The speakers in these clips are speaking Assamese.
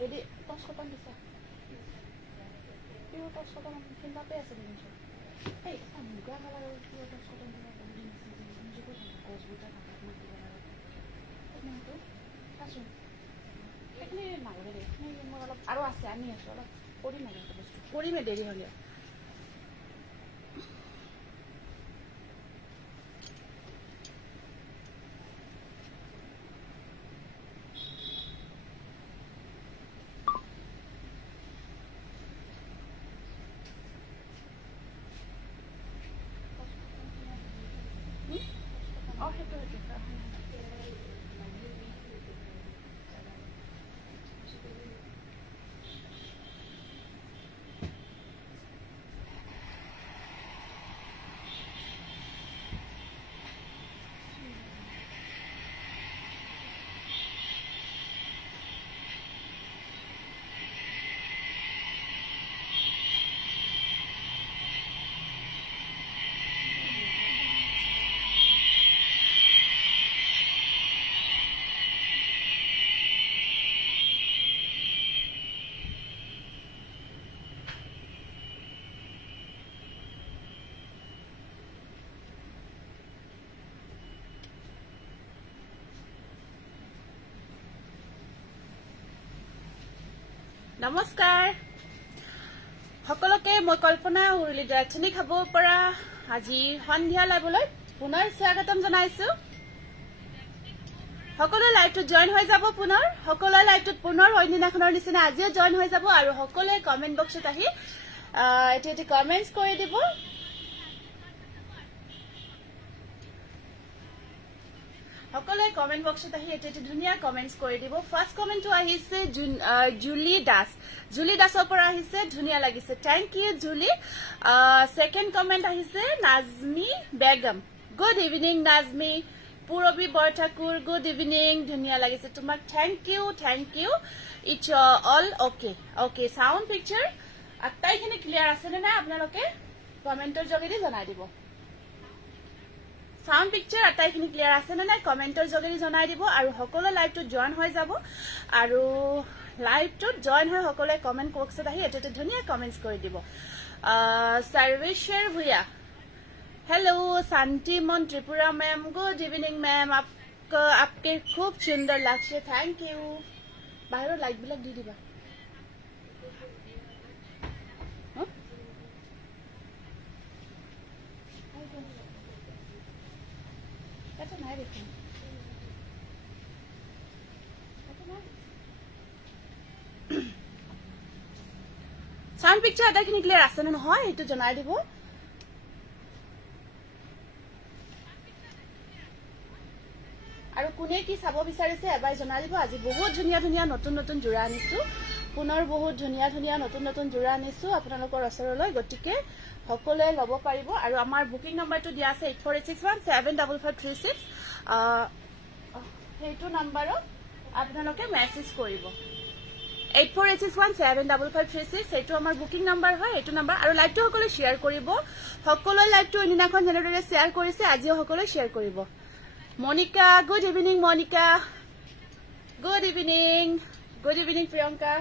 যদি টচ কটন দিছা পিওৰ টচ কটন কিনবাতে আছে কিন্তু এই মুগা কালাৰৰ পিওর টচ কটন দিবা বহুত দিন আছে নিজে কৈ গছবোটা কাটাত মাতি কিন্তু আছো এখানে নালাগে দে মই অলপ আৰু আছে আনি আছো অলপ কৰিম আৰু বস্তু কৰিমে দেৰি হ'লে নমস্কাৰ সকলোকে মই কল্পনা উৰুলি দাচনি খাব পৰা আজি সন্ধিয়া লাইভলৈ পুনৰ স্বাগতম জনাইছো সকলো লাইভটো জয়েন হৈ যাব পুনৰ সকলো লাইভটো পুনৰ অন্যদিনাখনৰ নিচিনা আজিও জয়েন হৈ যাব আৰু সকলোৱে কমেন্ট বক্সত আহি এটি কমেন্টস কৰি দিব সকলোৱে কমেন্ট বক্সত আহি এটি ধুনিয়া কমেন্টস কৰি দিব ফাৰ্স্ট কমেন্টটো আহিছে জুলি দাসৰ পৰা আহিছে ধুনিয়া লাগিছে thank you Juli second comment আহিছে Najmi Begum good evening Najmi Purabi Borthakur good evening ধুনিয়া লাগিছে তোমাক thank you it's all okay sound picture আটাইখিনি ক্লিয়াৰ আছে নে আপোনালোকে কমেন্টৰ যোগেদি জনাই দিব সাউন্ড পিকচাৰ আটাইখিনি ক্লিয়াৰ আছে নে কমেন্টৰ যোগেদি জনাই দিব আৰু সকলো লাইভটো জয়েন হৈ যাব আৰু লাইভটো জয়েন হৈ সকলোৱে কমেন্ট বক্সত আহি এটি ধুনিয়া কমেন্টস কৰি দিব सर्वेश्वर भूया हेलो शांति मन Tripura ma'am good evening ma'am आपके खूब सुंदर लगছে थैंक यू बाहर लाइट बिलक दी दिबा এটা নাই দেখুন সাউন্ড পিকচার আটাইখিনি ক্লিয়ার আছে না নহয় এটো জনাই দিব আৰু কোনে কি চাব বিচাৰিছে এবাৰ জনাই দিব আজি বহুত ধুনিয়া ধুনিয়া নতুন নতুন জোৰা আনিছো পুনৰ বহুত ধুনিয়া ধুনিয়া নতুন নতুন জোৰা আনিছো আপোনালোকৰ ওচৰলৈ গটিকে সকলে লব পাৰিব আৰু আমাৰ বুকিং নম্বৰটো দিয়া আছে 8461755536 হেটো নম্বৰত আপোনালোকে মেছেজ কৰিব 8461755536 এটো আমাৰ বুকিং নম্বৰ হয় এটো নম্বৰ আৰু লাইভটো সকলো শেয়াৰ কৰিব সকলো লাইভটো ইনিনাখন জেনেৰেটৰে শেয়াৰ কৰিছে আজিও সকলো শেয়াৰ কৰিব Monika good evening Monika good evening Priyanka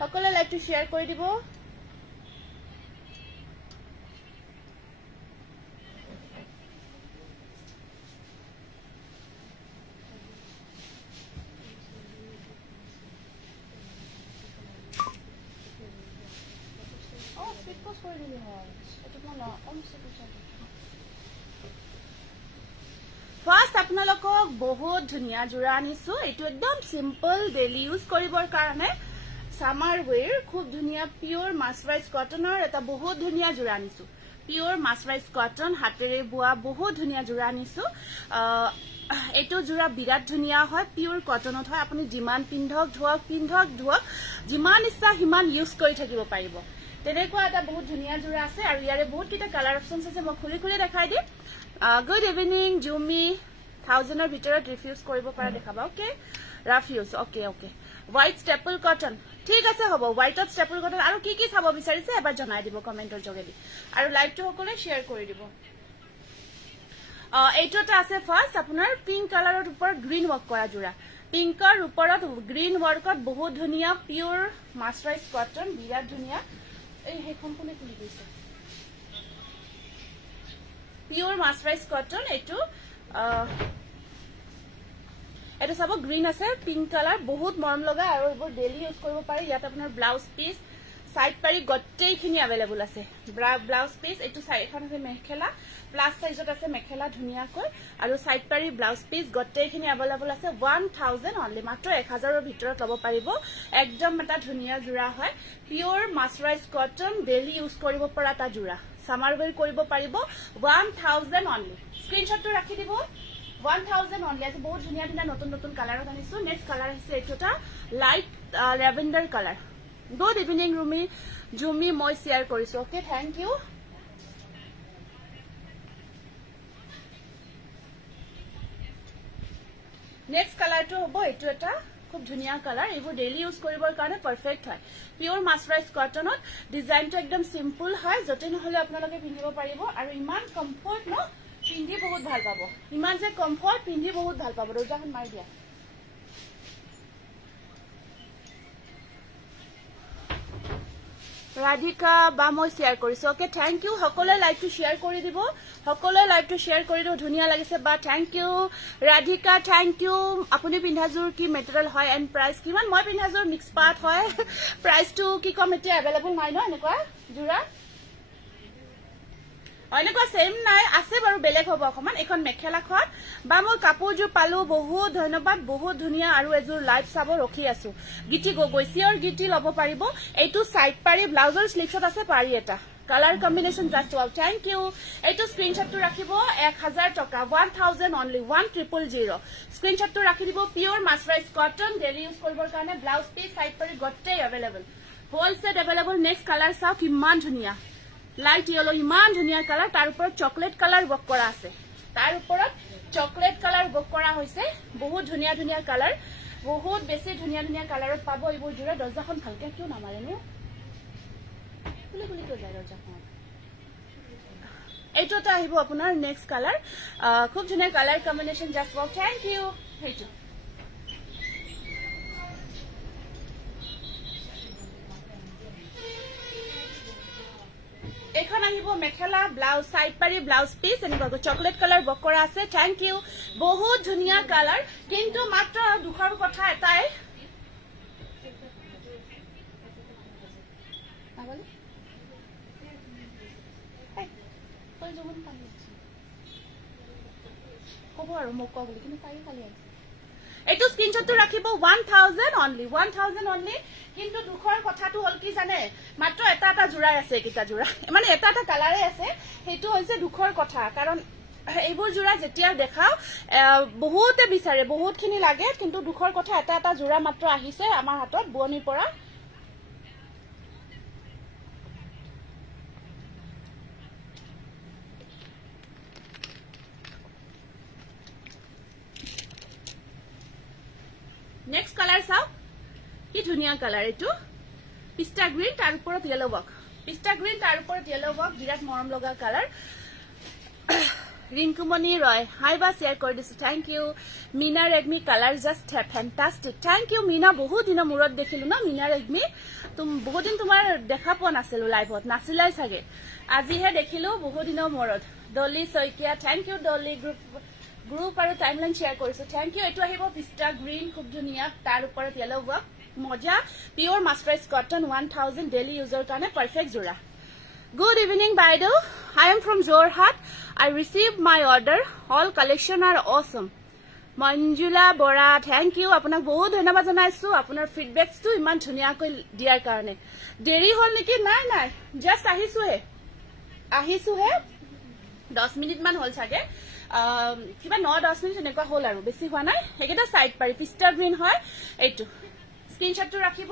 সকলো লাইভটো শেয়াৰ কৰি দিব ফাৰ্স্ট আপোনালোকক বহুত ধুনিয়া জোৰা আনিছো এটো একদম সিম্পল ডেইলি ইউজ কৰিবৰ কাৰণে সামাৰ ওয়্যাৰ খুব ধুনিয়া পিওৰ মাসৰাইজ কটনৰ এটা বহুত ধুনিয়া জোৰা আনিছো পিওৰ মাসৰাইজ কটন হাতেৰে বুৱা বহুত ধুনিয়া জোৰা আনিছো এটো জোৰা বিৰাট ধুনিয়া হয় পিওর কটনত হয় আপুনি যিমান পিন্ধক ধোক যিমান ইচ্ছা হিমান ইউজ কৰি থাকিব পাৰিব তেনেকুৱা এটা বহুত ধুনিয়া জোৰা আছে আৰু ইয়াৰে বহুত কিটা কালাৰ অপশনস আছে মই খুলি দেখাই দিম গুড ইভিনিং জুমি 1000 এর ভিতৰত ৰিফিউজ কৰিব পাৰা দেখাবা okay refuse okay white staple cotton ঠিক আছে হ'ব হোয়াইটত স্টেপল কটন আৰু কি কি চাব বিচাৰিছে এবাৰ জনাই দিব কমেন্টৰ যোগেদি আৰু লাইভটো সকলে শেয়াৰ কৰি দিব এইটোটা আছে ফাৰ্স্ট আপোনাৰ পিঙ্ক কালাৰৰ ওপৰত গ্ৰীন ওয়াৰ্ক কৰা জোৰা পিংকৰ ওপৰত গ্ৰীণ ৱৰ্কত বহুত ধুনীয়া পিওৰ মাছৰাইজ কটন বিৰাট ধুনীয়া এই হেখন কোনে খুলি দিছে পিওৰ মাছৰাইজ কটন এটো এটা সব গ্ৰীণ আছে পিংক কালাৰ বহুত মৰম লগা আৰু এবোৰ ডেইলি ইউজ কৰিব পাৰি ইয়াত আপোনাৰ ব্লাউজ পিস সাইড পাৰি গটেইখিনি अवेलेबल আছে ব্লাউজ পিস এটো এখন আছে মেখেলা প্লাস সাইজত আছে মেখেলা ধুনিয়াকৈ আৰু সাইড পাৰি ব্লাউজ পিস গটেইখিনি अवेलेबल আছে 1000 অনলি মাত্ৰ 1000 ৰ ভিতৰত লব পাৰিব একদম এটা ধুনিয়া জোৰা হয় pure mercerised cotton daily use কৰিব পৰা তা জোৰা সামাৰ ওয়্যাৰ কৰিব পাৰিব 1000 অনলি স্ক্ৰিনশটটো ৰাখি দিব 1000 অনলি আছে বহুত ধুনিয়া ধুনিয়া নতুন নতুন কালাৰত আনিছো নেক্সট কালাৰ আছে এটোটা light lavender colour good evening Rumi Jumi মই শেয়াৰ কৰিছো ওকে থ্যাংক ইউ নেক্সট কালাৰটো হ'ব এটো এটা খুব ধুনিয়া কালাৰ এবোৰ ডেইলি ইউজ কৰিবৰ কাৰণে পাৰফেক্ট হয় পিওৰ মাছৰাইজ কটনত ডিজাইনটো একদম সিম্পল হয় যতে নহলে আপোনালোকে পিন্ধিব পাৰিব আৰু ইমান কমফৰ্ট ন পিন্ধি বহুত ভাল পাব ইমান যে কমফৰ্ট পিন্ধি বহুত ভাল পাব ৰজাখন মাৰি দিয়া ৰাধিকা বা মই শেয়াৰ কৰিছো ওকে থ্যাংক ইউ সকলে লাইভ টু শেয়াৰ কৰি দিব সকলে লাইভ টু শেয়াৰ কৰি দিব ধুনিয়া লাগিছে বা thank you Radhika thank you আপুনি পিন্ধাজুৰ কি মেটেৰিয়েল হয় এন্ড প্ৰাইস কিমান মই পিন্ধাজুৰ মিক্স পাৰ্ট হয় প্ৰাইসটো কি কম এতিয়া अवेलेबल নাই ন এনেকুৱা জোৰা অনেকুৱা সেম নাই আছে বাৰু বেলেগ হ'ব অকমান এখন মেখেলাখন বা মই কাপোৰজোৰ পালো বহুত ধন্যবাদ বহুত ধুনিয়া আৰু এজোৰ লাইভ চাব ৰখি আছো গিটি গৈছিৰ গিটি লব পাৰিব এইটো সাইড পাৰি ব্লাউজৰ স্লিভছত আছে পাৰি এটা colour combination just wow thank you এইটো স্ক্ৰিনশটটো ৰাখিব 1000 টকা 1000 অনলি 1000 স্ক্ৰিনশটটো ৰাখি দিব pure mercerised cotton daily use কৰিবৰ কাৰণে ব্লাউজ পিস সাইড পাৰি গটেই available whole set available next colour চাও কিমান ধুনিয়া লাইট ইয়েলো ইমান ধুনিয়া কালাৰ তাৰ ওপৰত চকলেট কালাৰ ওয়াৰ্ক কৰা আছে তাৰ ওপৰত চকলেট কালাৰ ওয়াৰ্ক কৰা হৈছে বহুত ধুনিয়া ধুনিয়া কালাৰ বহুত বেছি ধুনিয়া ধুনিয়া কালাৰত পাব এইবোৰ জোৰা দৰ্জাখন ভালকে কিয় নামাৰে নো কুলি কুলি কিয় যায় দৰ্জাখন এইটোটা আহিব আপোনাৰ নেক্সট কালাৰ খুব ধুনিয়া colour combination just wow thank you হেইটো এখন আহিব মেখেলা ব্লাউজ সাইড পাৰি ব্লাউজ পিস এনেকুৱা চকলেট কালাৰ বক কৰা আছে থ্যাংক ইউ বহুত ধুনিয়া কালাৰ কিন্তু মাত্ৰ দুখৰ কথা এটাই আগলে তই জমন পালি কব আৰু মোক কব বুলি কিন্তু পাই খালি আছে এইটো স্ক্ৰিনশটটো ৰাখিব 1000 অনলি 1000 অনলি কিন্তু দুখৰ কথাটো হল কি জানে মাত্ৰ এটা এটা জোৰা আছে কিটা জোৰা মানে এটা এটা কালাৰে আছে হেতু হৈছে দুখৰ কথা কাৰণ এইবোৰ জোৰা যেতিয়া দেখাও বহুতে বিচাৰে বহুতখিনি লাগে কিন্তু দুখৰ কথা এটা এটা জোৰা মাত্ৰ আহিছে আমাৰ হাতত বুৱনিৰ পৰা নেক্সট কালাৰ চাও কি ধুনিয়া কালাৰ এটো পিস্তা গ্ৰীন তাৰ ওপৰত ইয়েলো ওয়াৰ্ক পিস্তা গ্ৰীন তাৰ ওপৰত ইয়েলো ওয়াৰ্ক বিৰাট মৰম লগা কালাৰ ৰিংকুমণি ৰয় হাই বা শেয়াৰ কৰি দিছো thank you Mina Regmi colour just fantastic thank you Mina বহুত দিনৰ মূৰত দেখিলো না মিনা ৰেগমি তুমি বহুত দিন তোমাৰ দেখা পোৱা নাছিলো লাইভত নাছিলাই চাগে আজিহে দেখিলো বহুত দিনৰ মূৰত Dolly Saikia thank you Dolly group আৰু টাইমলাইন শেয়াৰ কৰিছো থ্যাংক ইউ এটো আহিব পিস্তা গ্ৰীন খুব ধুনিয়া তাৰ ওপৰত ইয়েলো ওয়াৰ্ক মজা পিওৰ মাছৰাইজ কটন 1000 ডেইলি ইউজৰ কাৰণে পাৰফেক্ট জোৰা গুড ইভিনিং বাইদেউ I am from Jorhat I received my order all collection are awesome Manjula Bora thank you আপোনাক বহুত ধন্যবাদ জনাইছো আপোনাৰ ফিডবেকস তো ইমান ধুনিয়াকৈ দিয়াৰ কাৰণে দেৰি হল নেকি নাই নাই জাস্ট আহিছো হে 10 মিনিট মান হল চাগে কিবা 9-10 মিনিট এনেকুৱা হল আৰু বেছি হোৱা নাই একেটা সাইড পাৰি পিস্তা গ্ৰীন হয় এইটো স্ক্ৰিনশটটো ৰাখিব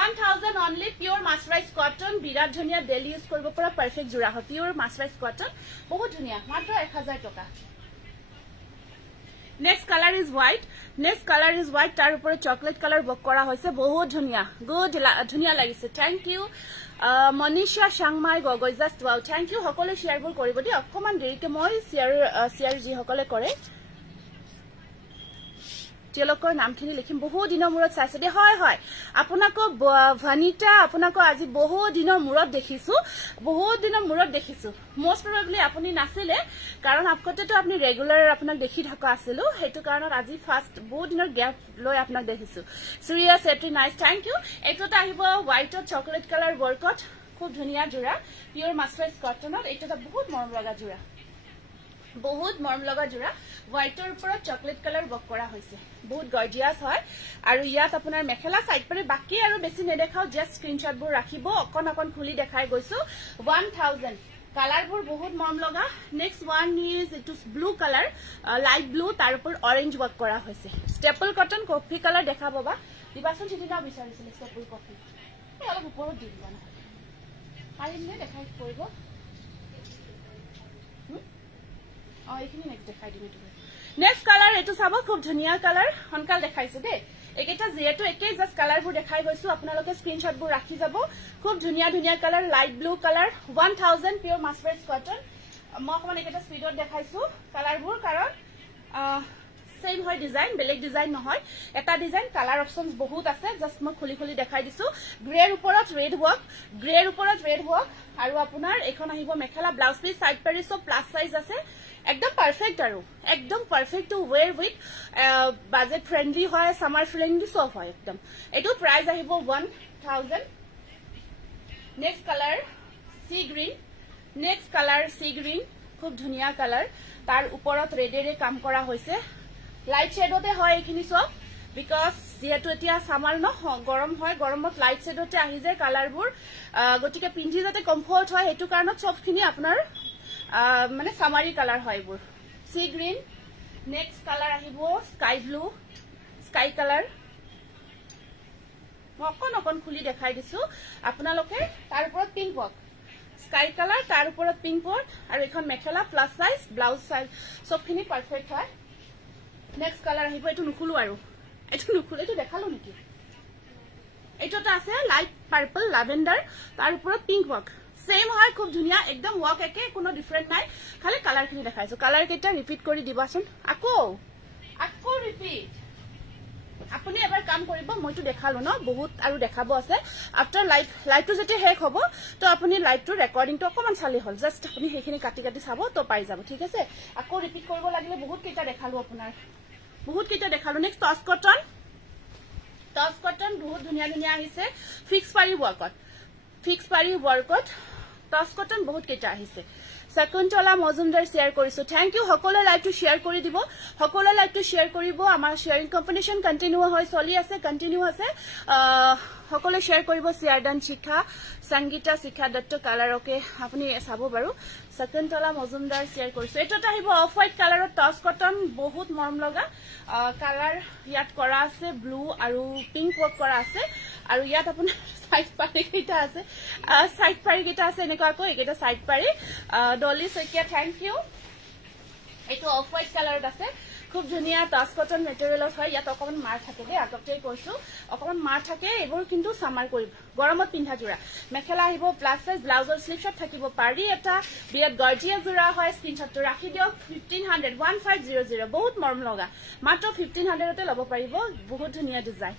1000 অনলি পিওৰ মাছৰাইজ কটন বিৰাট ধুনিয়া ডেইলি ইউজ কৰিব পৰা পাৰফেক্ট জোৰা হয় পিওৰ মাছৰাইজ কটন বহুত ধুনিয়া মাত্ৰ 1000 টকা নেক্সট কালাৰ ইজ হোৱাইট তাৰ ওপৰত চকলেট কালাৰ বক কৰা হৈছে বহুত ধুনিয়া গুড ধুনিয়া লাগিছে thank you Manisha Sangmai Gogoi just wow thank you সকলে শেয়াৰবোৰ কৰিব দি অকমান দেৰিকে মই শেয়াৰ যি সকলে কৰে তেওঁলোকৰ নামখিনি লিখিম বহু দিনৰ মূৰত চাইছে দে হয় হয় আপোনাক ভনিতা আপোনাক আজি বহু দিনৰ মূৰত দেখিছো মোষ্ট প্ৰবাবলি আপুনি নাছিলে কাৰণ আপকতেটো আপুনি ৰেগুলাৰ আপোনাক দেখি থকা আছিল হেতু কাৰণত আজি ফাৰ্স্ট বহু দিনৰ গ্যাপ লৈ আপোনাক দেখিছো সিৰিয়াস এটি নাইস থ্যাংক ইউ এটোটা আহিব হোয়াইট আৰু চকলেট কালাৰ ওয়াৰ্কত খুব ধুনিয়া জোড়া পিওৰ মাস্টাৰ্স কটনত এটোটা বহুত মৰম লগা জোড়া হোয়াইটৰ ওপৰত চকলেট কালাৰ ওয়াৰ্ক কৰা হৈছে বহুত গৰ্জিয়াস হয় আৰু ইয়াত আপোনাৰ মেখেলা সাইড পৰে বাকি আৰু বেছি নেদেখাও জাস্ট স্ক্ৰিনশট বোৰ ৰাখিব অকন খুলি দেখাই গৈছো 1000 কালাৰ বোৰ বহুত মৰম লগা next one is it is blue colour light blue তাৰ ওপৰ অৰেঞ্জ ওয়াৰ্ক কৰা হৈছে স্টেপল কটন কফি কালাৰ দেখা পাবা দিবাচোন সিদিনা বিচাৰিছিল স্টেপল কফি এই অলপ ওপৰত দি দিবা না পাৰিলে দেখাই কৰিব এইখিনি নেক্সট দেখাই দিম তুমি নেক্সট কালার এটো চাব খুব ধুনিয়া কালার হনকাল দেখাইছে দে একেটা যেহেতু একে জাস্ট কালার বোৰ দেখাই গৈছো আপোনালোকে স্ক্ৰিনশট বোৰ ৰাখি যাব খুব ধুনিয়া colour light blue colour 1000 pure masters cotton মই অকমান একেটা স্পিডত দেখাইছো কালাৰ বোৰ কাৰণ সেম হয় ডিজাইন বেলেগ ডিজাইন নহয় এটা ডিজাইন কালাৰ অপশনস বহুত আছে জাস্ট মই খুলি দেখাই দিছো গ্ৰেৰ ওপৰত ৰেড ওয়াৰ্ক আৰু আপোনাৰ এখন আহিব মেখেলা ব্লাউজ পিস সাইড পাৰি সব প্লাস সাইজ আছে একদম perfect two wire with budget friendly হয় সামার ফ্রেন্ডলি সব হয় একদম এটো প্রাইস আহিব 1000 নেক্সট কালার সি গ্রিন খুব ধুনিয়া কালার তার উপরত ৰেডেৰে কাম কৰা হৈছে লাইট শেডতে হয় এখিনি সব বিকজ যেহেতু এতিয়া সামাৰ ন গৰম হয় গৰমত লাইট শেডতে আহি যায় কালাৰবোৰ গটিকে পিন্ধি যাতে কমফৰ্ট হয় এটো কাৰণত সবখিনি আপোনাৰ মানে সামাৰি কালাৰ হয় বুৰ সি গ্ৰিন নেক্সট কালাৰ আহিব স্কাই ব্লু স্কাই কালাৰ অকন খুলি দেখাই দিছো আপোনালোকে তাৰ ওপৰত পিংক ওয়াৰ্ক স্কাই কালাৰ তাৰ ওপৰত পিংক ওয়াৰ্ক আৰু এখন মেখেলা প্লাস সাইজ ব্লাউজ সাইজ সবখিনি পাৰফেক্ট হয় নেক্সট কালাৰ আহিব এটো নুখুলো আৰু এটো দেখালো নেকি এটোটা আছে লাইট পাৰ্পল ল্যাভেন্ডাৰ তাৰ ওপৰত পিংক ওয়ার্ক সেম হয় খুব ধুনিয়া একদম ওয়ার্ক একে কোনো ডিফারেন্ট নাই খালি কালার খিনি দেখাইছো কালার কেটা রিপিট কৰি দিবাচোন আকৌ ৰিপিট আপুনি এবাৰ কাম কৰিব মইটো দেখালো ন বহুত আৰু দেখাব আছে আফটাৰ লাইভটো যেতে শেষ হ'ব তো আপুনি লাইভটো ৰেকৰ্ডিংটো অকমান চালি হল জাস্ট আপুনি হেখিনি কাটি চাব তো পাই যাব ঠিক আছে আকৌ ৰিপিট কৰিব লাগিলে বহুত কেটা দেখালো আপোনাৰ নেক্সট টস কটন বহুত ধুনিয়া আহিছে ফিক্স পাৰি ওয়াৰ্কত টস কটন বহুত কেটা আহিছে শকুন্তলা মজুমদাৰ শেয়াৰ কৰিছো থ্যাংক ইউ সকলো লাইভটো শেয়াৰ কৰি দিব সকলো লাইভটো শেয়াৰ কৰিব আমাৰ শেয়াৰিং কম্পিটিশন কন্টিনিউ হয় চলি আছে সকলো শেয়াৰ কৰিব সিয়াৰদান শিখা সংগীতা শিখা দত্ত কালাৰকে আপুনি চাব বাৰু শকুন্তলা মজুমদাৰ শেয়াৰ কৰিছো এটোটা আহিব অফ হোয়াইট কালাৰত টস কটন বহুত মৰম লগা কালাৰ ইয়াত কৰা আছে ব্লু আৰু পিংক ওয়াৰ্ক কৰা আছে আৰু ইয়াত আপোনাৰ সাইড পাৰি কেটা আছে এনেকুৱাকৈ একেটা সাইড পাৰি ডলি সৈকিয়া থ্যাংক ইউ এটো অফ হোয়াইট কালাৰত আছে খুব ধুনিয়া টস কটন মেটেৰিয়েলত হয় ইয়াত অকমান মাৰ থাকে দে আগতে কৈছো অকমান মাৰ থাকে এবোৰ কিন্তু সামাৰ কৰিব গৰমত পিন্ধা জোৰা মেখেলা আহিব প্লাস সাইজ ব্লাউজৰ স্লিভছত থাকিব পাৰি এটা বিৰাট গৰ্জিয়াস জোৰা হয় স্ক্ৰিনশটটো ৰাখি দিওক 1500 বহুত মৰম লগা মাত্ৰ 1500 তে ল'ব পাৰিব বহুত ধুনিয়া ডিজাইন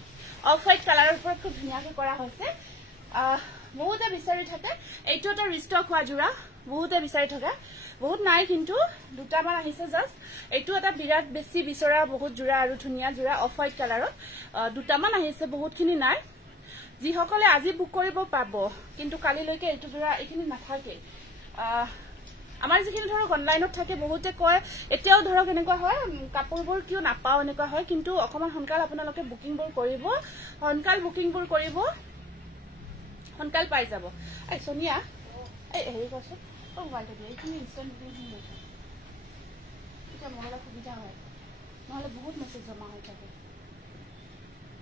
অফ হোয়াইট কালাৰৰ ওপৰত খুব ধুনিয়াকৈ কৰা হৈছে বহুতে বিচাৰি থাকে এইটো এটা ৰিষ্টক হোৱা জোৰা বহুতে বিচাৰি থকা বহুত নাই কিন্তু দুটামান আহিছে জাস্ট এইটো এটা বিৰাট বেছি বিচৰা বহুত জোৰা আৰু ধুনিয়া জোৰা অফ হোয়াইট কালাৰত দুটামান আহিছে বহুতখিনি নাই যিসকলে আজি বুক কৰিব পাব কিন্তু কালিলৈকে এইটো জোৰা এইখিনি নাথাকে আমাৰ যিখিনি ধৰক অনলাইনত থাকে বহুতে কয় এতিয়াও ধৰক এনেকুৱা হয় কাপোৰবোৰ কিয় নাপাও এনেকুৱা হয় কিন্তু অকমান হনকাল আপোনালোকে বুকিংবোৰ কৰিব হনকাল পাই যাব এই সোনিয়া এই হেৰি কৈছো মোবাইলটো দিয়ে এইখিনি ইনষ্টেন্ট বুকিং হৈ থাকে এটা মহলা সুবিধা হয় নহলে বহুত মেছেজ জমা হৈ থাকে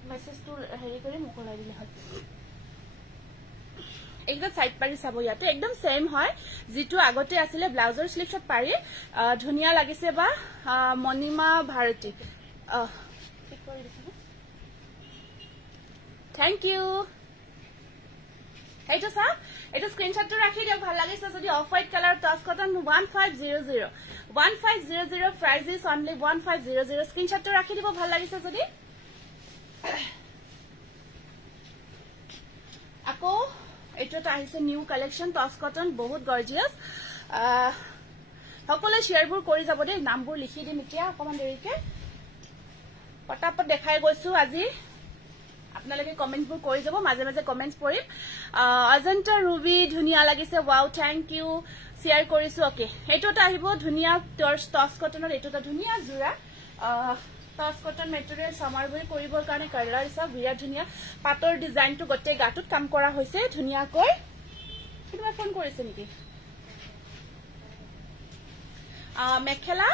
মেছেজটো হেৰি কৰি মোকলাই দিলে হয় একদম সাইড পাৰি চাব ইয়াতে একদম সেম হয় যেটো আগতে আছিলে ব্লাউজৰ স্লিভছত পাৰি ধুনিয়া লাগিছে বা মনিমা ভাৰতী ঠিক কৰি দিছো থ্যাংক ইউ এইটো সা এইটো স্ক্ৰিনশ্বটটো ৰাখি দিয়ক ভাল লাগিছে যদি অফ হোৱাইট কালাৰ টছ কটন 1500 1500 প্ৰাইস ইজ অনলি 1500 স্ক্ৰিনশ্বটটো ৰাখি দিব ভাল লাগিছে যদি আকৌ এইটো আহিছে নিউ কালেকশন টছ কটন বহুত গৰ্জিয়াস সকলে শেয়াৰবোৰ কৰি যাব দেই নামবোৰ লিখি দিম এতিয়া অকমান দেৰিকে পটাপট দেখাই গৈছো আজি আপোনালোকে কমেন্টবোৰ কৰি যাব মাজে মাজে কমেন্টছ পঢ়িম অজন্তা ৰুবি ধুনিয়া লাগিছে ওয়াও থ্যাংক ইউ শেয়াৰ কৰিছো ওকে এইটোটা আহিব ধুনিয়া টছ কটনৰ এইটোটা ধুনিয়া জোৰা টছ কটন মেটেৰিয়েল সামাৰ বই কৰিবৰ কাৰণে কালাৰ ইছা বিৰাট ধুনিয়া পাটৰ ডিজাইনটো গটে গাটুত কাম কৰা হৈছে ধুনিয়াকৈ কিবা ফোন কৰিছে নেকি মেখেলা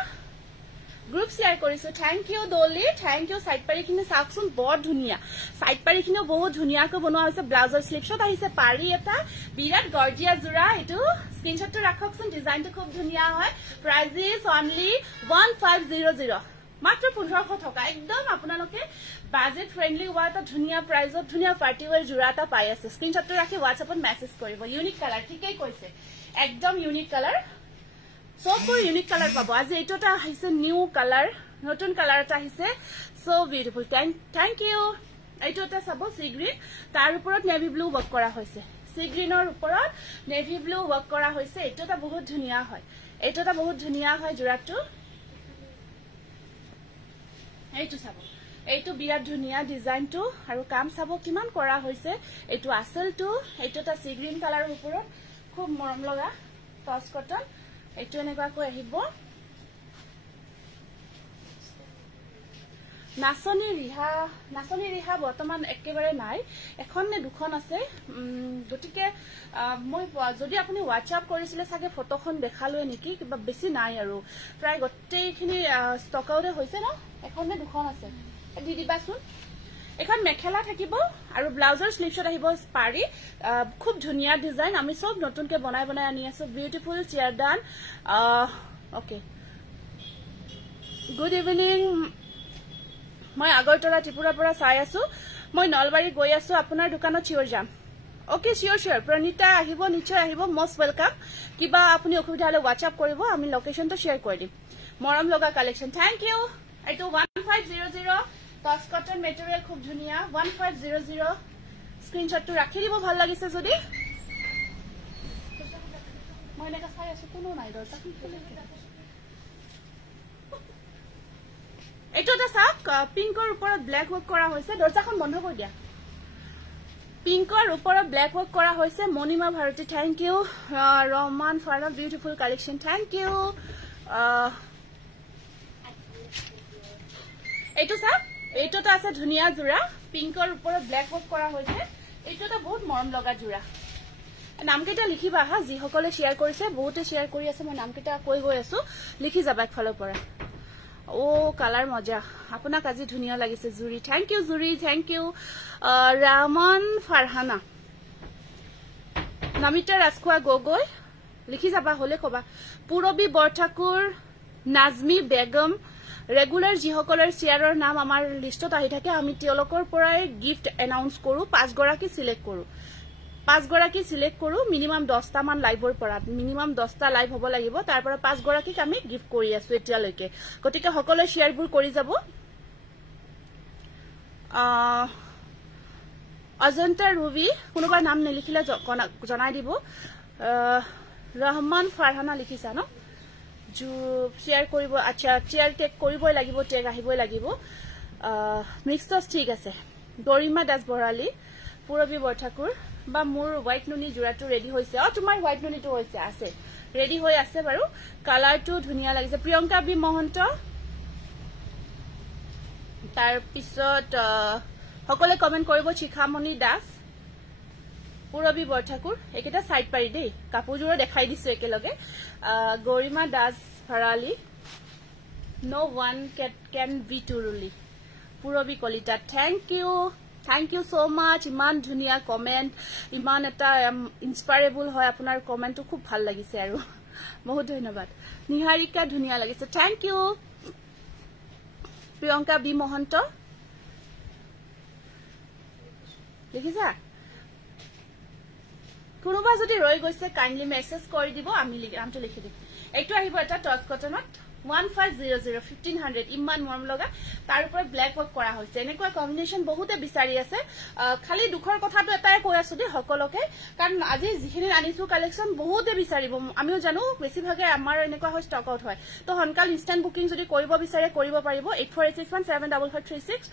গ্ৰুপ শেয়াৰ কৰিছো থ্যাংক ইউ দলি থ্যাংক ইউ সাইড পাৰিখিনি সাকসুন বৰ ধুনিয়া সাইড পাৰিখিনিও বহুত ধুনিয়াকৈ বনোৱা হৈছে ব্লাউজৰ স্লিপছত আহিছে পাৰি এটা বিৰাট গৰ্জিয়া জোৰা এটো স্ক্ৰিনশ্বটটো ৰাখকচোন ডিজাইনটো খুব ধুনিয়া হয় প্ৰাইস ইজ অনলি 1500 মাত্ৰ 1500 টকা একদম আপোনালোকে বাজেট ফ্ৰেন্ডলি হোৱা এটা ধুনিয়া প্ৰাইজত ধুনিয়া পাৰ্টি ওয়্যাৰ জোৰা এটা পাই আছে স্ক্ৰিনশ্বটটো ৰাখি WhatsAppত মেছেজ কৰিব ইউনিক কালাৰ ঠিকই কৈছে একদম ইউনিক কালাৰ সববোৰ ইউনিক কালাৰ পাব আজি এইটোটা আহিছে নিউ কালাৰ নতুন কালাৰ এটা আহিছে সো বিউটিফুল থ্যাংক ইউ এইটোটা সব সি গ্ৰীন তাৰ ওপৰত নেভি ব্লু ওয়াৰ্ক কৰা হৈছে সি গ্ৰীনৰ ওপৰত নেভি ব্লু ওয়াৰ্ক কৰা হৈছে এইটোটা বহুত ধুনিয়া হয় এইটোটা বহুত ধুনিয়া হয় জোৰাটো এইটো সব এইটো বিৰাট ধুনিয়া ডিজাইনটো আৰু কাম সব কিমান কৰা হৈছে এইটো আসলটো এইটোটা সি গ্ৰীন কালাৰৰ ওপৰত খুব মৰম লগা টছ কটন এইটো এনেকুৱাকৈ আহিব নাচনী ৰিহা বৰ্তমান একেবাৰে নাই এখন নে দুখন আছে গটিকে মই যদি আপুনি WhatsApp কৰিছিলে সাগে ফটোখন দেখালৈ নেকি কিবা বেছি নাই আৰু প্ৰায় গটেইখিনি ষ্টক আউট হৈছে না এখন নে দুখন আছে দি দিবাচোন এখন মেখেলা থাকিব আৰু ব্লাউজৰ স্লিপছত আহিব পাৰি খুব ধুনিয়া ডিজাইন আমি সব নতুনকে বনাই আনি আছো বিউটিফুল চেয়াৰ ডান ওকে গুড ইভিনিং মই আগৰতলা ত্ৰিপুৰাৰ পৰা চাই আছো মই নলবাৰী গৈ আছো আপোনাৰ দোকানত চিয়ৰ যাম ওকে চিয়ৰ প্ৰণিতা আহিব নিশ্চয় আহিব মোস্ট ওয়েলকাম কিবা আপুনি অসুবিধা হলে WhatsApp কৰিব আমি লোকেশনটো শেয়াৰ কৰি দিম মৰম লগা কালেকশন থ্যাংক ইউ এইটো 1500 টছ কটন মেটেৰিয়েল খুব ধুনিয়া 1500 স্ক্ৰিনশ্বটটো ৰাখি দিব ভাল লাগিছে যদি মই এনেকা চাই আছো কোনো নাই দৰজা খুলি এইটো এটা সাক পিংকৰ ওপৰত ব্ল্যাক ওয়াৰ্ক কৰা হৈছে দৰজাখন বন্ধ কৰি দিয়া পিংকৰ ওপৰত ব্ল্যাক ওয়াৰ্ক কৰা হৈছে Manima Bharati thank you Rahman Farah beautiful collection thank you এইটো সাক এইটোটা আছে ধুনিয়া জোৰা পিংকৰ ওপৰত ব্ল্যাক ওয়াৰ্ক কৰা হৈছে এইটোটা বহুত মৰম লগা জোৰা নামকেইটা লিখিবা হা যি সকলে শেয়াৰ কৰিছে বহুতে শেয়াৰ কৰি আছে মই নামকেইটা কৈ গৈ আছো লিখি যাবা একফালৰ পৰা ও কালাৰ মজা আপোনাক আজি ধুনিয়া লাগিছে জুৰি থ্যাংক ইউ জুৰি থ্যাংক ইউ ৰামন ফাৰহানা নামিতা ৰাজখোৱা গগৈ লিখি যাবা হলে কবা পুৰবী বৰঠাকুৰ নাজমি বেগম ৰেগুলাৰ যি সকলৰ শেয়াৰৰ নাম আমাৰ লিষ্টত আহি থাকে আমি তেওঁলোকৰ পৰাই গিফট এনাউন্স কৰো 5 গৰাকী সিলেক্ট কৰো মিনিমাম 10টা মান লাইভৰ পৰা মিনিমাম 10টা লাইভ হ'ব লাগিব তাৰ পৰা 5 গৰাকীক আমি গিফট কৰি আছো এতিয়ালৈকে গতিকে সকলো শেয়াৰবোৰ কৰি যাব অজন্তা ৰুবি কোনোবা নাম নিলিখিলে জনাই দিব ৰহমান ফাৰহানা লিখিছা ন जो शेयर কৰিব আচ্ছা চেয়াৰ টেক কৰিবই লাগিব টেক আহিবই লাগিব মিক্সড ঠিক আছে গৰিমা দাস বৰালি পুৰবী বৰঠাকুৰ বা মোৰ হোৱাইট নুনি জোৰাটো ৰেডি হৈছে তোমাৰ হোৱাইট নুনিটো হৈছে আছে ৰেডি হৈ আছে বাৰু কালাৰটো ধুনিয়া লাগিছে প্ৰিয়ংকা বি মহন্ত তাৰ পিছত সকলে কমেন্ট কৰিব চিখামণি দাস পুৰবী বৰঠাকুৰ একেটা সাইড পাৰি দেই কাপোৰজোৰ দেখাই দিছো একেলগে Garima Das Bharali no one can be truly Purabi Kalita thank you so much ইমান ধুনিয়া কমেন্ট ইমান এটা ইনস্পায়াৰেবল হয় আপোনাৰ কমেন্টটো খুব ভাল লাগিছে আৰু বহুত ধন্যবাদ নিহাৰিকা ধুনিয়া লাগিছে thank you Priyanka B Mahanta কোনোবা যদি ৰৈ গৈছে কাইন্ডলি মেসেজ কৰি দিব আমি নামটো লিখি দিম এইটো আহিব এটা টচ কটনত 1500 1500 ইমান মৰম লগা তাৰ ওপৰত ব্ল্যাক ওয়াৰ্ক কৰা হৈছে এনেকুৱা কম্বিনেশন বহুতে বিচাৰি আছে খালি দুখৰ কথাটো এটাই কৈ আছো দে সকলোকে কাৰণ আজি যিখিনি আনিছো কালেকশন বহুতে বিচাৰিব আমিও জানো বেছিভাগে আমাৰ এনেকুৱা হয় ষ্টক আউট হয় তো হনকাল ইনস্ট্যান্ট বুকিং যদি কৰিব বিচাৰে কৰিব পাৰিব 8486175536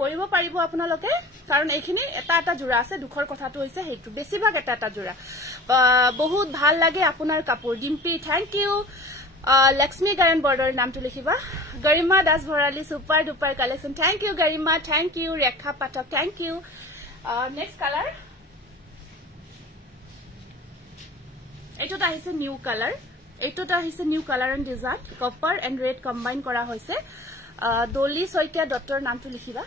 কৰিব পাৰিব আপোনালোকে কাৰণ এইখিনি এটা এটা জোৰা আছে দুখৰ কথাটো হৈছে হেইটো বেছিভাগ এটা এটা জোৰা বহুত ভাল লাগে আপোনাৰ কাপোৰ Dimpi thank you Lakshmi Garan border naam to likhiba Garima Das Bharali super duper collection thank you Garima thank you Rekha Pathak thank you next color eto ta hise new color and design copper and red combine kora hoise Doli Soitia doctor naam to likhiba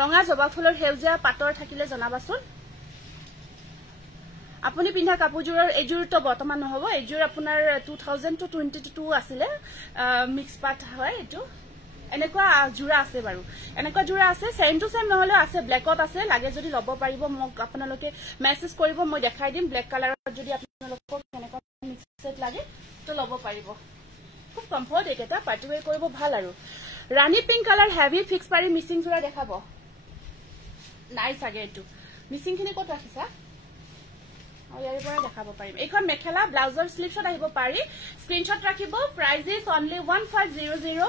Ronga joba phulor heujia pator thakile jonabasun আপুনি পিন্ধা কাপোৰজোৰৰ এজোৰ তো বৰ্তমান নহব এজোৰ আপোনাৰ 2022 আছিল মিক্স পাট হয় এটো এনেকুৱা জোৰা আছে বাৰু এনেকুৱা জোৰা আছে সেম টু সেম নহলে আছে ব্ল্যাকত আছে লাগে যদি লব পাৰিব মোক আপোনালোকে মেসেজ কৰিব মই দেখাই দিম ব্ল্যাক কালাৰত যদি আপোনালোকক এনেকুৱা মিক্স সেট লাগে তো লব পাৰিব খুব কমফৰ্ট এটা পাৰ্টি ওয়্যাৰ কৰিব ভাল আৰু ৰানী পিংক কালাৰ হেভি ফিক্স পাৰি মিসিং জোৰা দেখাব নাইস আগে এটো মিসিং খিনি কত ৰাখিছা ইয়াৰ পৰা দেখাব পাৰিম এইখন মেখেলা ব্লাউজৰ স্লিভছত আহিব পাৰি স্ক্ৰিনশ্বট ৰাখিব প্ৰাইস ইজ অনলি 1500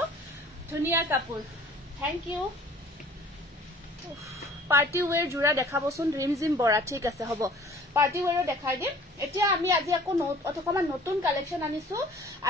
ধুনিয়া কাপোৰ থ্যাংক ইউ পাৰ্টি ওয়্যাৰ জোৰা দেখাবচোন ড্ৰিম জিম বৰা ঠিক আছে হ'ব পাৰ্টি ওয়্যাৰ দেখাই দিম এতিয়া আমি আজি আকৌ অতকমান নতুন কালেকশন আনিছো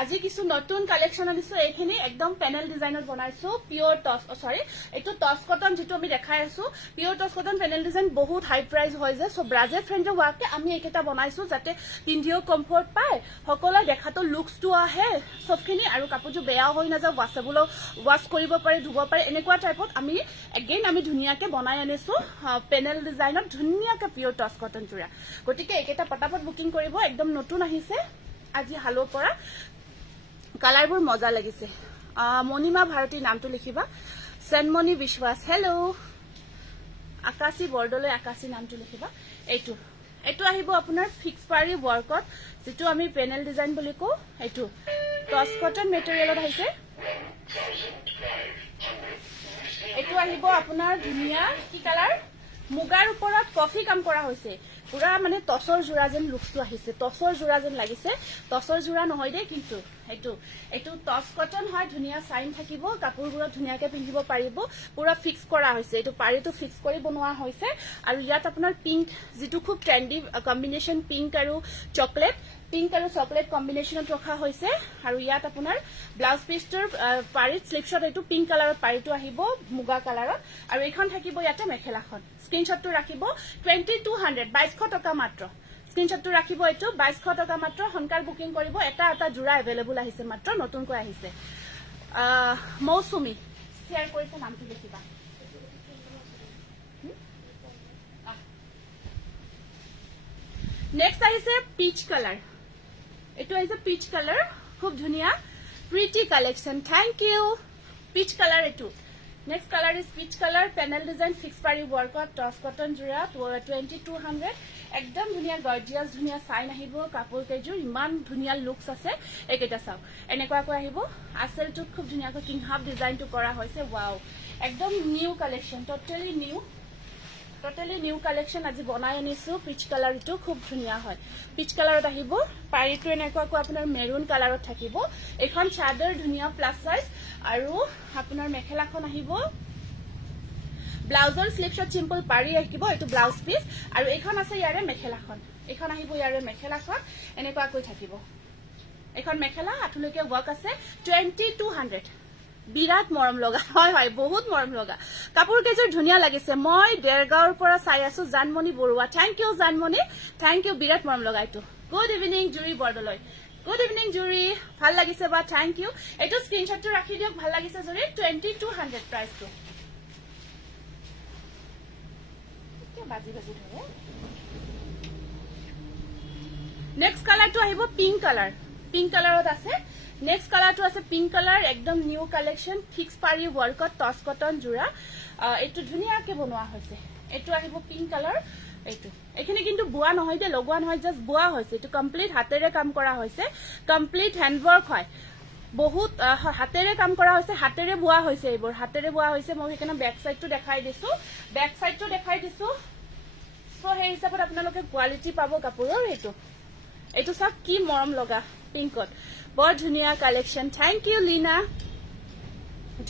আজি কিছু নতুন কালেকশন আনিছো এইখিনি একদম প্যানেল ডিজাইনত বনাইছো পিওর টস সরি এটো টস কটন যেটো আমি দেখাই আছো pure toss cotton panel design বহুত হাই প্রাইস হয় যে সো ব্রাজেট ফ্ৰেন্ডৰ ওয়াকে আমি একেটা বনাইছো যাতে পিন্ধিও কমফৰ্ট পায় সকলো দেখাটো লুকস টু আহে সবখিনি আৰু কাপোৰটো বেয়া হৈ না যাও ওয়াশেবল ওয়াশ কৰিব পাৰে ধুব পাৰে এনেকুৱা টাইপত আমি এগেইন আমি ধুনিয়াকে বনাই আনিছো প্যানেল ডিজাইনত ধুনিয়াকে পিওর টস কটন জোৰা গটিকে একেটা পটাপট বুকিং কৰিব একদম নতুন আহিছে আজি হালো পৰা কালাৰবোৰ মজা লাগিছে মনিমা ভাৰতী নামটো লিখিবা সনমনি বিশ্বাস হেল্ল আকাশী বৰ্ডলৈ আকাশী নামটো লিখিবা এইটো আহিব আপোনাৰ ফিক্স পাৰি ওয়াৰ্কত যেটো আমি প্যানেল ডিজাইন বুলি কও এইটো টস কটন মেটেৰিয়েলত আহিছে এইটো আহিব আপোনাৰ ধুনিয়া কি কালাৰ মুগাৰ ওপৰত কফি কাম কৰা হৈছে পুৰা মানে টসৰ জোৰা যেন লুকটো আহিছে টসৰ জোৰা যেন লাগিছে টসৰ জোৰা নহয় দে কিন্তু এটো টস কটন হয় ধুনিয়া সাইন থাকিব কাপোৰবোৰ ধুনিয়াকে পিন্ধিব পাৰিব পুৰা ফিক্স কৰা হৈছে এটো পাৰিটো ফিক্স কৰি বনোৱা হৈছে আৰু ইয়াত আপোনাৰ পিংক যেটো খুব ট্ৰেন্ডি কম্বিনেশন পিংক আৰু চকলেট কম্বিনেশনত ৰখা হৈছে আৰু ইয়াত আপোনাৰ ব্লাউজ পিছৰ পাৰিত স্লিপশট এটো পিংক কালাৰত পাৰিটো আহিব মুগা কালাৰত আৰু এইখন থাকিব ইয়াতে মেখেলাখন স্ক্ৰিনশ্বটটো ৰাখিব 2200 2200 টকা মাত্ৰ স্ক্ৰিনশ্বটটো ৰাখিব এটো 2200 টকা মাত্ৰ হনকাল বুকিং কৰিব এটা জোৰা अवेलेबल আহিছে মাত্ৰ নতুনকৈ আহিছে মৌসুমী শেয়াৰ কৰিছে নামটো দেখিবা নেক্সট আহিছে পিচ কালাৰ এটো আহিছে পিচ কালাৰ খুব ধুনিয়া pretty collection thank you peach colour এটো Next color is peach color panel design fixed pari work toss cotton jura 2200 ekdom dhunia gorgeous dhunia sign ahibo kapur kejur iman dhunia looks ase eketa saw enekwa ko ahibo asel tu khub dhunia ko king half design tu kora hoise wow ekdom new collection totally new collection aji banai anisu peach color tu khub dhunia hoy peach color ahibo pari tu enekwa ko apunar maroon color thakibo ekhon chador dhunia plus size আৰু আপোনাৰ মেখেলাখন আহিব ব্লাউজৰ স্লিপশট সিম্পল পাৰি আহিব এটো ব্লাউজ পিস আৰু এইখন আছে ইয়াৰে মেখেলাখন এইখন আহিব ইয়াৰে মেখেলাখন এনেকুৱা কৈ থাকিব এইখন মেখেলা আঠলৈকে ওয়াৰ্ক আছে 2200 বিৰাট মৰম লগা হয় বহুত মৰম লগা কাপোৰ কেজৰ ধুনিয়া লাগিছে মই দেৰগাঁৱৰ পৰা চাই আছো Janmoni Baruah thank you Janmoni thank you বিৰাট মৰম লগা এটো গুড ইভিনিং জুৰি বৰ্ডলৈ Good evening, Jury. ভাল লাগিছে বা thank you. এটো স্ক্রিনশট তো রাখি দিও ভাল লাগিছে জুরি 2200 প্রাইস তো। কি বাজি ধরে। নেক্সট কালার তো আহিব পিঙ্ক কালার। পিঙ্ক কালারত আছে। নেক্সট কালার তো আছে পিঙ্ক কালার একদম নিউ কালেকশন ফিক্স পাৰি ওয়াৰ্কত টস কটন জোৰা এটো ধুনিয়াকে বনোৱা হৈছে। এটো আহিব পিংক কালাৰ এইটো এখানে কিন্তু বুয়া নহয় যে লগোৱা নহয় জাস্ট বুয়া হৈছে এটো কমপ্লিট হাতেৰে কাম কৰা হৈছে কমপ্লিট হ্যান্ডওয়াৰ্ক হয় বহুত হাতেৰে কাম কৰা হৈছে হাতেৰে বুয়া হৈছে এইবোৰ হাতেৰে বুয়া হৈছে মই হেকানে ব্যাক সাইডটো দেখাই দিছো সো হে হিচাপত আপোনালোকে কোৱালিটি পাব কাপোৰৰ এইটো সব কি মৰম লগা পিংকত বৰ ধুনিয়া কালেকশন থ্যাংক ইউ লীনা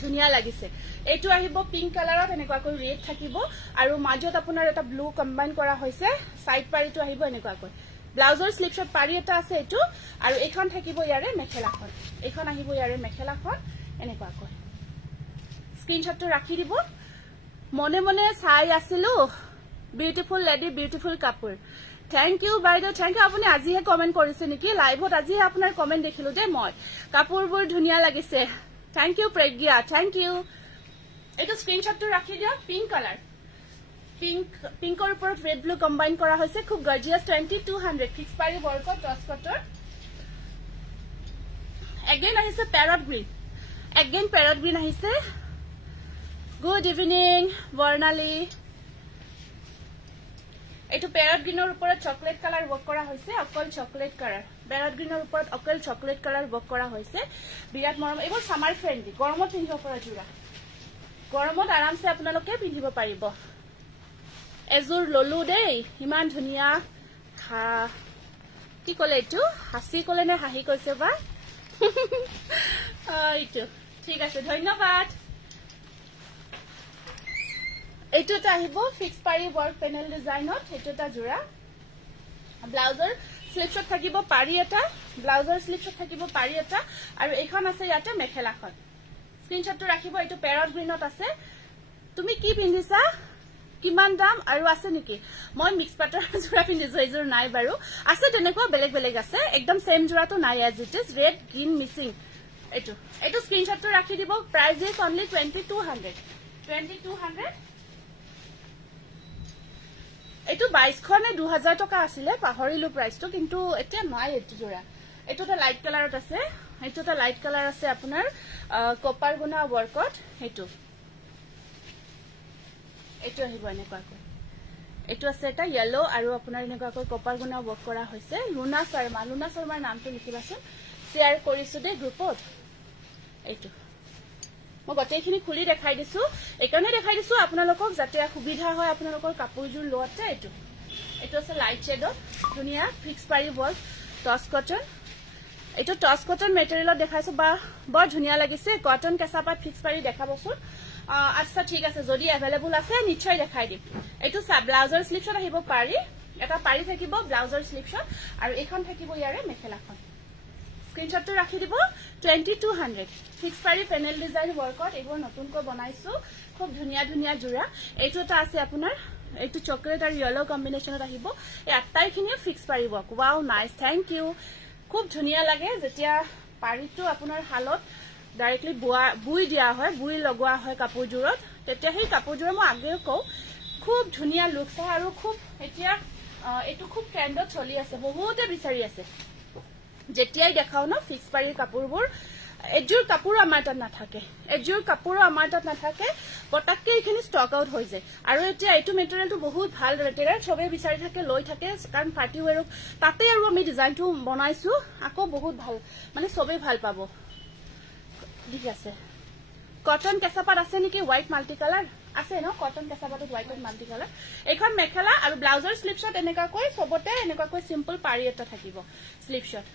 ধুনিয়া লাগিছে এইটো আহিব পিংক কালাৰত এনেকুৱা কৈ ৰেড থাকিব আৰু মাজত আপোনাৰ এটা ব্লু কম্বাইন কৰা হৈছে সাইড পাৰিটো আহিব এনেকুৱা কৈ ব্লাউজৰ স্লিপশট পাৰি এটা আছে এইটো আৰু এখন থাকিব ইয়াৰে মেখেলাখন এখন আহিব ইয়াৰে মেখেলাখন এনেকুৱা কৈ স্ক্ৰিনশটটো ৰাখি দিব মনে মনে চাই আছিলো বিউটিফুল লেডি বিউটিফুল কাপোৰ থ্যাংক ইউ বাইদেউ থ্যাংক ইউ আপুনি আজিহে কমেন্ট কৰিছে নেকি লাইভত আজিহে আপোনাৰ কমেন্ট দেখিলো দে মই কাপোৰবোৰ ধুনিয়া লাগিছে থ্যাংক ইউ প্ৰজ্ঞা থ্যাংক ইউ এটা স্ক্ৰিনশটটো ৰাখি দিও পিংক কালাৰ পিংকৰ ওপৰত ৰেড ব্লু কম্বাইন কৰা হৈছে খুব গৰ্জিয়াস 2200 ফিক্স পাৰি বৰ্কত 10 কটৰ এগেইন আহিছে প্যাৰট গ্ৰীন আহিছে গুড ইভিনিং বৰ্ণালী এটো প্যাৰট গ্ৰীনৰ ওপৰত চকলেট কালাৰ ওয়াৰ্ক কৰা হৈছে অকল চকলেট কালাৰ প্যাৰট গ্ৰীনৰ ওপৰত অকল চকলেট কালাৰ ওয়াৰ্ক কৰা হৈছে বিৰাট মৰম এইবোৰ সামাৰ ফ্ৰেন্ডলি গৰমত পিন্ধিব পৰা জোৰা গৰমত আৰামছে আপোনালোকে পিন্ধিব পাৰিব এজুৰ ললু দেই ইমান ধুনিয়া কি কলে এইটো হাসি কলে নে হাঁহি কৈছে বা এইটো ঠিক আছে ধন্যবাদ এইটো এটা আহিব ফিক্স পাৰি ওয়াৰ্ক প্যানেল ডিজাইনত এইটো এটা জোৰা ব্লাউজৰ স্লিপশট থাকিব পাৰি এটা ব্লাউজৰ স্লিপশট থাকিব পাৰি এটা আৰু এইখন আছে ইয়াতে মেখেলাখন স্ক্ৰিনশটটো ৰাখিব এইটো প্যাৰট গ্ৰীনত আছে তুমি কি পিন্ধিছা কিমান দাম আৰু আছে নেকি মই মিক্স পাটৰ জোৰা পিন্ধিছো এইজোৰ নাই বাৰু আছে তেনেকুৱা বেলেগ আছে একদম সেম জোৰাটো নাই as it is red green missing এইটো স্ক্ৰিনশটটো ৰাখি দিব প্ৰাইস ইজ অনলি 2200 এইটো 2200 নে 2000 টকা আছিল পাহৰিলো প্ৰাইসটো কিন্তু এতিয়া নাই এইটো জোৰা এইটো এটা লাইট কালাৰত আছে এইটো এটা লাইট কালাৰ আছে আপোনাৰ কপাৰ গুনা ওয়াৰ্কত এইটো আহিব এনেকুৱা এইটো আছে এটা ইয়েলো আৰু আপোনাৰ এনেকুৱা কপাৰ গুনা ওয়াৰ্ক কৰা হৈছে লুনা শৰ্মাৰ নামটো লিখিবাচোন শেয়াৰ কৰিছো দে গ্ৰুপত এইটো মই গটেইখিনি খুলি দেখাই দিছো এইকাৰণে দেখাই দিছো আপোনালোকক যাতে সুবিধা হয় আপোনালোকৰ কাপোৰজোৰ লোৱাতে এইটো আছে লাইট শেডত ধুনিয়া ফিক্স পাৰি ওয়াৰ্ক টস কটন এইটো টস কটন মেটেৰিয়েলত দেখাইছো বা বৰ ধুনিয়া লাগিছে কটন কেঁচাপাত ফিক্স পাৰি দেখাবচোন আচ্ছা ঠিক আছে যদি अवेलेबल আছে নিশ্চয় দেখাই দিম এইটো ব্লাউজৰ স্লিপশট আহিব পাৰি এটা পাৰি থাকিব ব্লাউজৰ স্লিপশট আৰু এখন থাকিব ইয়াৰে মেখেলাখন স্ক্ৰিনশটটো ৰাখি দিব 2200 ফিক্স পাৰি প্যানেল ডিজাইন ওয়াৰ্কত এইবোৰ নতুনকৈ বনাইছো খুব ধুনিয়া জোৰা এইটো এটা আছে আপোনাৰ এইটো চকলেট আৰু ইয়েলো কম্বিনেশনত আহিব এই আটাইখিনি ফিক্স পাৰি work wow nice thank you খুব ধুনিয়া লাগে যেতিয়া পাৰিটো আপোনাৰ হালত ডাইৰেক্টলি বুই দিয়া হয় বুই লগোৱা হয় কাপোৰজোৰত তেতিয়া সেই কাপোৰজোৰ মই আগেও কও খুব ধুনিয়া লুক চাই আৰু খুব এতিয়া এটো খুব ট্ৰেন্ডত চলি আছে বহুতে বিচাৰি আছে যেতিয়াই দেখাও ন ফিক্স পাৰি কাপোৰবোৰ এজোৰ কাপোৰ আমাৰ তাত নাথাকে পটাককে এইখিনি ষ্টক আউট হৈ যায় আৰু এতিয়া এইটো মেটেৰিয়েলটো বহুত ভাল মেটেৰিয়েল সবে বিচাৰি থাকে লৈ থাকে কাৰণ পাৰ্টি ওয়্যাৰক তাতে আৰু আমি ডিজাইনটো বনাইছো আকৌ বহুত ভাল মানে সবে ভাল পাব ঠিক আছে কটন কেঁচাপাত আছে নেকি হোয়াইট মাল্টি কালার আছে ন কটন কেঁচাপাতত হোয়াইট মাল্টি কালার এখন মেখেলা আৰু ব্লাউজৰ স্লিপশট এনেকা কৈ সবতে এনেকা কৈ সিম্পল পাৰি এটা থাকিব স্লিপশট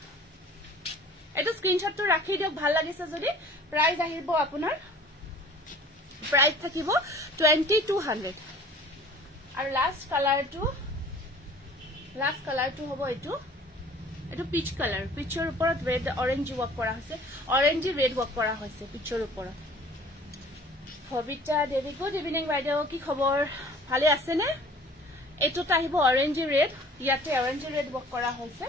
এইটো স্ক্ৰিনশটটো ৰাখি দিওক ভাল লাগিছে যদি প্ৰাইস আহিব আপোনাৰ প্ৰাইস থাকিব 2200 আৰু লাস্ট কালাৰটো হ'ব এইটো পিচ কালাৰ পিচৰ ওপৰত ৰেড অৰেঞ্জ ওয়াৰ্ক কৰা হৈছে অৰেঞ্জ ৰেড ওয়াৰ্ক কৰা হৈছে পিচৰ ওপৰত ভবিতা দেৱী গুড ইভিনিং বাইদেউ কি খবৰ ভালে আছে নে এটোটা আহিব অৰেঞ্জ ৰেড ইয়াতে অৰেঞ্জ ৰেড ওয়াৰ্ক কৰা হৈছে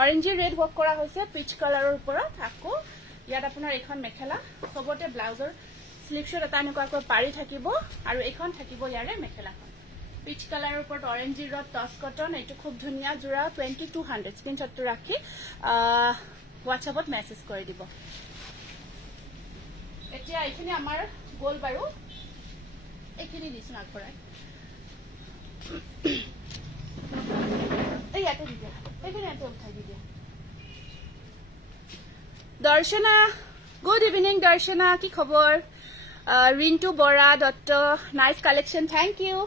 অৰেঞ্জ ৰেড ওয়াৰ্ক কৰা হৈছে পিচ কালাৰৰ ওপৰত আকৌ ইয়াত আপোনাৰ এখন মেখেলা সবতে ব্লাউজৰ স্লিপশট এটা এনেকুৱাকৈ পাৰি থাকিব আৰু এখন থাকিব ইয়াৰে মেখেলাখন পিচ কালাৰৰ ওপৰত অৰেঞ্জ ৰেড টস কটন এইটো খুব ধুনিয়া জোৰা 2200 স্ক্ৰিনশটটো ৰাখি হোৱাটছআপত মেসেজ কৰি দিব এতিয়া এইখিনি আমাৰ গোল বাৰু এইখিনি দিছো আগবঢ়াই এই ইয়াতে দি দিয়া এইখিনি ইয়াতে উঠাই দি দিয়া দৰ্শনা গুড ইভিনিং দৰ্শনা কি খবৰ Rintu Bora Dutta nice collection thank you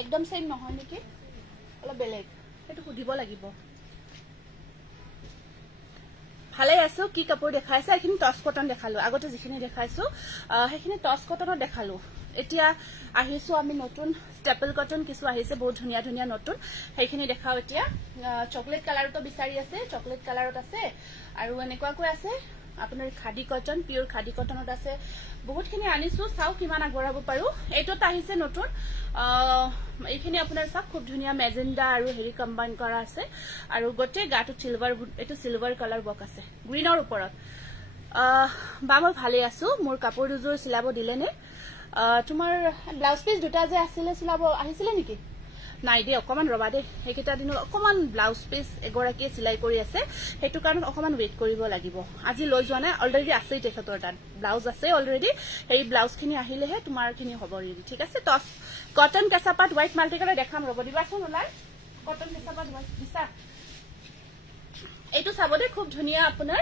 একদম সেম নহয় নেকি অলপ বেলেগ সেইটো সুধিব লাগিব ভালে আছো কি কাপোৰ দেখাইছে এইখিনি টস কটন দেখালো আগতে যিখিনি দেখাইছো সেইখিনি টস কটনত দেখালো এতিয়া আহিছো আমি নতুন স্টেপল কটন কিছু আহিছে বহুত ধুনিয়া ধুনিয়া নতুন সেইখিনি দেখাও এতিয়া চকলেট কালাৰটো বিচাৰি আছে চকলেট কালাৰত আছে আৰু এনেকুৱা কৈ আছে আপোনাৰ খাদি কটন পিওৰ খাদি কটনত আছে বহুতখিনি আনিছো চাও কিমান আগবঢ়াব পাৰো এইটোত আহিছে নতুন এইখিনি আপোনাৰ সব খুব ধুনিয়া মেজেন্ডা আৰু হেৰি কম্বাইন কৰা আছে আৰু গটে গাটো সিলভাৰ এটো সিলভাৰ কালাৰ বক আছে গ্ৰীনৰ ওপৰত বা মই ভালে আছো মোৰ কাপোৰ দুজোৰ সিলাব দিলে নে তোমাৰ ব্লাউজ পিস দুটা যে আছিল সিলাব আহিছিল নেকি নাই দে অকমান ৰবা দে হেকিটা দিন অকমান ব্লাউজ পিস এগৰাকী সিলাই কৰি আছে হেতু কাৰণ অকমান ওয়েট কৰিব লাগিব আজি লৈ যোৱা নাই অলৰেডি আছে তেখেতৰ তাত ব্লাউজ আছে অলৰেডি এই ব্লাউজ খিনি আহিলেহে তোমাৰ খিনি হ'ব ৰেডি ঠিক আছে টস কটন কেঁচাপাত হোৱাইট মাল্টি কালাৰ দেখাম ৰব দিবাচোন ওলাই কটন কেঁচাপাত হোৱাইট দিছা এইটো চাবদে খুব ধুনিয়া আপোনাৰ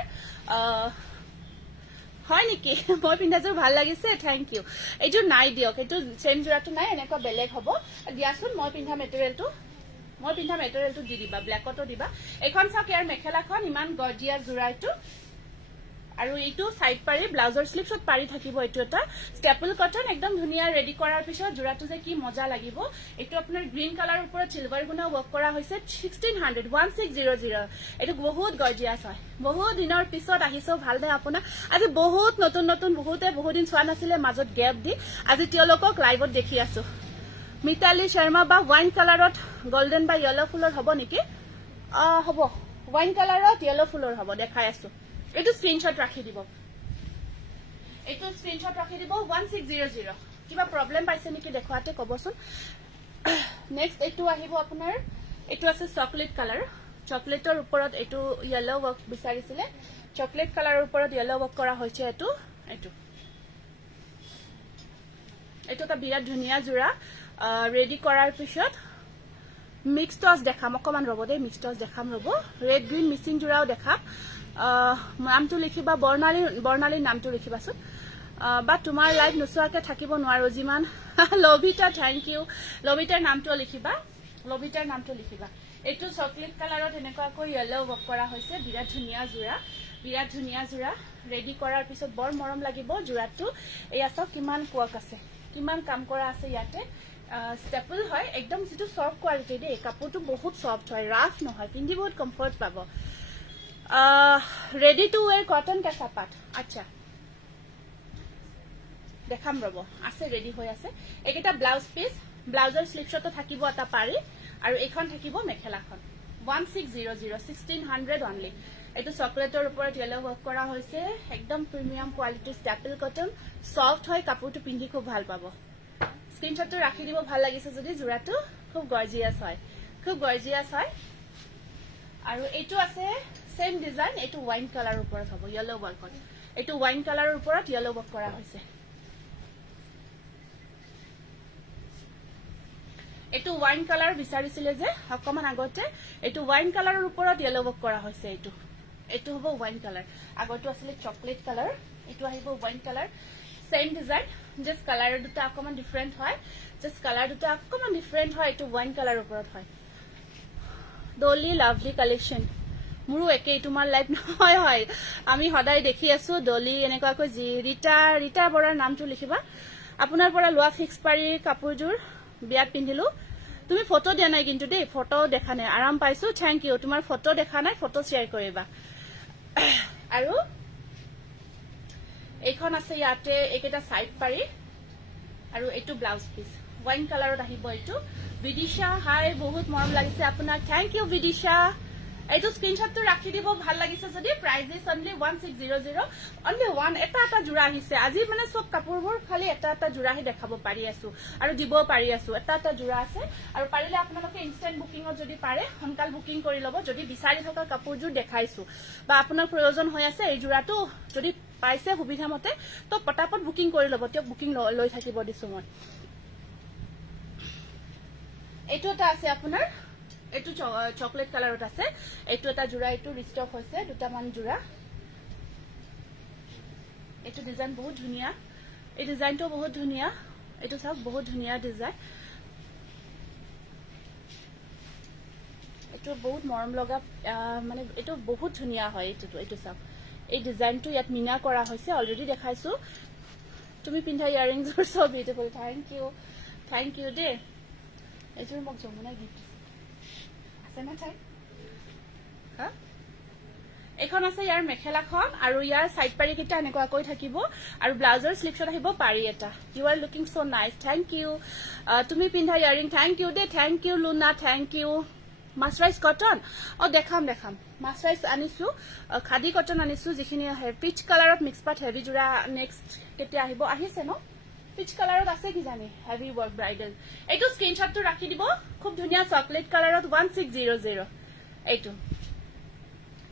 হয় নেকি মই পিন্ধাজোৰ ভাল লাগিছে থ্যাংক ইউ এইটো নাই দিয়ক এইটো চেম জোৰাটো নাই এনেকুৱা বেলেগ হ'ব দিয়াচোন মই পিন্ধা মেটেৰিয়েলটো দি দিবা ব্ল্যাকটো দিবা এখন চাওক ইয়াৰ মেখেলাখন ইমান গৰ্জিয়াস জোৰা এইটো আৰু এইটো সাইড পাৰি ব্লাউজৰ স্লিপছত পাৰি থাকিব এইটো এটা স্টেপল কটন একদম ধুনিয়া ৰেডি কৰাৰ পিছত জোৰাটো যে কি মজা লাগিব এইটো আপোনাৰ গ্ৰীন কালাৰৰ ওপৰত সিলভাৰ গুণা ওয়াৰ্ক কৰা হৈছে 1600 এইটো বহুত গৰ্জিয়াস হয় বহুত দিনৰ পিছত আহিছো ভাল দে আপোনা আজি বহুত নতুন নতুন বহুত দিন চোৱা নাছিলে মাজত গ্যাপ দি আজি তেওঁলোকক লাইভত দেখি আছো মিতালী শৰ্মা বা ওয়াইন কালাৰত গোল্ডেন বা ইয়েলো ফুলৰ হ'ব নেকি হ'ব ওয়াইন কালাৰত ইয়েলো ফুলৰ হ'ব দেখাই আছো এইটো স্ক্ৰিনশ্বট ৰাখি দিব 1600 কিবা প্ৰবলেম পাইছে নেকি দেখুৱাতে কবচোন নেক্সট এইটো আহিব আপোনাৰ এইটো আছে চকলেট কালাৰ চকলেটৰ ওপৰত এইটো ইয়েলো ওয়াৰ্ক বিচাৰিছিলে চকলেট কালাৰৰ ওপৰত ইয়েলো ওয়াৰ্ক কৰা হৈছে এইটো এটা বিৰাট ধুনিয়া জোৰা ৰেডি কৰাৰ পিছত মিক্স টস দেখাম অকমান ৰব দে মিক্স টস দেখাম ৰব ৰেড গ্ৰীন মিক্সিং জোৰাও দেখাম নামটো লিখিবা বৰ্ণালী নামটো লিখিবাচোন বা তোমাৰ লাইভ নোচোৱাকে থাকিব নোৱাৰো যিমান লভিতা থ্যাংক ইউ লভিতাৰ নামটো লিখিবা এইটো চকলেট কালাৰত এনেকুৱাকৈ ইয়েলো ওয়াৰ্ক কৰা হৈছে বিৰাট ধুনিয়া জোৰা ৰেডি কৰাৰ পিছত বৰ মৰম লাগিব জোৰাটো এয়া চাওক কিমান কোৱাক আছে কিমান কাম কৰা আছে ইয়াতে স্টেপল হয় একদম যেটো সফট কোৱালিটি দে কাপোৰটো বহুত সফট হয় ৰাফ নহয় পিন্ধি বহুত কমফৰ্ট পাব ৰেডি টু ওয়্যাৰ কটন কেঁচাপাত আচ্ছা দেখাম ৰব আছে ৰেডি হৈ আছে এইটা ব্লাউজ পিস ব্লাউজৰ স্লিপছটো থাকিব এটা পাৰি আৰু এইখন থাকিব মেখেলাখন 1600 অনলি এইটো চকলেটৰ ওপৰত ইয়েলো ওয়াৰ্ক কৰা হৈছে একদম premium quality staple cotton soft হয় কাপোৰটো পিন্ধি খুব ভাল পাব স্ক্ৰিনশ্বটটো ৰাখি দিব ভাল লাগিছে যদি জোৰাটো খুব গৰ্জিয়াস হয় আৰু এইটো আছে সেম ডিজাইন এইটো ওয়াইন কালাৰৰ ওপৰত হ'ব ইয়েলো ওয়াৰ্কত এইটো ওয়াইন কালাৰৰ ওপৰত ইয়েলো ওয়াৰ্ক কৰা হৈছে এইটো ওয়াইন কালাৰ বিচাৰিছিলে যে অকমান আগতে এইটো ওয়াইন কালাৰৰ ওপৰত ইয়েলো ওয়াৰ্ক কৰা হৈছে এইটো হ'ব ওয়াইন কালাৰ আগতো আছিল চকলেট কালাৰ এইটো আহিব wine colour same design just colour দুটা অকমান ডিফাৰেন্ট হয় এইটো ওয়াইন কালাৰৰ ওপৰত হয় ডলি লাভলি কালেকশন মুৰু একে তোমাৰ লাইভ নহয় হয় আমি সদায় দেখি আছো ডলি এনেকুৱাকৈ জি ৰিটা বৰাৰ নামটো লিখিবা আপোনাৰ পৰা লোৱা ফিক্স পাৰি কাপোৰজোৰ বিয়াত পিন্ধিলো তুমি ফটো দিয়া নাই কিন্তু দেই ফটো দেখা নাই আৰাম পাইছো থ্যাংক ইউ তোমাৰ ফটো দেখা নাই ফটো শেয়াৰ কৰিবা আৰু এইখন আছে ইয়াতে একেটা সাইড পাৰি আৰু এইটো ব্লাউজ পিস ওয়াইন কালাৰত আহিব এইটো বিদিশা হাই বহুত মৰম লাগিছে আপোনাক থ্যাংক ইউ বিদিশা এইটো স্ক্ৰিনশ্বটটো ৰাখি দিব ভাল লাগিছে যদি price is only 1600 only one এটা জোৰা আহিছে আজি মানে সব কাপোৰবোৰ খালি এটা জোৰাহি দেখাব পাৰি আছো আৰু দিব পাৰি আছো এটা জোৰা আছে আৰু পাৰিলে আপোনালোকে ইনষ্টেন্ট বুকিংত যদি পাৰে সোনকাল বুকিং কৰি লব যদি বিচাৰি থকা কাপোৰজোৰ দেখাইছো বা আপোনাৰ প্ৰয়োজন হৈ আছে এই জোৰাটো যদি পাইছে সুবিধা মতে তো পটাপট বুকিং কৰি লব তেওঁ বুকিং লৈ থাকিব দিছো মই এইটো এটা আছে আপোনাৰ এইটো চকলেট কালাৰত আছে এইটো এটা জোৰা এইটো ৰিস্টক হৈছে দুটা মান জোৰা এইটো ডিজাইন বহুত ধুনিয়া এই ডিজাইনটো বহুত ধুনিয়া এইটো সব বহুত ধুনিয়া ডিজাইন এইটো বহুত মৰম লগা মানে এইটো বহুত ধুনিয়া হয় এইটো সব এই ডিজাইনটো ইয়াত মিনা কৰা হৈছে অলৰেডি দেখাইছো তুমি পিন্ধা ইয়াৰিংছৰ সব বিউটিফুল থ্যাংক ইউ দে এইটোৰ মোক যমুনা গিফ্ট আছে না তাই হা এখন আছে ইয়াৰ মেখেলাখন আৰু ইয়াৰ সাইড পাৰি কিটা এনেকুৱা কৈ থাকিব আৰু ব্লাউজৰ স্লিপছত আহিব পাৰি এটা you are looking so nice thank you তুমি পিন্ধা ইয়াৰিং থ্যাংক ইউ দে thank you Luna thank you mercerised cotton দেখাম মাছৰাইজ আনিছো খাদি কটন আনিছো যিখিনি পিচ কালাৰত মিক্স পাট হেভি জোৰা নেক্সট কেতিয়া আহিব আহিছে ন পিচ কালাৰত আছে কি জানি হেভি ওয়াৰ্ক ব্ৰাইডাল এইটো স্ক্ৰিনশটটো ৰাখি দিব খুব ধুনিয়া চকলেট কালাৰত 1600 এইটো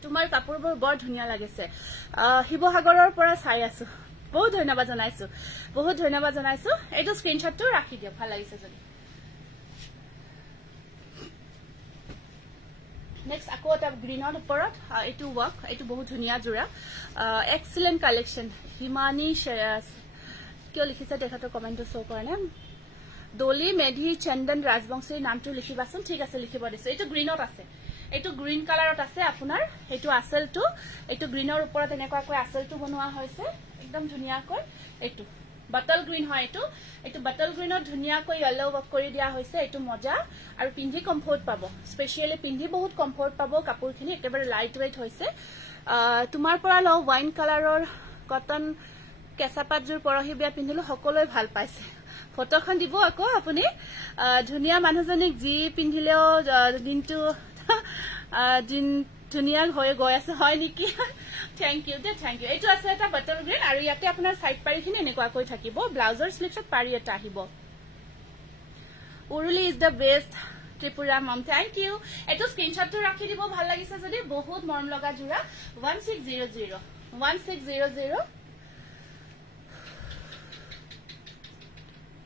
তোমাৰ কাপোৰবোৰ বৰ ধুনিয়া লাগিছে হিবহাগৰৰ পৰা চাই আছো বহুত ধন্যবাদ জনাইছো এইটো স্ক্ৰিনশটটো ৰাখি দিও ভাল লাগিছে যদি নেক্সট আকৌ এটা গ্ৰীনৰ ওপৰত এইটো ওয়াৰ্ক এইটো বহুত ধুনিয়া জোৰা এক্সিলেন্ট কালেকশন হিমানী শেয়াস কিয় লিখিছে দেখাটো কমেন্টটো শো কৰে দলি মেধি চন্দন ৰাজবংশীৰ নামটো লিখিবাচোন ঠিক আছে লিখিব দিছো এইটো গ্ৰীনত আছে এইটো গ্ৰীন কালাৰত আছে আপোনাৰ এইটো আসলটো এইটো গ্ৰীনৰ ওপৰত এনেকুৱাকৈ আসলটো বনোৱা হৈছে একদম ধুনিয়াকৈ এইটো বটল গ্ৰীন হয় এইটো বটল গ্ৰীনত ধুনিয়াকৈ yellow work কৰি দিয়া হৈছে এইটো মজা আৰু পিন্ধি কমফৰ্ট পাব স্পেশালি পিন্ধি বহুত কমফৰ্ট পাব কাপোৰখিনি একেবাৰে লাইট ওয়েট হৈছে তোমাৰ পৰা লও ওয়াইন কালাৰৰ কটন কেঁচাপাতজোৰ পৰহি বিয়া পিন্ধিলো সকলোৱে ভাল পাইছে ফটোখন দিব আকৌ আপুনি ধুনিয়া মানুহজনীক যি পিন্ধিলেও দিনটো দিন ধুনিয়া হৈ গৈ আছে হয় নেকি থ্যাংক ইউ এইটো আছে এটা বটল গ্ৰীন আৰু ইয়াতে আপোনাৰ সাইড পাৰিখিনি এনেকুৱাকৈ থাকিব ব্লাউজৰ স্লিপছত পাৰি এটা আহিব Uruli is the best Tripura মম থ্যাংক ইউ এইটো স্ক্ৰিনশ্বটটো ৰাখি দিব ভাল লাগিছে যদি বহুত মৰম লগা জোৰা 1600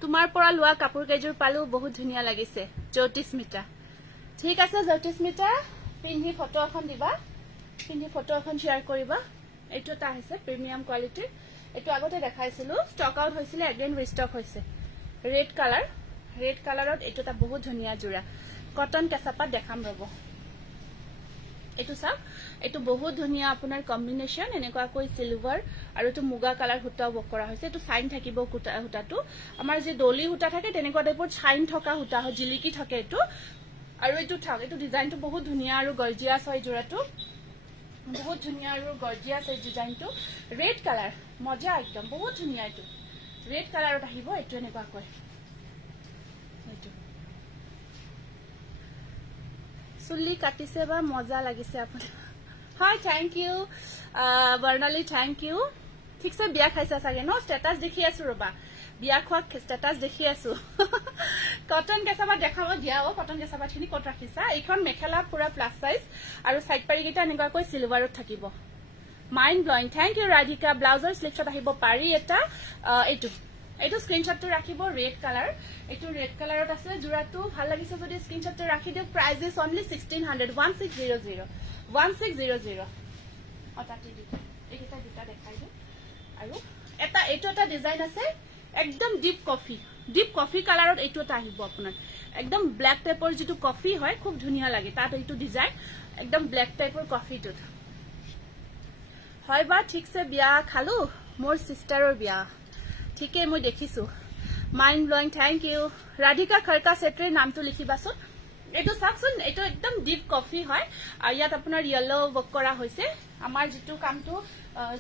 তোমাৰ পৰা লোৱা কাপোৰ কেজোৰ পালো বহুত ধুনিয়া লাগিছে জ্যোতিস্মিতা ঠিক আছে জ্যোতিস্মিতা পিন্ধি ফটো এখন দিবা পিন্ধি ফটো এখন শেয়াৰ কৰিবা এইটো এটা আছে প্ৰিমিয়াম কোৱালিটিৰ এইটো আগতে দেখাইছিলো ষ্টক আউট হৈছিলে এগেইন ৰিষ্টক হৈছে ৰেড কালাৰত এইটো এটা বহুত ধুনিয়া জোৰা কটন কেঁচাপাত দেখাম ৰব এইটো সব এইটো বহুত ধুনিয়া আপোনাৰ কম্বিনেশন এনেকুৱাকৈ সিলভাৰ আৰু এইটো মুগা কালাৰ হুটা বক কৰা হৈছে এইটো সাইন থাকিব হুটাটো আমাৰ যে দলি হুটা থাকে তেনেকুৱা টাইপৰ সাইন থকা হুটা হয় জিলিকি থাকে এইটো আৰু এইটো ডিজাইনটো বহুত ধুনিয়া আৰু গৰ্জিয়াস হয় জোৰাটো বহুত ধুনিয়া আৰু গৰ্জিয়াস এই ডিজাইনটো ৰেড কালাৰ মজা একদম বহুত ধুনিয়া এইটো ৰেড কালাৰত আহিব এইটো এনেকুৱাকৈ এইটো চুলি কাটিছে বা মজা লাগিছে আপুনি হাই থ্যাংক ইউ বৰ্ণালী থ্যাংক ইউ ঠিকছে বিয়া খাইছা চাগে ন স্ট্যাটাস দেখি আছো ৰবা বিয়া খোৱা স্ট্যাটাস দেখি আছো কটন কেঁচাপাত দেখাব দিয়া কটন কেঁচাপাতখিনি কত ৰাখিছা এইখন মেখেলা পুৰা প্লাস সাইজ আৰু সাইড পাৰি কিটা এনেকুৱাকৈ সিলভাৰত থাকিব mind blowing thank you Radhika ব্লাউজৰ স্লিপছত আহিব পাৰি এটা এইটো স্ক্ৰিনশ্বটটো ৰাখিব ৰেড কালাৰ এইটো ৰেড কালাৰত আছে জোৰাটো ভাল লাগিছে যদি স্ক্ৰিনশ্বটটো ৰাখি দিও প্ৰাইজ ইজ অনলি 1600 1600 অটাটি দিটা এইটা দেখাই দিও আৰু এইটো এটা ডিজাইন আছে একদম ডিপ কফি কালাৰত এইটো এটা আহিব আপোনাৰ একদম ব্ল্যাক টাইপৰ যেটো কফি হয় খুব ধুনিয়া লাগে তাত এইটো ডিজাইন একদম ব্ল্যাক টাইপৰ কফিটো হয় বা ঠিকছে বিয়া খালো মোৰ সিস্টাৰৰ বিয়া ঠিকে মই দেখিছো mind blowing thank you Radhika Kharka সেট্ৰিৰ নামটো লিখিবাচোন এইটো চাকচোন এইটো একদম ডিপ কফি হয় আৰু ইয়াত আপোনাৰ yellow work কৰা হৈছে আমাৰ যেটো কামটো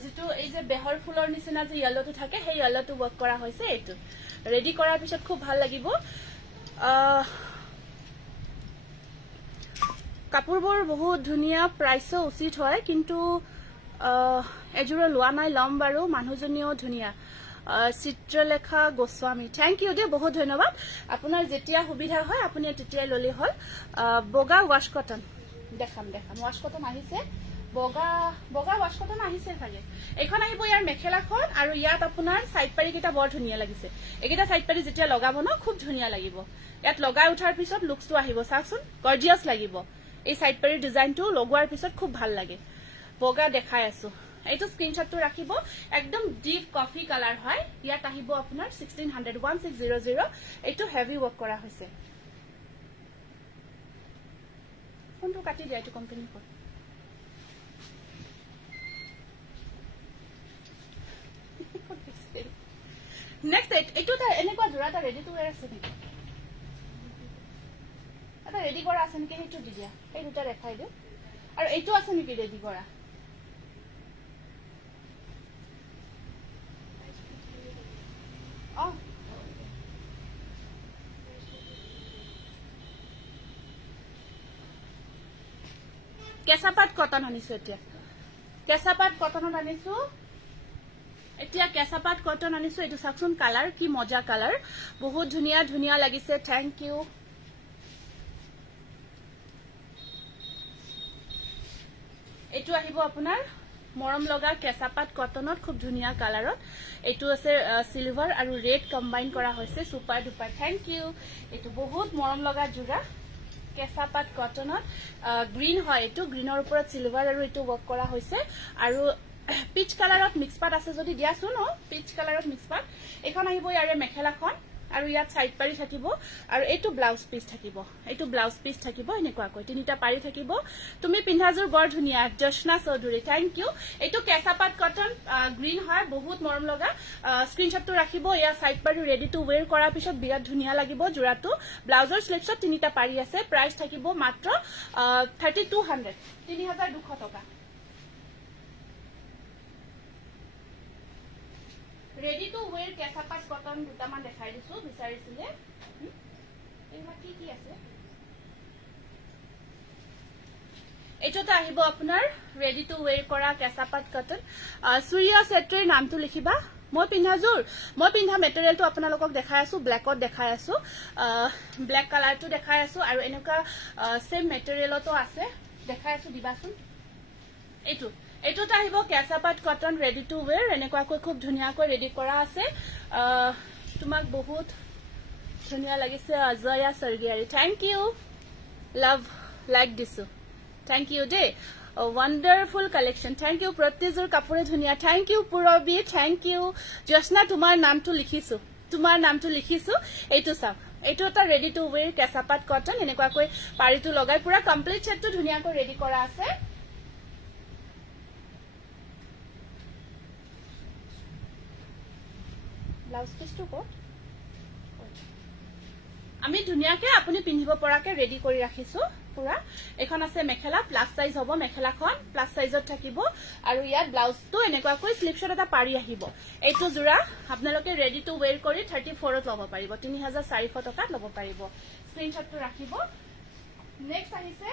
যেটো এই যে বেহৰ ফুলৰ নিচিনা যে yellowটো থাকে সেই yellowটো work কৰা হৈছে এইটো ৰেডি কৰাৰ পিছত খুব ভাল লাগিব কাপোৰবোৰ বহুত ধুনীয়া প্ৰাইসো উচিত হয় কিন্তু এজোৰ লোৱা নাই লম বাৰু মানুহজনীও ধুনীয়া চিত্ৰলেখা গোস্বামী থ্যাংক ইউ দে বহুত ধন্যবাদ আপোনাৰ যেতিয়া সুবিধা হয় আপুনি তেতিয়াই ললি হল বগা ওয়াশ কটন দেখাম ওয়াশ কটন আহিছে বগা ওয়াশ কটন আহিছে ফালে এখন আহিব ইয়াৰ মেখেলাখন আৰু ইয়াত আপোনাৰ সাইড পাৰি কিটা বৰ ধুনীয়া লাগিছে একেটা সাইড পাৰি যেতিয়া লগাব ন খুব ধুনীয়া লাগিব ইয়াত লগাই উঠাৰ পিছত লুকসটো আহিব চাওকচোন গৰ্জিয়াস লাগিব এই সাইড পাৰি ডিজাইনটো লগোৱাৰ পিছত খুব ভাল লাগে বগা দেখাই আছো এইটো স্ক্ৰিনশটটো ৰাখিব একদম ডিপ কফি কালাৰ হয় ইয়াত আহিব আপোনাৰ 1600 এইটো হেভি ওয়াৰ্ক কৰা হৈছে ফোনটো কাটি দিয়া এইটো কোম্পানী কৰ নেক্সট এইটো এনেকুৱা জোৰাটা ৰেডি টু ওয়্যাৰ আছে নেকি এটা ৰেডি কৰা আছে নেকি সেইটো দি দিয়া এই দুটা দেখাই দিও আৰু এইটো আছে নেকি ৰেডি কৰা কেঁচাপাত কটন আনিছো এতিয়া কেঁচাপাত কটনত আনিছো এতিয়া কেঁচাপাত কটন আনিছো এইটো চাকচোন কালাৰ কি মজা কালাৰ বহুত ধুনীয়া ধুনীয়া লাগিছে থ্যাংক ইউ এইটো আহিব আপোনাৰ মৰম লগা কেঁচাপাত কটনত খুব ধুনীয়া কালাৰত এইটো আছে সিলভাৰ আৰু ৰেড কম্বাইন কৰা হৈছে সুপাৰ ডুপাৰ থ্যাংক ইউ এইটো বহুত মৰম লগা জোৰা কেঁচাপাত কটনত গ্ৰীন হয় এইটো গ্ৰীনৰ ওপৰত সিলভাৰ আৰু এইটো ওয়াৰ্ক কৰা হৈছে আৰু পিচ কালাৰত মিক্স পাত আছে যদি দিয়াছো ন পিচ কালাৰত মিক্স পাত এখন আহিব ইয়াৰে মেখেলাখন আৰু ইয়াত সাইড পাৰি থাকিব আৰু এইটো ব্লাউজ পিস থাকিব এনেকুৱা কৈ তিনিটা পাৰি থাকিব তুমি পিন্ধাজুৰ বৰ ধুনীয়া জশনা চৌধুৰী থ্যাংক ইউ এইটো কেঁচাপাত কটন গ্ৰীন হয় বহুত মৰম লগা স্ক্ৰিনশটটো ৰাখিব ইয়া সাইড পাৰি ৰেডি টু ওয়্যাৰ কৰাৰ পিছত বিৰাট ধুনীয়া লাগিব জোৰাটো ব্লাউজৰ স্লিভছত তিনিটা পাৰি আছে প্ৰাইস থাকিব মাত্ৰ 3200 টকা ৰেডি টু ওয়্যাৰ কেঁচাপাত কটন দুটামান দেখাই দিছো বিচাৰিছিলে এইবা কি আছে এটোটা আহিব আপোনাৰ ৰেডি টু ওয়্যাৰ কৰা কেঁচাপাত কটন সুইয়া সেট্ৰিৰ নামটো লিখিবা মই পিন্ধা মেটেৰিয়েলটো আপোনালোকক দেখাই আছো ব্ল্যাকত দেখাই আছো ব্ল্যাক কালাৰটো দেখাই আছো আৰু এনেকা সেম মেটেৰিয়েলটো আছে দেখাই আছো দিবাচোন এইটোটা আহিব কেঁচাপাত কটন ৰেডি টু ওয়্যাৰ এনেকুৱাকৈ খুব ধুনীয়াকৈ ৰেডি কৰা আছে তোমাক বহুত ধুনীয়া লাগিছে Ajoya Sarogiyari thank you love like দিছো থ্যাংক ইউ দে wonderful collection thank you প্ৰত্যেকজোৰ কাপোৰে ধুনীয়া thank you পুৰবি thank you Joshna তোমাৰ নামটো লিখিছো এইটো চাওক এইটো এটা ৰেডি টু ওয়্যাৰ কেঁচাপাত কটন এনেকুৱাকৈ পাৰিটো লগাই পুৰা কমপ্লিট সেটটো ধুনীয়াকৈ ৰেডি কৰা আছে ব্লাউজ পিসটো কত আমি ধুনীয়াকে আপুনি পিন্ধিব পৰাকে ৰেডি কৰি ৰাখিছো পুৰা এখন আছে মেখেলা প্লাস সাইজ হ'ব মেখেলাখন প্লাস সাইজত থাকিব আৰু ইয়াত ব্লাউজটো এনেকুৱাকৈ স্লিভছত এটা পাৰি আহিব এইটো জোৰা আপোনালোকে ৰেডি টু ওয়্যাৰ কৰি 34ত ল'ব পাৰিব 3400 টকাত ল'ব পাৰিব স্ক্ৰিনশটটো ৰাখিব নেক্সট আহিছে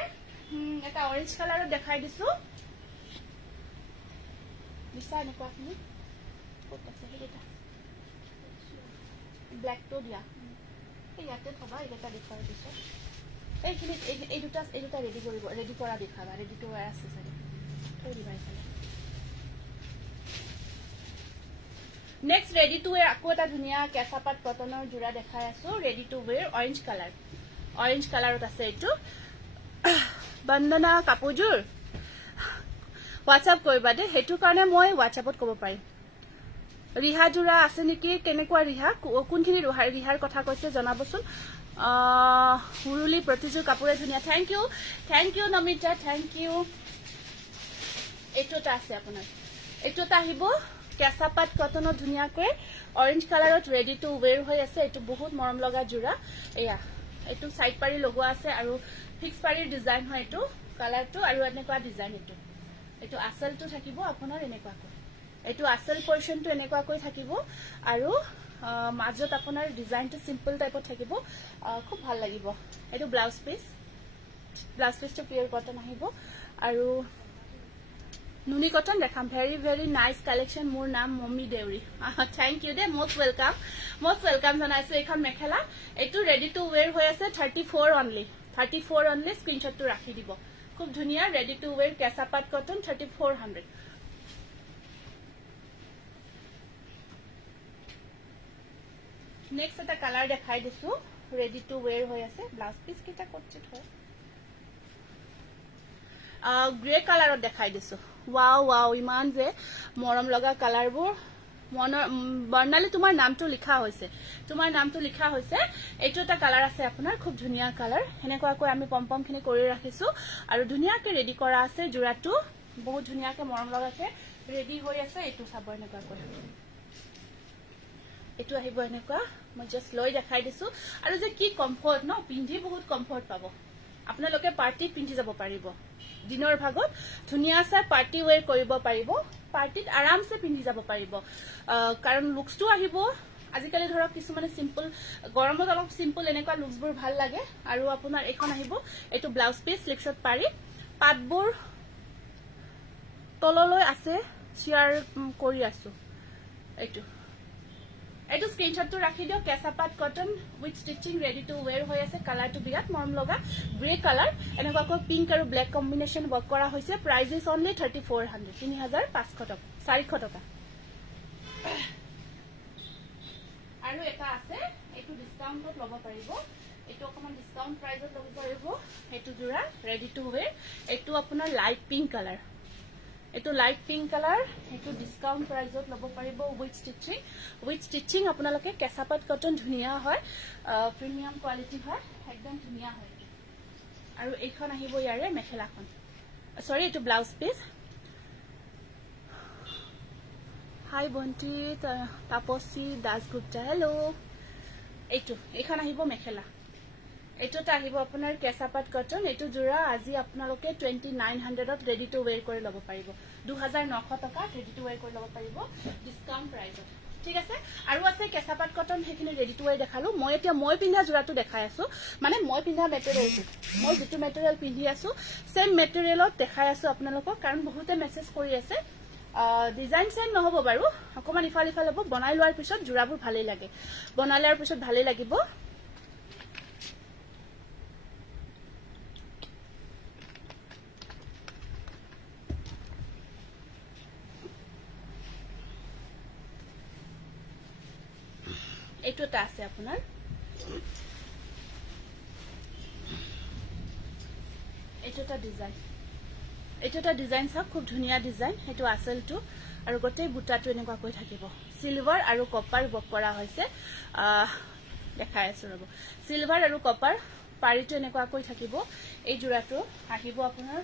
এটা অৰেঞ্জ কালাৰত দেখাই দিছো দিছা এনেকুৱাখিনি কত আছে এটা ব্ল্যাক তো দিয়া ইয়াতে থবা এটা দেখুৱাই দিছো এই দুটা ৰেডি কৰা দেখাবা ৰেডি টু ওয়্যাৰ আছে সাৰি থৈ দিবা এখানে নেক্সট ৰেডি টু ওয়্যাৰ আকৌ এটা ধুনীয়া কেঁচাপাত কটনৰ জোৰা দেখাই আছো ৰেডি টু ওয়্যাৰ অৰেঞ্জ কালাৰত আছে এইটো বন্দনা কাপোৰজোৰ হোৱাটসঅ্যাপ কৰিবা দে হেতু কাৰণে মই হোৱাটসঅ্যাপত ক'ব পাৰিম ৰিহা জোৰা আছে নেকি কেনেকুৱা ৰিহা কোনখিনি ৰিহাৰ কথা কৈছে জনাবচোন হুৰুলি প্ৰতিজোৰ কাপোৰে ধুনীয়া thank you Namita thank you এইটোটা আছে আপোনাৰ এইটোটা আহিব কেঁচাপাত কটনত ধুনীয়াকৈ অৰেঞ্জ কালাৰত ৰেডি টু ওয়্যাৰ হৈ আছে এইটো বহুত মৰম লগা জোৰা এয়া এইটো সাইড পাৰি লগোৱা আছে আৰু ফিক্স পাৰিৰ ডিজাইন হয় এইটো কালাৰটো আৰু এনেকুৱা ডিজাইন এইটো আসলটো থাকিব আপোনাৰ এনেকুৱাকৈ এইটো আসল পোৰশনটো এনেকুৱাকৈ থাকিব আৰু মাজত আপোনাৰ ডিজাইনটো সিম্পল টাইপত থাকিব খুব ভাল লাগিব এইটো ব্লাউজ পিস ব্লাউজ পিসটো পিওর কটন আহিব আৰু নুনি কটন দেখাম ভেরি ভেরি নাইস কালেকশন মোর নাম Mommy Deori thank you the most welcome জানাইছো এখন মেখেলা এটু রেডি টু ওয়্যার হৈ আছে 34 অনলি স্ক্রিনশটটো রাখি দিব খুব ধুনিয়া রেডি টু ওয়্যার কেসাপাট কটন 3400 নেক্সট এটা কালার দেখাই দিছো রেডি টু ওয়্যার হৈ আছে ব্লাউজ পিস কিটা করছিত হয় গ্রে কালারত দেখাই দিছো ওয়াও ইমান যে মৰম লগা কালাৰবোৰ বৰ্ণালী তোমাৰ নামটো লিখা হৈছে এইটো এটা কালাৰ আছে আপোনাৰ খুব ধুনিয়া কালাৰ হেনেকুৱাকৈ আমি পম্পম খিনি কৰি ৰাখিছো আৰু ধুনিয়াকৈ ৰেডি কৰা আছে জোৰাটো বহুত ধুনিয়াকৈ মৰম লগাকে ৰেডি হৈ আছে এইটো চাব এনেকুৱাকৈ এইটো আহিব এনেকুৱা মই জাস্ট লৈ দেখাই দিছো আৰু যে কি কমফৰ্ট ন পিন্ধি বহুত কমফৰ্ট পাব আপোনালোকে পাৰ্টিত পিন্ধি যাব পাৰিব দিনৰ ভাগত ধুনিয়া সা পাৰ্টি ওয়্যাৰ কৰিব পাৰিব পাৰ্টিত আৰামসে পিন্ধি যাব পাৰিব কাৰণ লুকসটো আহিব আজিকালি ধৰক কিছু মানে সিম্পল গৰমত অলপ সিম্পল এনেকুৱা লুকসবোৰ ভাল লাগে আৰু আপোনাৰ এখন আহিব এটো ব্লাউজ পিস স্লিপশট পাৰি পাটবোৰ তললৈ আছে শেয়াৰ কৰি আছো এইটো স্ক্ৰিনশটটো ৰাখি দিও কেসাপাট cotton with stitching ready to wear হৈ আছে কালাৰটো বিৰাট মৰম লগা গ্ৰে কালাৰ এনেকুৱাকৈ পিঙ্ক আৰু ব্ল্যাক কম্বিনেশন ওয়াৰ্ক কৰা হৈছে প্ৰাইস ইজ অনলি 3400 3500 টাকা 400 টাকা আৰু এটা আছে এইটো ডিসকাউন্টত লব পাৰিব এইটো অকমান ডিসকাউন্ট প্ৰাইসত লব পাৰিব এইটো জোৰা ৰেডি টু ওয়্যাৰ এইটো আপোনাৰ লাইট পিঙ্ক কালাৰ এটো লাইট পিঙ্ক কালাৰ এটো ডিসকাউন্ট প্ৰাইসত লব পাৰিব উইথ স্টিচিং আপোনালোকে কেসাপাট কটন ধুনিয়া হয় প্ৰিমিয়াম কোয়ালিটি হয় একদম ধুনিয়া হয় আৰু এইখন আহিব ইয়াৰে মেখেলাখন সরি এটো ব্লাউজ পিস হাই বন্টি তাপসী দাসগুপ্তা হেল্লো এইখন আহিব মেখেলা এটোটা আহিব আপোনাৰ কেসাপাট কটন এটো জোৰা আজি আপোনালোকে 2900ত ৰেডি টু ওয়্যাৰ কৰি লব পাৰিব 2900 টকা ৰেডি টু ওয়্যাৰ কৰি লব পাৰিব ডিসকাউন্ট প্ৰাইসত ঠিক আছে আৰু আছে কেসাপাট কটন হেখিনি ৰেডি টু ওয়্যাৰ দেখালো মই এতিয়া মই পিন্ধা জোৰাটো দেখাই আছো মানে মই পিন্ধা মেটেৰিয়েলটো মই যেটো মেটেৰিয়েল পিন্ধি আছো সেম মেটেৰিয়েলত দেখাই আছো আপোনালোকক কাৰণ বহুতে মেসেজ কৰি আছে ডিজাইন সেম নহব বাৰু অকমান ইফাল হ'ব বনাই লোৱাৰ পিছত জোৰাবোৰ ভালেই লাগে বনালাৰ পিছত ভালেই লাগিব এইটোটা আছে আপোনাৰ এইটোটা ডিজাইন সব খুব ধুনিয়া ডিজাইন হেতু আসলটো আৰু গোটেই বুটাটো এনেকুৱা কৈ থাকিব সিলভাৰ আৰু কপাৰ ওয়াৰ্ক কৰা হৈছে দেখাই আছো ৰব সিলভাৰ আৰু কপাৰ পাৰিটো এনেকুৱা কৈ থাকিব এই জোৰাটো আহিব আপোনাৰ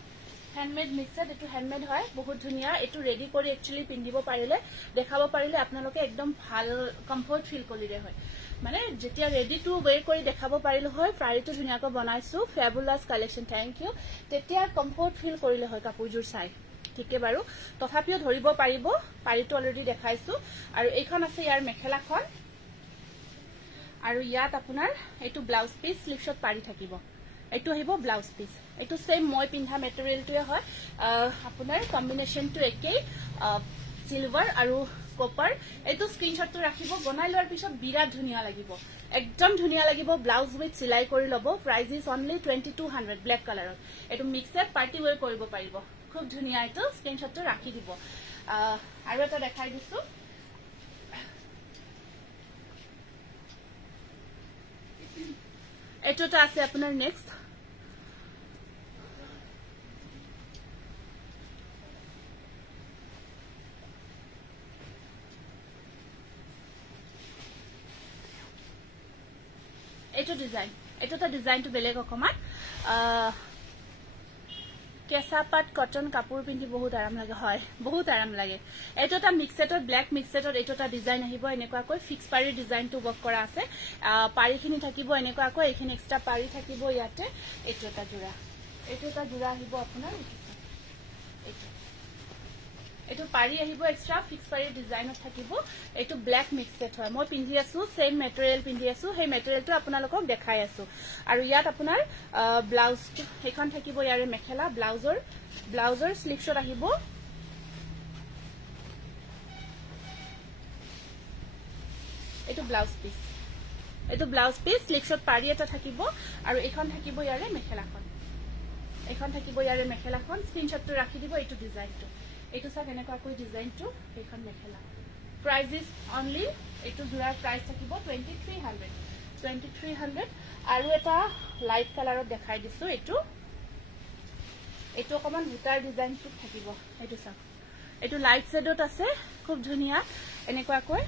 হ্যান্ডমেড মিক্সড এটো হ্যান্ডমেড হয় বহুত ধুনিয়া এটো ৰেডি কৰি একচুয়ালি পিন্ধিব পাৰিলে দেখাব পাৰিলে আপোনালোকে একদম ভাল কমফৰ্ট ফিল কৰিলে হয় মানে যেতিয়া ৰেডি টু ওয়্যাৰ কৰি দেখাব পাৰিলে হয় প্ৰাইটো ধুনিয়াকৈ বনাইছো ফেবুলাস কালেকশন থ্যাংক ইউ তেতিয়া কমফৰ্ট ফিল কৰিলে হয় কাপোৰজোৰ চাই ঠিকে বাৰু তথাপিও ধৰিব পাৰিব পাৰিটো অলৰেডি দেখাইছো আৰু এইখন আছে ইয়াৰ মেখেলাখন আৰু ইয়াত আপোনাৰ এইটো ব্লাউজ পিস স্লিপশট পাৰি থাকিব এইটো আহিব ব্লাউজ পিস এইটো সেম মই পিন্ধা মেটেৰিয়েলটোৱে হয় আপোনাৰ কম্বিনেশনটো একেই সিলভাৰ আৰু কপাৰ এইটো স্ক্ৰিনশটটো ৰাখিব বনাই লোৱাৰ পিছত বিৰাট ধুনিয়া লাগিব একদম ধুনিয়া লাগিব ব্লাউজ উইথ সিলাই কৰি লব প্ৰাইস ইজ অনলি 2200 ব্ল্যাক কালাৰত এইটো মিক্সড পাৰ্টি ওয়্যাৰ কৰিব পাৰিব খুব ধুনিয়া এইটো স্ক্ৰিনশটটো ৰাখি দিব আৰু এটা দেখাই দিছো এটোটা আছে আপোনাৰ নেক্সট এটো ডিজাইন এটোটা ডিজাইনটো বেলেগ অকমান কেসাপাট কটন কাপোৰ পিন্ধি বহুত আৰাম লাগে হয় বহুত আৰাম লাগে এটোটা মিক্সেটত ব্ল্যাক মিক্সেটত এটোটা ডিজাইন আহিব এনেকুৱাকৈ ফিক্স পাৰি ডিজাইনটো ওয়াৰ্ক কৰা আছে পাৰিখিনি থাকিব এনেকুৱাকৈ এখিনি এক্সট্ৰা পাৰি থাকিব ইয়াতে এটোটা জোৰা আহিব আপোনাৰ এটো পাৰি আহিব এক্সট্ৰা ফিক্স পাৰি ডিজাইনত থাকিব এটো ব্ল্যাক মিক্স সেট হয় মই পিন্ধি আছো সেম মেটেৰিয়েল পিন্ধি আছো সেই মেটেৰিয়েলটো আপোনালোকক দেখাই আছো আৰু ইয়াত আপোনাৰ ব্লাউজ এখন থাকিব ইয়াৰে মেখেলা ব্লাউজৰ স্লিভ শট আহিব এটো ব্লাউজ পিস স্লিভ শট পাৰি এটা থাকিব আৰু এখন থাকিব ইয়াৰে মেখেলাখন স্ক্ৰিনশ্বটটো ৰাখি দিব এটো ডিজাইনটো এটো সব এনেকুৱা কৈ ডিজাইনটো এইখন মেখেলা প্ৰাইস ইজ অনলি এটো জোৰাৰ প্ৰাইস থাকিব 2300 আৰু এটা লাইট কালাৰত দেখাই দিছো এটো অকমান বুটাৰ ডিজাইনটো থাকিব এটো সব এটো লাইট শেডত আছে খুব ধুনিয়া এনেকুৱা কৈ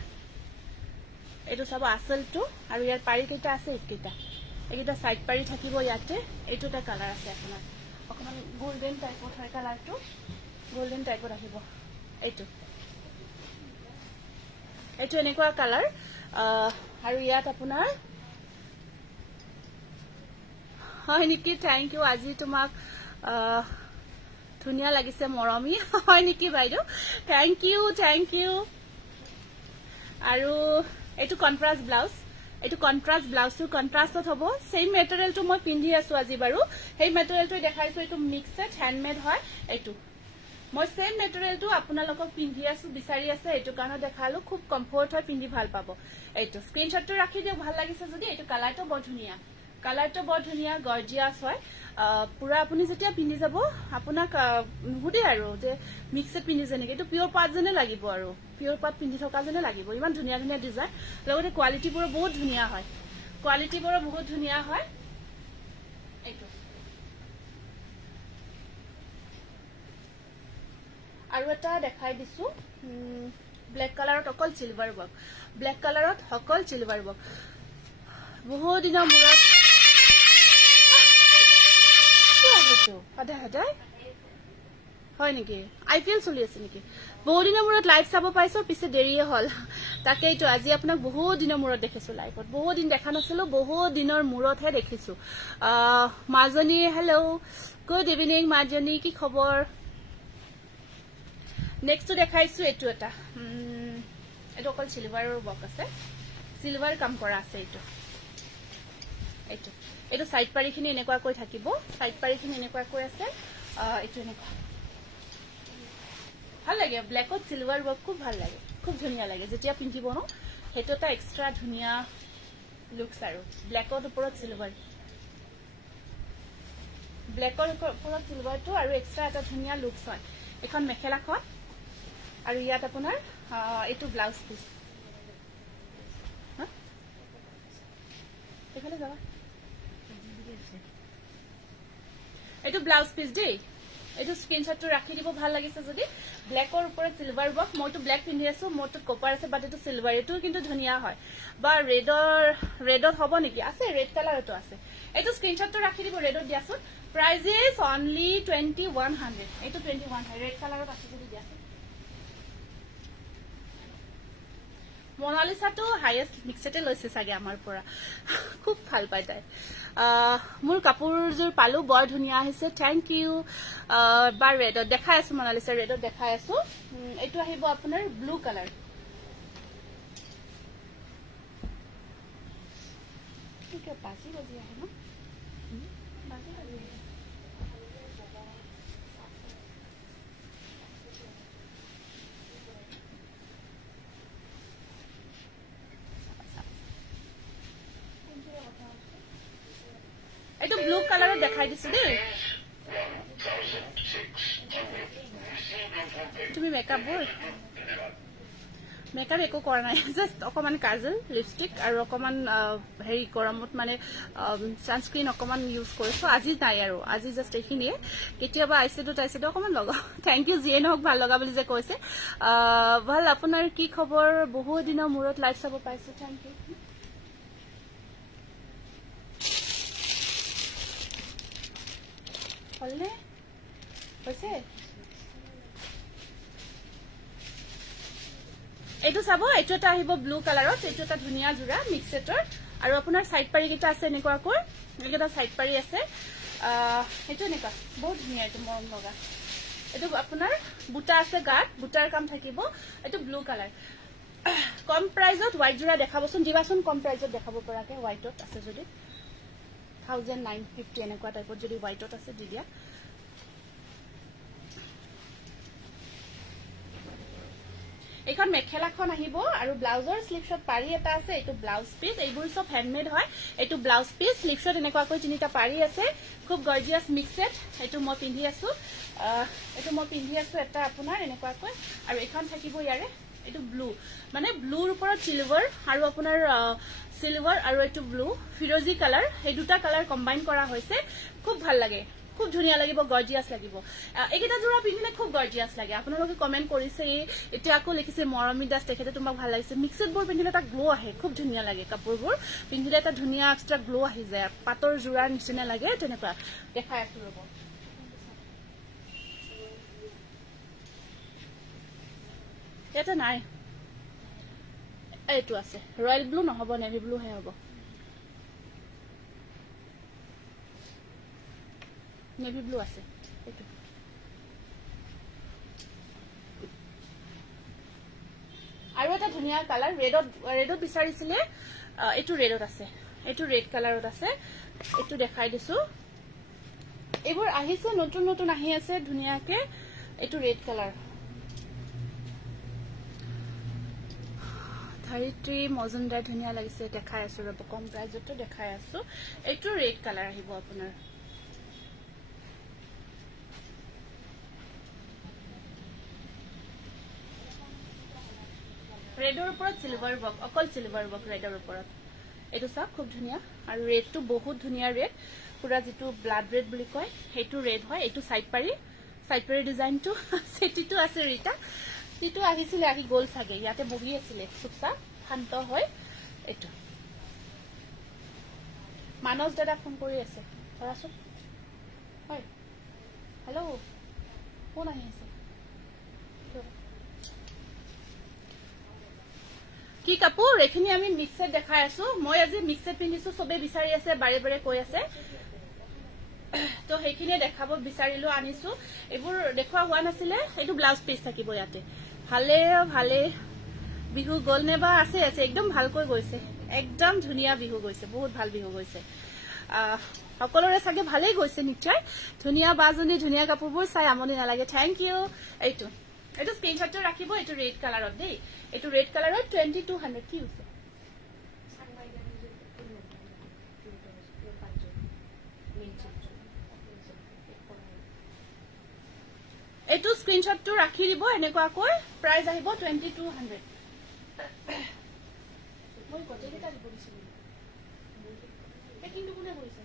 এটো সব আসলটো আৰু ইয়াৰ পাৰি কেইটা আছে এইকেইটা সাইড পাৰি থাকিব ইয়াতে এটোটা কালাৰ আছে আপোনাৰ অকমান গোল্ডেন টাইপৰ হয় কালাৰটো গোল্ডেন টাইপৰ আহিব এটো এনেকুৱা কালাৰ আৰু ইয়াত আপোনাৰ হয় নেকি থ্যাংক ইউ আজি তোমাক ধুনিয়া লাগিছে মৰমি হয় নেকি বাইদেউ থ্যাংক ইউ আৰু এটো কন্ট্ৰাস্ট ব্লাউজটো কন্ট্ৰাস্টত হ'ব সেম মেটেৰিয়েলটো মই পিন্ধি আছো আজি বাৰু সেই মেটেৰিয়েলটো দেখাইছো এটো মিক্সড হ্যান্ডমেড হয় এটো মই সেম মেটেৰিয়েলটো আপোনালোকক পিন্ধি আছো বিচাৰি আছে এটো কাৰণে দেখালো খুব কমফৰ্ট হয় পিন্ধি ভাল পাব এটো স্ক্ৰিনশ্বটটো ৰাখি দিও ভাল লাগিছে যদি এটো কালাৰটো বৰ ধুনিয়া গৰ্জিয়াস হয় পুৰা আপুনি যেতিয়া পিন্ধি যাব আপোনাক নুহুদে আৰু যে মিক্সড পিন্ধি যেনেকে এটো পিওৰ পাট যেনে লাগিব আৰু পিওৰ পাট পিন্ধি থকা যেনে লাগিব ইমান ধুনিয়া ডিজাইন লগতে কোৱালিটিবোৰ বহুত ধুনিয়া হয় এটো আৰু এটা দেখাই দিছো ব্ল্যাক কালাৰত অকল সিলভাৰ ওয়াৰ্ক বহুত দিনৰ মূৰত সদায় হয় নেকি আইপিএল চলি আছে নেকি বহুত দিনৰ মূৰত লাইভ চাব পাইছো পিছে দেৰিয়ে হল তাকেইটো আজি আপোনাক বহুত দিনৰ মূৰত দেখিছো লাইভত বহুত দিন দেখা নাছিলো বহুত দিনৰ মূৰতহে দেখিছো মাজনী হেল্ল গুড ইভিনিং মাজনী কি খবৰ নেক্সট দেখাইছো এটো এটা এটো অকল সিলভাৰৰ ওয়াৰ্ক আছে সিলভাৰ কাম কৰা আছে এটো সাইড পাৰিখিনি এনেকুৱা কৈ থাকিব সাইড পাৰিখিনি এনেকুৱা কৈ আছে এটো এনেকুৱা ভাল লাগে ব্ল্যাকত সিলভাৰ ওয়ার্ক খুব ভাল লাগে খুব ধুনিয়া লাগে যেতিয়া পিন্ধিব ন হেটো এটা এক্সট্ৰা ধুনিয়া লুকস আৰু ব্ল্যাকত ওপৰত সিলভাৰটো আৰু এক্সট্ৰা এটা ধুনিয়া লুকস হয় এখন মেখেলাখন আৰু ইয়াত আপোনাৰ এটো ব্লাউজ পিস এখানে যাবা এটো ব্লাউজ পিস দেই এটো স্ক্রিনশটটো ৰাখি দিব ভাল লাগিছে যদি ব্ল্যাকৰ ওপৰত সিলভাৰ ওয়াৰ্ক মইটো ব্ল্যাক পিন্ধি আছো মোৰটো কপাৰ আছে বাট এটো সিলভাৰ এটো কিন্তু ধুনিয়া হয় বা ৰেডত হ'ব নেকি আছে ৰেড কালাৰটো আছে এটো স্ক্ৰিনশটটো ৰাখি দিব ৰেডত দিয়াছো প্ৰাইস ইজ অনলি 2100 এটো 2100 ৰেড কালাৰত আছে যদি দিয়াছো মোনালিসাটো হাইয়েস্ট মিক্সেটে লৈছে সাগে আমাৰ পৰা খুব ভাল পাই তাই মোৰ কাপোৰজোৰ পালো বৰ ধুনিয়া হৈছে থ্যাংক ইউ বা ৰেডত দেখাই আছো মোনালিসা ৰেডত দেখাই আছো এটো আহিব আপোনাৰ ব্লু কালাৰ ঠিক আছে বাজি আহে ন বাজি এটো ব্লু কালাৰত দেখাই দিছো দেই তুমি মেকআপ একো কৰা নাই জাস্ট অকমান কাজল লিপস্টিক আৰু অকমান হেৰি গৰমত মানে সানস্ক্ৰিন অকমান ইউজ কৰিছো আজি নাই আৰু আজি জাস্ট এইখিনিয়ে কেতিয়াবা আইছেটো অকমান লগা থ্যাংক ইউ জিয়ে নহক ভাল লগা বুলি যে কৈছে ভাল আপোনাৰ কি খবৰ বহুত দিনৰ মূৰত লাইভ চাব পাইছো থ্যাংক ইউ হলনে হৈছে এটো চাব এটো এটা আহিব ব্লু কালাৰত এটো এটা ধুনিয়া জোৰা মিক্সেটৰ আৰু আপোনাৰ সাইড পাৰি কিটা আছে এনেকুৱা কৈ একেটা সাইড পাৰি আছে এটো এনেকুৱা বহুত ধুনিয়া এটো মৰম লগা এটো আপোনাৰ বুটা আছে গাত বুটাৰ কাম থাকিব এটো ব্লু কালাৰ কম প্ৰাইজত হোৱাইট জোৰা দেখাবচোন দিবাচোন কম প্ৰাইজত দেখাব পৰাকে হোৱাইটত আছে যদি 1950 এনেকুৱা টাইপত যদি হোৱাইটত আছে দি দিয়া এখন মেখেলাখন আহিব আৰু ব্লাউজৰ স্লিভছত পাৰি এটা আছে এটো ব্লাউজ পিস এইবোৰ সব হ্যান্ডমেড হয় এটো ব্লাউজ পিস স্লিভছত এনেকুৱা কৈ তিনিটা পাৰি আছে খুব গৰ্জিয়াস মিক্সড এটো মই পিন্ধি আছো এটা আপোনাৰ এনেকুৱা কৈ আৰু এখন থাকিব ইয়াৰে এটো ব্লু মানে ব্লুৰ ওপৰত সিলভাৰ আৰু আপোনাৰ সিলভাৰ আৰু এটো ব্লু ফিৰোজি কালাৰ এই দুটা কালাৰ কম্বাইন কৰা হৈছে খুব ভাল লাগে খুব ধুনিয়া লাগিব গৰ্জিয়াস লাগিব এইকেইটা জোৰা পিন্ধিলে খুব গৰ্জিয়াস লাগে আপোনালোকে কমেন্ট কৰিছে এতিয়া আকৌ লিখিছে মৰমি দাস তেখেতে তোমাক ভাল লাগিছে মিক্সড বোৰ পিন্ধিলে এটা গ্লো আহে খুব ধুনিয়া লাগে কাপোৰবোৰ পিন্ধিলে এটা ধুনিয়া এক্সট্ৰা গ্লো আহি যায় পাতৰ জোৰাৰ নিচিনা লাগে তেনেকুৱা দেখাই আছো ৰব এটা নাই এইটো আছে ৰয়েল ব্লু নহব নেভি ব্লু হে হ'ব নেভি ব্লু আছে এইটো আৰু এটা ধুনিয়া কালাৰ ৰেডত বিচাৰিছিলে এইটো ৰেডত আছে এইটো ৰেড কালাৰত আছে এইটো দেখাই দিছো এইবোৰ আহিছে নতুন আহি আছে ধুনিয়াকে এইটো ৰেড কালাৰ 33 মজুমদাৰ ধুনিয়া লাগিছে দেখাই আছো ৰব কম প্ৰাইজতো দেখাই আছো এইটো ৰেড কালাৰ আহিব আপোনাৰ ৰেডৰ ওপৰত সিলভাৰ বক অকল সিলভাৰ বক ৰেডৰ ওপৰত এটো সব খুব ধুনিয়া আৰু ৰেডটো বহুত ধুনিয়া ৰেড পুৰা যেটো ব্লাড ৰেড বুলি কয় হেতু ৰেড হয় এটো সাইড পাৰি ডিজাইনটো সেটিটো আছে ৰিটা সিটো আহিছিলে আহি গোল থাকে ইয়াতে বহি আছিলে সুপসা শান্ত হয় এটো মানস দাদা ফোন কৰি আছে ধৰাছো হয় হেল্ল' ফোন আহি আছে কি কাপোৰ এখিনি আমি মিক্সড দেখাই আছো মই আজি মিক্সড পিন্ধিছো সবে বিচাৰি আছে বাৰে বাৰে কৈ আছে তো হেখিনি দেখাব বিচাৰিলো আনিছো এবোৰ দেখুৱা হোৱা নাছিলে এটো ব্লাউজ পিস থাকিব ইয়াতে ভালে বিহু গল নেবা আছে একদম ভালকৈ গৈছে একদম ধুনিয়া বিহু গৈছে বহুত ভাল বিহু গৈছে সকলোৰে সাগে ভালেই গৈছে নিশ্চয় ধুনিয়া বাজনী ধুনিয়া কাপোৰবোৰ চাই আমনি নালাগে থ্যাংক ইউ এইটো স্ক্ৰিনশ্বটটো ৰাখিব এইটো ৰেড কালাৰত দেই এইটো ৰেড কালাৰত 2200 কি হৈছে এইটো স্ক্ৰিনশ্বটটো ৰাখি দিব এনেকুৱা কৈ প্ৰাইস আহিব 2200 মই কটেকেটা দিব দিছিলো পেকিংটো কোনে কৰিছে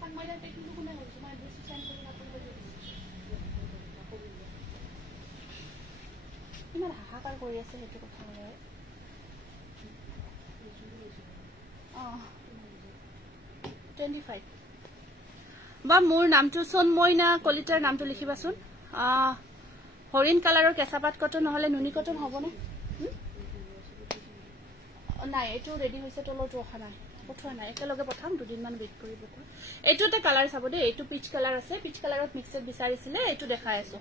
সাংমাইদা পেকিংটো কোনে কৰিছে মই এড্ৰেছ চেণ্ড কৰি আপোনাক ইমান হাহাকাৰ কৰি আছে সেইটো কথা হয় অ 25 বা মোৰ নামটো সোনময়না কলিতাৰ নামটো লিখিবাচোন হৰিণ কালাৰৰ কেঁচাপাত কটন নহলে নুনি কটন হবনে নাই এটো ৰেডি হৈছে তলটো ৰখা নাই পঠোৱা নাই একেলগে পঠাম দুদিনমান ৱেট কৰিব কোৱা এইটো এটা কালাৰ চাব দেই এইটো পিচ কালাৰ আছে পিচ কালাৰত মিক্সড বিচাৰিছিলে এইটো দেখাই আছো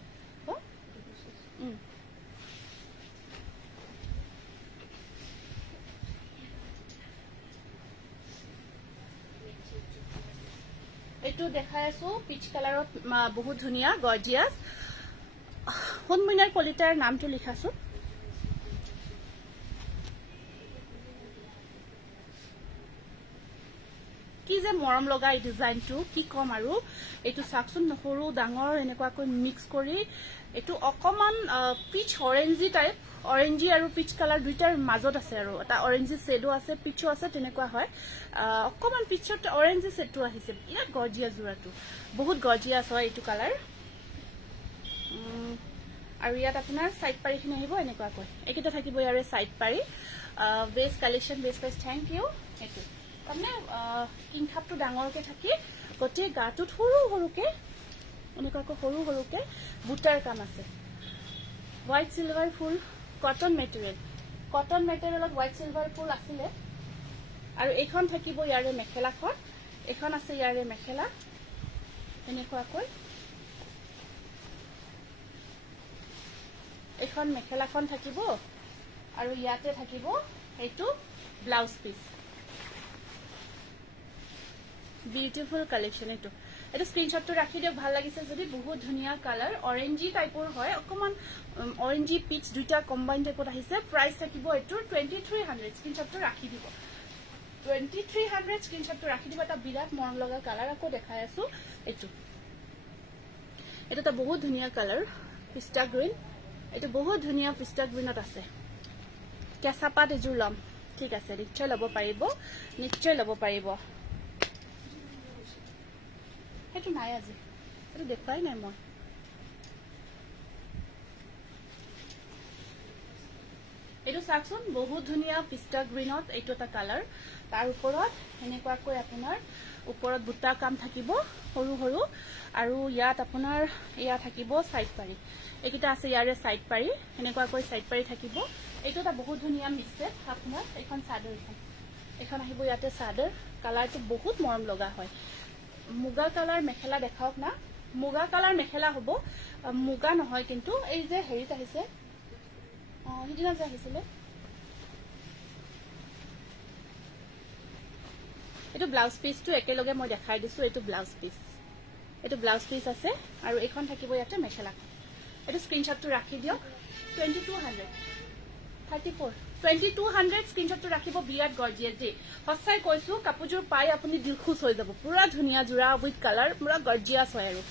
এইটো দেখাই আছো পিচ কালাৰত বহুত ধুনিয়া গৰ্জিয়াস সোনময়নাৰ কলিতাৰ নামটো লিখাছো কি যে মৰম লগা এই ডিজাইনটো কি কম আৰু এইটো সাকসুন নহৰু ডাঙৰ এনেকুৱা কৈ মিক্স কৰি এইটো অকমান পিচ অৰেঞ্জি টাইপ অৰেঞ্জি আৰু পিচ কালাৰ দুইটাৰ মাজত আছে আৰু এটা অৰেঞ্জি শেডো আছে পিচো আছে তেনেকুৱা হয় অকমান পিচত অৰেঞ্জি শেডটো আহিছে ইয়া গৰ্জিয়াস জোৰাটো বহুত গৰ্জিয়াস হয় এইটো কালাৰ আৰু ইয়াত আপোনাৰ সাইড পাৰিখিনি আহিব এনেকুৱা কৈ একেটা থাকিব ইয়াৰে সাইড পাৰি best collection best price thank you এটো তাৰমানে কিংখাপটো ডাঙৰকে থাকি গটে গাটোত সৰুকে এনেকুৱাকৈ সৰুকে বুটাৰ কাম আছে হোৱাইট সিলভাৰ ফুল কটন মেটেৰিয়েলত হোৱাইট সিলভাৰ ফুল আছিলে আৰু এইখন থাকিব ইয়াৰে মেখেলাখন এইখন আছে ইয়াৰে মেখেলা এনেকুৱাকৈ এখন মেখেলাখন থাকিব আৰু ইয়াতে থাকিব এইটো ব্লাউজ পিস বিউটিফুল কালেকশন এইটো এটা স্ক্ৰিনশটটো ৰাখি দিও ভাল লাগিছে যদি বহুত ধুনিয়া কালাৰ অৰেঞ্জি টাইপৰ হয় অকমান অরেঞ্জি পিচ দুইটা কম্বাইন টাইপত আহিছে প্রাইস থাকিব এটো 2300 স্ক্রিনশটটো রাখি দিব 2300 স্ক্রিনশটটো রাখি দিব এটা বিরাট মৰম লগা কালাৰ আকো দেখাই আছো এটো এটা বহুত ধুনিয়া কালাৰ পিস্তা গ্ৰীণ এটো বহুত ধুনিয়া পিস্তা গ্ৰীণত আছে কেঁচা পাত এজোৰ লম ঠিক আছে নিশ্চয় লব পাৰিব এটো নাই আজি এটো দেখাই নাই মই এটো সাকচোন বহুত ধুনিয়া পিস্তা গ্ৰীণত এটো এটা কালাৰ তাৰ ওপৰত এনেকুৱাকৈ আপোনাৰ ওপৰত বুটা কাম থাকিব সৰু সৰু আৰু ইয়াত আপোনাৰ ইয়া থাকিব সাইড পাৰি একিটা আছে ইয়াৰে সাইড পাৰি এনেকুৱাকৈ সাইড পাৰি থাকিব এটো এটা বহুত ধুনিয়া মিক্সেট আপোনাৰ এখন চাদৰ এখন আহিব ইয়াতে চাদৰ কালাৰটো বহুত মৰম লগা হয় মুগা কালাৰ মেখেলা দেখাওক না মুগা কালাৰ মেখেলা হবো মুগা নহয় কিন্তু এই যে হেৰিত আহিছে হিদিনা যে আহিছিলে এটো ব্লাউজ পিসটো একেলগে মই দেখাই দিছো এটো ব্লাউজ পিস আছে আৰু এখন থাকিব ইয়াতে মেখেলা এটো স্ক্ৰিনশটটো ৰাখি দিওক 2200 স্ক্ৰিনশটটো ৰাখিব বিয়াত গৰ্জিয়াস দে হসাই কৈছো কাপোৰজোৰ পাই আপুনি দিল খুশ হৈ যাব পুৰা ধুনিয়া জোৰা উইথ কালাৰ পুৰা গৰ্জিয়াস হয় আৰু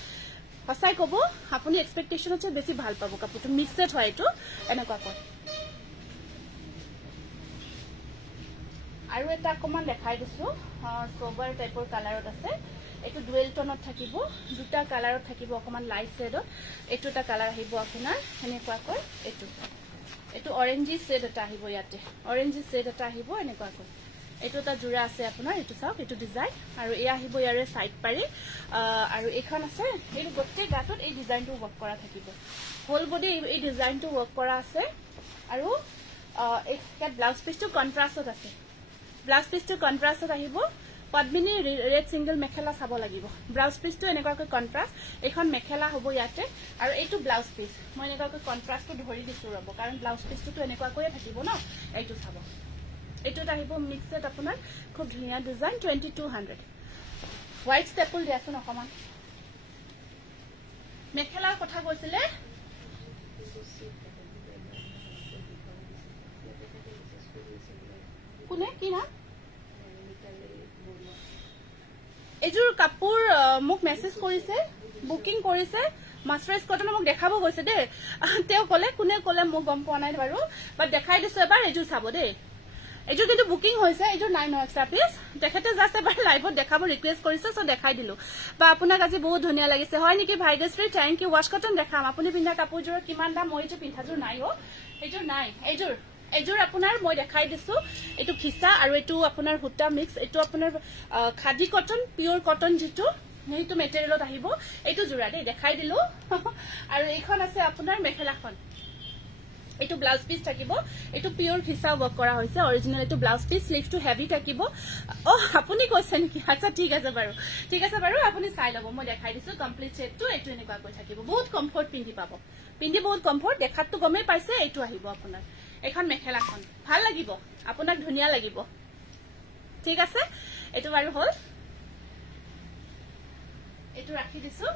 হসাই কব আপুনি এক্সপেক্টেশনত চে বেছি ভাল পাব কাপোৰটো মিক্সড হয় এটো এনেকুৱা কয় আৰু এটা কমান দেখাই দিছো সোবাৰ টাইপৰ কালাৰত আছে এটো ডুৱেল টোনত থাকিব দুটা কালাৰত থাকিব অকমান লাইট শেডত এটো এটা কালাৰ আহিব আপোনাৰ এনেকুৱা কয় এটো অৰেঞ্জি শেড এটা আহিব ইয়াতে অৰেঞ্জি শেড এটা আহিব এনেকুৱা কয় এটো এটা জোৰা আছে আপোনাৰ এটো চাওক এটো ডিজাইন আৰু এ আহিব ইয়াৰে সাইড পাৰি আৰু এখন আছে এই গোটেই গাটত এই ডিজাইনটো ওয়াৰ্ক কৰা থাকিব হোল বডি এই ডিজাইনটো ওয়াৰ্ক কৰা আছে আৰু এই ব্লাউজ পিসটো কন্ট্ৰাস্টত আছে ব্লাউজ পিসটো কন্ট্ৰাস্টত আহিব পদ্মিনী ৰেড সিঙ্গল মেখেলা চাব লাগিব ব্লাউজ পিসটো এনেকুৱাকৈ কন্ট্ৰাস্ট এখন মেখেলা হ'ব ইয়াতে আৰু এইটো ব্লাউজ পিস মই এনেকুৱাকৈ কন্ট্ৰাস্টটো ধৰি দিছো ৰব কাৰণ ব্লাউজ পিসটো এনেকুৱাকৈ থাকিব ন এইটো চাব এইটো আহিব মিক্সড আপোনাৰ খুব ধুনিয়া ডিজাইন 2200 হোয়াইট স্টেপল দিয়াছো নকমান মেখেলাৰ কথা কৈছিলে কোনে কি না এজোৰ কাপোৰ মোক মেসেজ কৰিছে বুকিং কৰিছে মাস্টাৰাইজ কটন মোক দেখাব গৈছে দে তেও কলে কোনে কলে মোক গম পোৱা নাই বাৰু বাট দেখাই দিছো এবাৰ এজোৰ চাব দে এজোৰ কিন্তু বুকিং হৈছে এজোৰ নাই ন এক্সট্ৰা পিস দেখতে জাস্ট এবাৰ লাইভত দেখাব ৰিকুৱেষ্ট কৰিছে সো দেখাই দিলো বা আপোনাক আজি বহুত ধুনিয়া লাগিছে হয় নেকি ভাইগশ্ৰী থ্যাংক ইউ ওয়াশ কটন দেখাম আপুনি পিন্ধা কাপোৰজোৰ কিমান দাম মই যে পিন্ধাজোৰ নাই ও এজোৰ নাই এজোৰ আপোনাৰ মই দেখাই দিছো এটো খিসা আৰু এটো আপোনাৰ হুটা মিক্স এটো আপোনাৰ খাদি কটন পিওৰ কটন যেটো সেইটো মেটেৰিয়েলত আহিব এটো জোৰা দে দেখাই দিলো আৰু এইখন আছে আপোনাৰ মেখেলাখন এটো ব্লাউজ পিস থাকিব এটো পিওৰ খিসা ওয়াৰ্ক কৰা হৈছে অৰিজিনাল এটো blouse piece sleeves too heavy থাকিব আপুনি কৈছেন কি আচ্ছা ঠিক আছে বাৰু আপুনি চাই লব মই দেখাই দিছো কমপ্লিট সেটটো এটো এনেকুৱা কৈ থাকিব বহুত কমফৰ্ট পিন্ধি পাব পিন্ধি বহুত কমফৰ্ট দেখাতটো গমে পাইছে এটো আহিব আপোনাৰ এখন মেখেলাখন ভাল লাগিব আপোনাক ধুনিয়া লাগিব ঠিক আছে এটো বাৰু হল এটো ৰাখি দিছো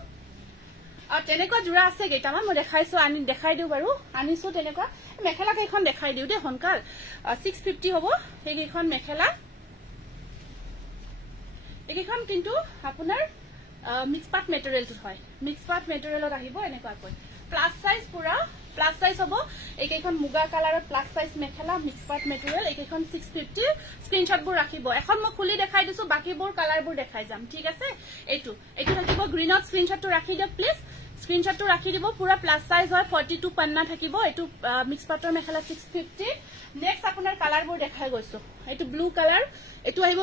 আৰু তেনেকুৱা জোৰা আছে গেটামান মই দেখাইছো আনি দেখাই দিও বাৰু আনিছো তেনেকুৱা মেখেলা কেইখন দেখাই দিও দে হনকাল 650 হ'ব এইখন মেখেলা এইখন কিন্তু আপোনাৰ মিক্স পাট মেটেৰিয়েলটো হয় মিক্স পাট মেটেৰিয়েলত আহিব এনেকুৱা কৈ প্লাস সাইজ পুৰা প্লাস সাইজ হ'ব এইখন মুগা কালাৰৰ প্লাস সাইজ মেখেলা মিক্স পাট মেটেৰিয়েল এইখন 650 স্ক্ৰিনশট বোৰ ৰাখিব এখন মই খুলি দেখাই দিছো বাকিবোৰ কালাৰবোৰ দেখাই যাম ঠিক আছে এইটো থাকিব গ্ৰীনত স্ক্ৰিনশটটো ৰাখি দিয়ক প্লিজ স্ক্ৰিনশটটো ৰাখি দিব পুৰা প্লাস সাইজ হয় 42 পান্না থাকিব এইটো মিক্স পাটৰ মেখেলা 650 নেক্সট আপোনাৰ কালাৰবোৰ দেখাই গৈছো এইটো ব্লু কালাৰ এইটো আহিব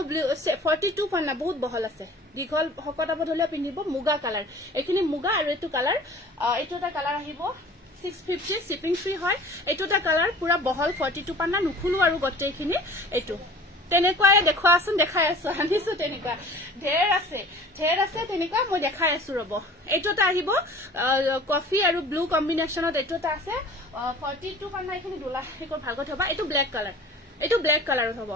42 পান্না বহুত বহল আছে দীঘল হকতাব ধলে পিন্ধিব মুগা কালাৰ এইখিনি মুগা আৰু এইটো কালাৰ এইটো এটা কালাৰ আহিব 650 শিপিং ফ্ৰী হয় এইটো এটা কালাৰ পুৰা বহল 42 পান্না নুখুলো আৰু গটেইখিনি এইটো তেনেকুৱাই দেখুৱাচোন দেখাই আছো আনিছো তেনেকুৱা ঢেৰ আছে তেনেকুৱা মই দেখাই আছো ৰব এইটো এটা আহিব কফি আৰু ব্লু কম্বিনেশ্যনত এইটো এটা আছে 42 কাৰণ এইখিনি ডলা একো ভালকৈ থবা এইটো ব্লেক কালাৰত হ'ব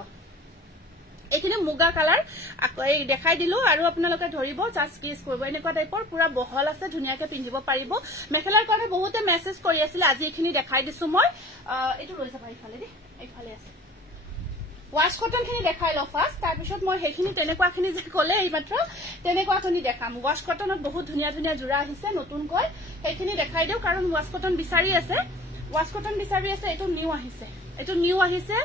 এইখিনি মুগা কালাৰ আকৌ এই দেখাই দিলো আৰু আপোনালোকে ধৰিব জাস্ট কিছ কৰিব এনেকুৱা টাইপৰ পুৰা বহল আছে ধুনীয়াকে পিন্ধিব পাৰিব মেখেলাৰ কাৰণে বহুতে মেছেজ কৰি আছিল আজি এইখিনি দেখাই দিছো মই এইটো লৈ যাবা ইফালে দি এইফালে আছে ওয়াশ কটন খিনি দেখাই ল ফাৰ্স্ট তাৰ পিছত মই হেখিনি তেনেকুৱাখিনি যে কলে এই মাত্ৰ তেনেকুৱাখিনি দেখাম ওয়াশ কটনত বহুত ধুনীয়া ধুনীয়া জোৰা আহিছে নতুনকৈ হেখিনি দেখাই দিও কাৰণ ওয়াশ কটন বিচাৰি আছে এইটো নিউ আহিছে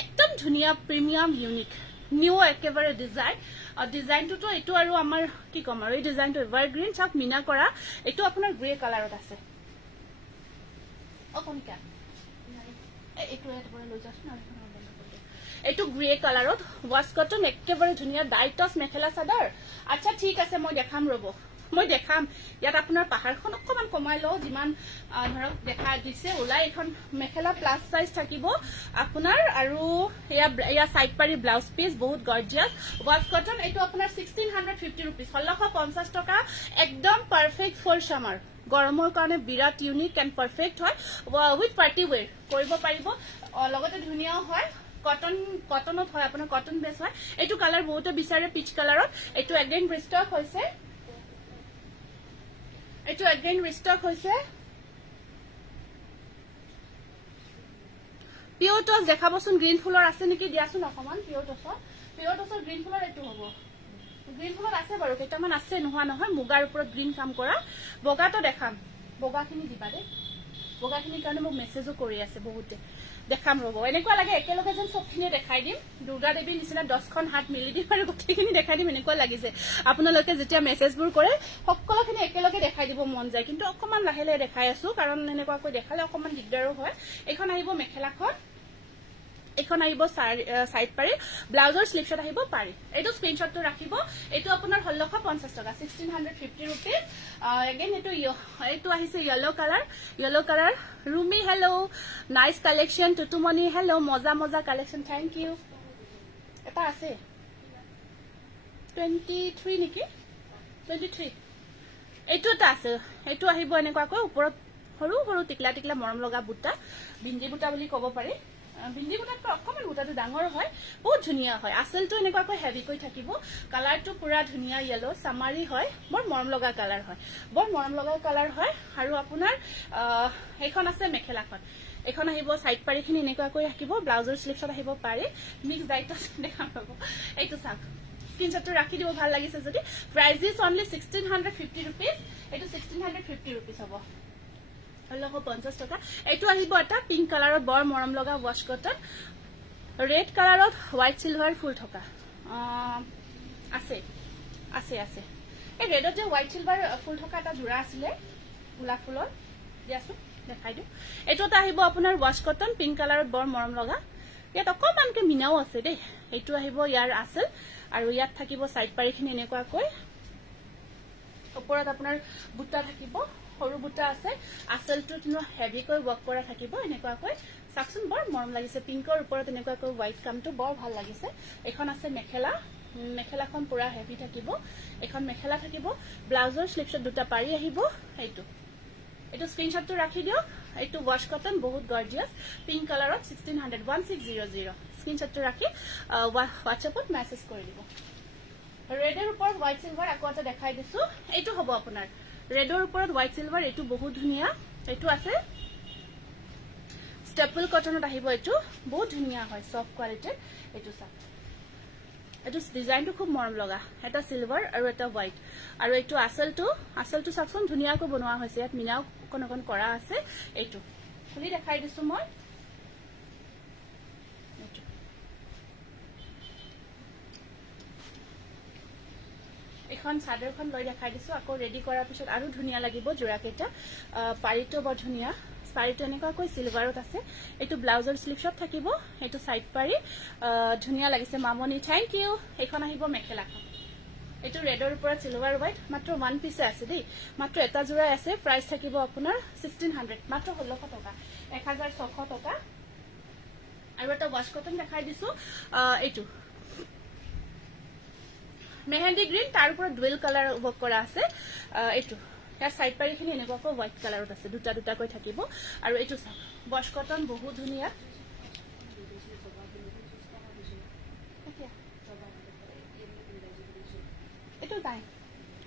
একদম ধুনীয়া প্ৰিমিয়াম ইউনিক নিউ একেবাৰে ডিজাইনটো এইটো আৰু আমাৰ কি কম আৰু এই ডিজাইনটো এভাৰগ্ৰীন চাক মিনা কৰা এইটো আপোনাৰ গ্ৰে কালাৰত আছে অকনিকা এইটো এবাৰ লৈ যাচোন আৰু এইটো গ্ৰে কালাৰত ওয়াশ কটন একেবাৰে ধুনীয়া ডাইটস মেখেলা চাদৰ আচ্ছা ঠিক আছে মই দেখাম ৰব ইয়াত আপোনাৰ পাহাৰখন অকমান কমাই লও যিমান ধৰক দেখা দিছে ওলাই এখন মেখেলা প্লাস সাইজ থাকিব আপোনাৰ আৰু ইয়া সাইড পাৰি ব্লাউজ পিস বহুত গৰ্জিয়াস ওয়াশ কটন এইটো আপোনাৰ 1650 रुपीस 1650 টকা একদম পাৰফেক্ট ফৰ সামাৰ গৰমৰ কাৰণে বিৰাট ইউনিক এন্ড পাৰফেক্ট হয় উইথ পাৰ্টি ওয়্যাৰ কৰিব পাৰিব লগতে ধুনীয়াও হয় কটনত হয় আপোনাৰ কটন বেস হয় এইটো কালাৰ বহুত বিচাৰে পিচ কালাৰত এইটো এগেইন ৰিস্টক হৈছে পিওৰ টস দেখাবচোন গ্ৰীণ ফুলৰ আছে নেকি দিয়াচোন অকমান পিওৰ টসৰ গ্ৰীণ ফুলৰ এইটো হ'ব গ্ৰীণ ফুলৰ আছে বাৰু কেইটামান আছে নোহোৱা নহয় মুগাৰ ওপৰত গ্ৰীণ কাম কৰা বগাটো দেখাম বগাখিনি দিবা দে বগাখিনিৰ কাৰণে মোক মেছেজও কৰি আছে বহুতে দেখাম ৰব এনেকুৱা লাগে একেলগে যেন সবখিনি দেখাই দিম দুৰ্গা দেৱীৰ নিচিনা 10খন হাত মিলি দিম আৰু গোটেইখিনি দেখাই দিম এনেকুৱা লাগিছে আপোনালোকে যেতিয়া মেছেজবোৰ কৰে সকলোখিনি একেলগে দেখাই দিব মন যায় কিন্তু অকমান লাহে লাহে দেখাই আছো কাৰণ এনেকুৱাকৈ দেখালে অকমান দিগদাৰো হয় এখন আহিব মেখেলাখন এখন আহিব সাইড পাৰি ব্লাউজৰ স্লিপছত আহিব পাৰি এইটো স্ক্ৰিনশ্বটটো ৰাখিব এইটো আপোনাৰ 1650 টকা 1650 रुपीस अगेन এইটো আহিছে yellow color rumi hello nice collection tutumoni hello moza collection thank you এটা আছে 23 নেকি 23 এইটো এটা আছে এইটো আহিব এনেকুৱাকৈ ওপৰত সৰু টিকলা মৰম লগা বুটা বিন্দি বুটা বুলি ক'ব পাৰি বিন্দি বুটাত অকমান বুটাটো ডাঙৰ হয় বহুত ধুনীয়া হয় আসলটো এনেকুৱাকৈ হেভি কৈ থাকিব কালাৰটো পুৰা ধুনীয়া ইয়েলো সামাৰি হয় বৰ মৰম লগা কালাৰ হয় আৰু আপোনাৰ এইখন আছে মেখেলাখন এখন আহিব সাইড পাৰিখিনি এনেকুৱাকৈ ৰাখিব ব্লাউজৰ স্লিপছত আহিব পাৰি মিক্স ডাইটত দেখাম ৰব এইটো চাওক স্ক্ৰিনশ্বটটো ৰাখি দিব ভাল লাগিছে যদি প্ৰাইস ইজ অনলি 1650 रुपीस এইটো 1650 रुपीस হ'ব 1650 টকা এইটো আহিব এটা পিংক কালাৰত বৰ মৰম লগা ওয়াশ কটন ৰেড কালাৰত হোৱাইট সিলভাৰ ফুল থকা আছে এই ৰেডত যে হোৱাইট সিলভাৰ ফুল থকা এটা জোৰা আছিল গোলাপ ফুলৰ দিয়াছো দেখাই দিও এইটো এটা আহিব আপোনাৰ ওয়াশ কটন পিংক কালাৰত বৰ মৰম লগা ইয়াত অকমানকে মিনাও আছে দেই এইটো আহিব ইয়াৰ আছিল আৰু ইয়াত থাকিব সাইড পাৰিখিনি এনেকুৱাকৈ ওপৰত আপোনাৰ বুটা থাকিব সৰু বুটা আছে আসলটো কিনো হেভি কৈ ওয়াৰ্ক কৰা থাকিব এনেকুৱাকৈ সাকচন বৰ মৰম লাগিছে পিংকৰ ওপৰত এনেকুৱাকৈ হোৱাইট কামটো বৰ ভাল লাগিছে এখন আছে মেখেলাখন পুৰা হেভি থাকিব এখন মেখেলা থাকিব ব্লাউজৰ স্লিপছত দুটা পাৰি আহিব এইটো স্ক্ৰিনশ্বটটো ৰাখি দিও এইটো ওয়াশ কটন বহুত গৰ্জিয়াস পিংক কালাৰত 1600 স্ক্ৰিনশ্বটটো ৰাখি WhatsAppত মেছেজ কৰি দিব ৰেডৰ ওপৰত হোৱাইট সিলভাৰ আকৌ এটা দেখাই দিছো এইটো হ'ব আপোনাৰ ৰেডৰ ওপৰত হোৱাইট সিলভাৰ এইটো বহুত ধুনীয়া এইটো আছে স্টেপল কটনত আহিব এইটো বহুত ধুনীয়া হয় সফট কোৱালিটিৰ এইটো চাওক এইটো ডিজাইনটো খুব মৰম লগা এটা সিলভাৰ আৰু এটা হোৱাইট আৰু এইটো আসলটো চাকচোন ধুনীয়াকৈ বনোৱা হৈছে ইয়াত মিনাও কোন কৰা আছে এইটো খুলি দেখাই দিছো মই এখন চাদৰখন লৈ দেখাই দিছো আকৌ ৰেডি কৰাৰ পিছত আৰু ধুনীয়া লাগিব জোৰা কেইটা পাৰিটো বৰ ধুনীয়া পাৰিটো এনেকুৱাকৈ সিলভাৰত আছে এইটো ব্লাউজৰ স্লিপছত থাকিব এইটো সাইড পাৰি ধুনীয়া লাগিছে মামনি থ্যাংক ইউ এখন আহিব মেখেলাখন এইটো ৰেডৰ ওপৰত সিলভাৰ হোৱাইট মাত্ৰ ওয়ান পিছে আছে দেই মাত্ৰ এটা জোৰা আছে প্ৰাইস থাকিব আপোনাৰ 1600 মাত্ৰ 1600 টকা 1600 টকা আৰু এটা ৱাশ কটন দেখাই দিছো এইটো মেহেন্দি গ্ৰীণ তাৰ ওপৰত ডুৱেল কালাৰ ৱৰ্ক কৰা আছে এইটো ইয়াৰ সাইড পাৰিখিনি এনেকুৱাকৈ হোৱাইট কালাৰত আছে দুটা দুটাকৈ থাকিব আৰু এইটো চাওক ৱাশ কটন বহুত ধুনীয়া এইটো নাই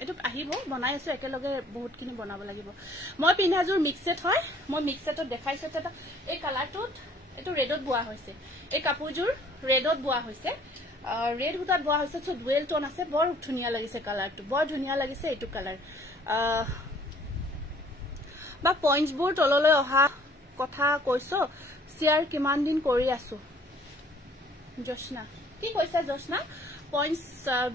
এইটো আহিব বনাই আছো একেলগে বহুতখিনি বনাব লাগিব মই পিন্ধাজোৰ মিক্সেট হয় মই মিক্সেটত দেখাইছো এটা এই কালাৰটোত এইটো ৰেডত বোৱা হৈছে এই কাপোৰজোৰ ৰেডত বোৱা হৈছে ৰেড হুতাত বোৱা হৈছে সো ডুৱেল টোন আছে বৰ ধুনীয়া লাগিছে কালাৰটো বৰ ধুনীয়া লাগিছে এইটো কালাৰ বা পইণ্টছবোৰ তললৈ অহা কথা কৈছো শেয়াৰ কিমান দিন কৰি আছো জোষ্ণা কি কৈছা জোষ্ণা পইণ্টছ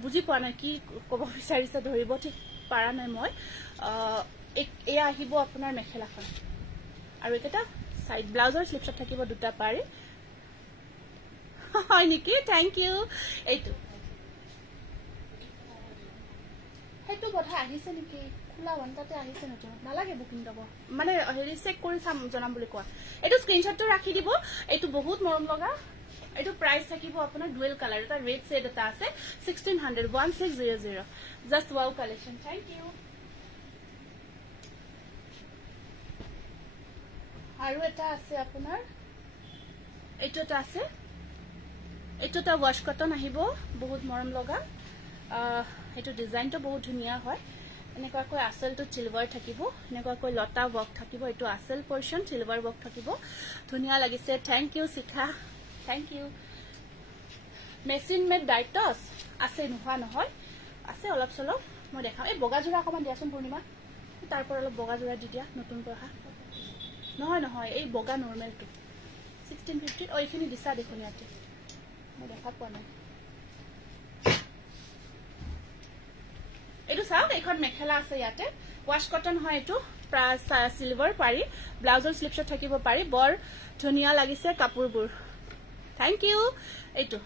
বুজি পোৱা নাই কি ক'ব বিচাৰিছে ধৰিব ঠিক পাৰা নাই মই এয়া আহিব আপোনাৰ মেখেলাখন আৰু এটা সাইড ব্লাউজৰ স্লিপছত থাকিব দুটা পাৰি হয় নেকি থ্যাংক ইউ এইটো হেতু কথা আহিছে নেকি খোলা ওয়ানটাতে আহিছে নটো নালাগে বুকিং দব মানে হেৰি চেক কৰি চাম জনাম বুলি কোৱা এইটো স্ক্ৰিনশ্বটটো ৰাখি দিব এইটো বহুত মৰম লগা এইটো প্ৰাইস থাকিব আপোনাৰ ডুৱেল কালাৰ এটা ৰেড শেড এটা আছে 1600 just wow collection thank you আৰু এটা আছে আপোনাৰ এইটো এটা আছে এইটো এটা ৱাশ কটন আহিব বহুত মৰম লগা এইটো ডিজাইনটো বহুত ধুনীয়া হয় এনেকুৱাকৈ আসলটো সিলভাৰ থাকিব এনেকুৱাকৈ লতা ৱৰ্ক থাকিব এইটো আসল পোৰশন সিলভাৰ ৱৰ্ক থাকিব ধুনীয়া লাগিছে থ্যাংক ইউ শিখা থ্যাংক ইউ মেচিন মেড ডাইটস আছে নোহোৱা নহয় আছে অলপ চলপ মই দেখাম এই বগা জোৰা অকমান দিয়াচোন পূৰ্ণিমা তাৰ পৰা অলপ বগা জোৰা দি দিয়া নতুন পঢ়া নহয় নহয় এই বগা নৰমেলটো 1650 এইখিনি দিছা দেখোন ইয়াতে মই দেখা পোৱা নাই এইটো চাওক এখন মেখেলা আছে ইয়াতে ৱাশ কটন হয় এইটো সিলভাৰ পাৰি ব্লাউজৰ স্লিপছত থাকিব পাৰি বৰ ধুনীয়া লাগিছে কাপোৰবোৰ থ্যাংক ইউ এইটো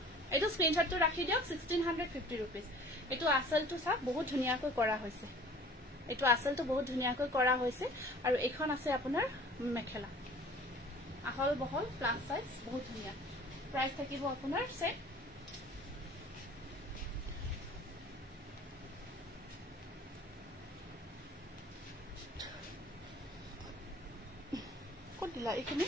স্ক্ৰিনশ্বটটো ৰাখি দিয়ক 1650 रुपीस এইটো আসলটো চাওক বহুত ধুনীয়াকৈ কৰা হৈছে এইটো আসলটো বহুত ধুনীয়াকৈ কৰা হৈছে আৰু এখন আছে আপোনাৰ মেখেলা আহল বহল প্লাস সাইজ বহুত ধুনীয়া প্ৰাইস থাকিব আপোনাৰ সেট কত দিলা এইখিনি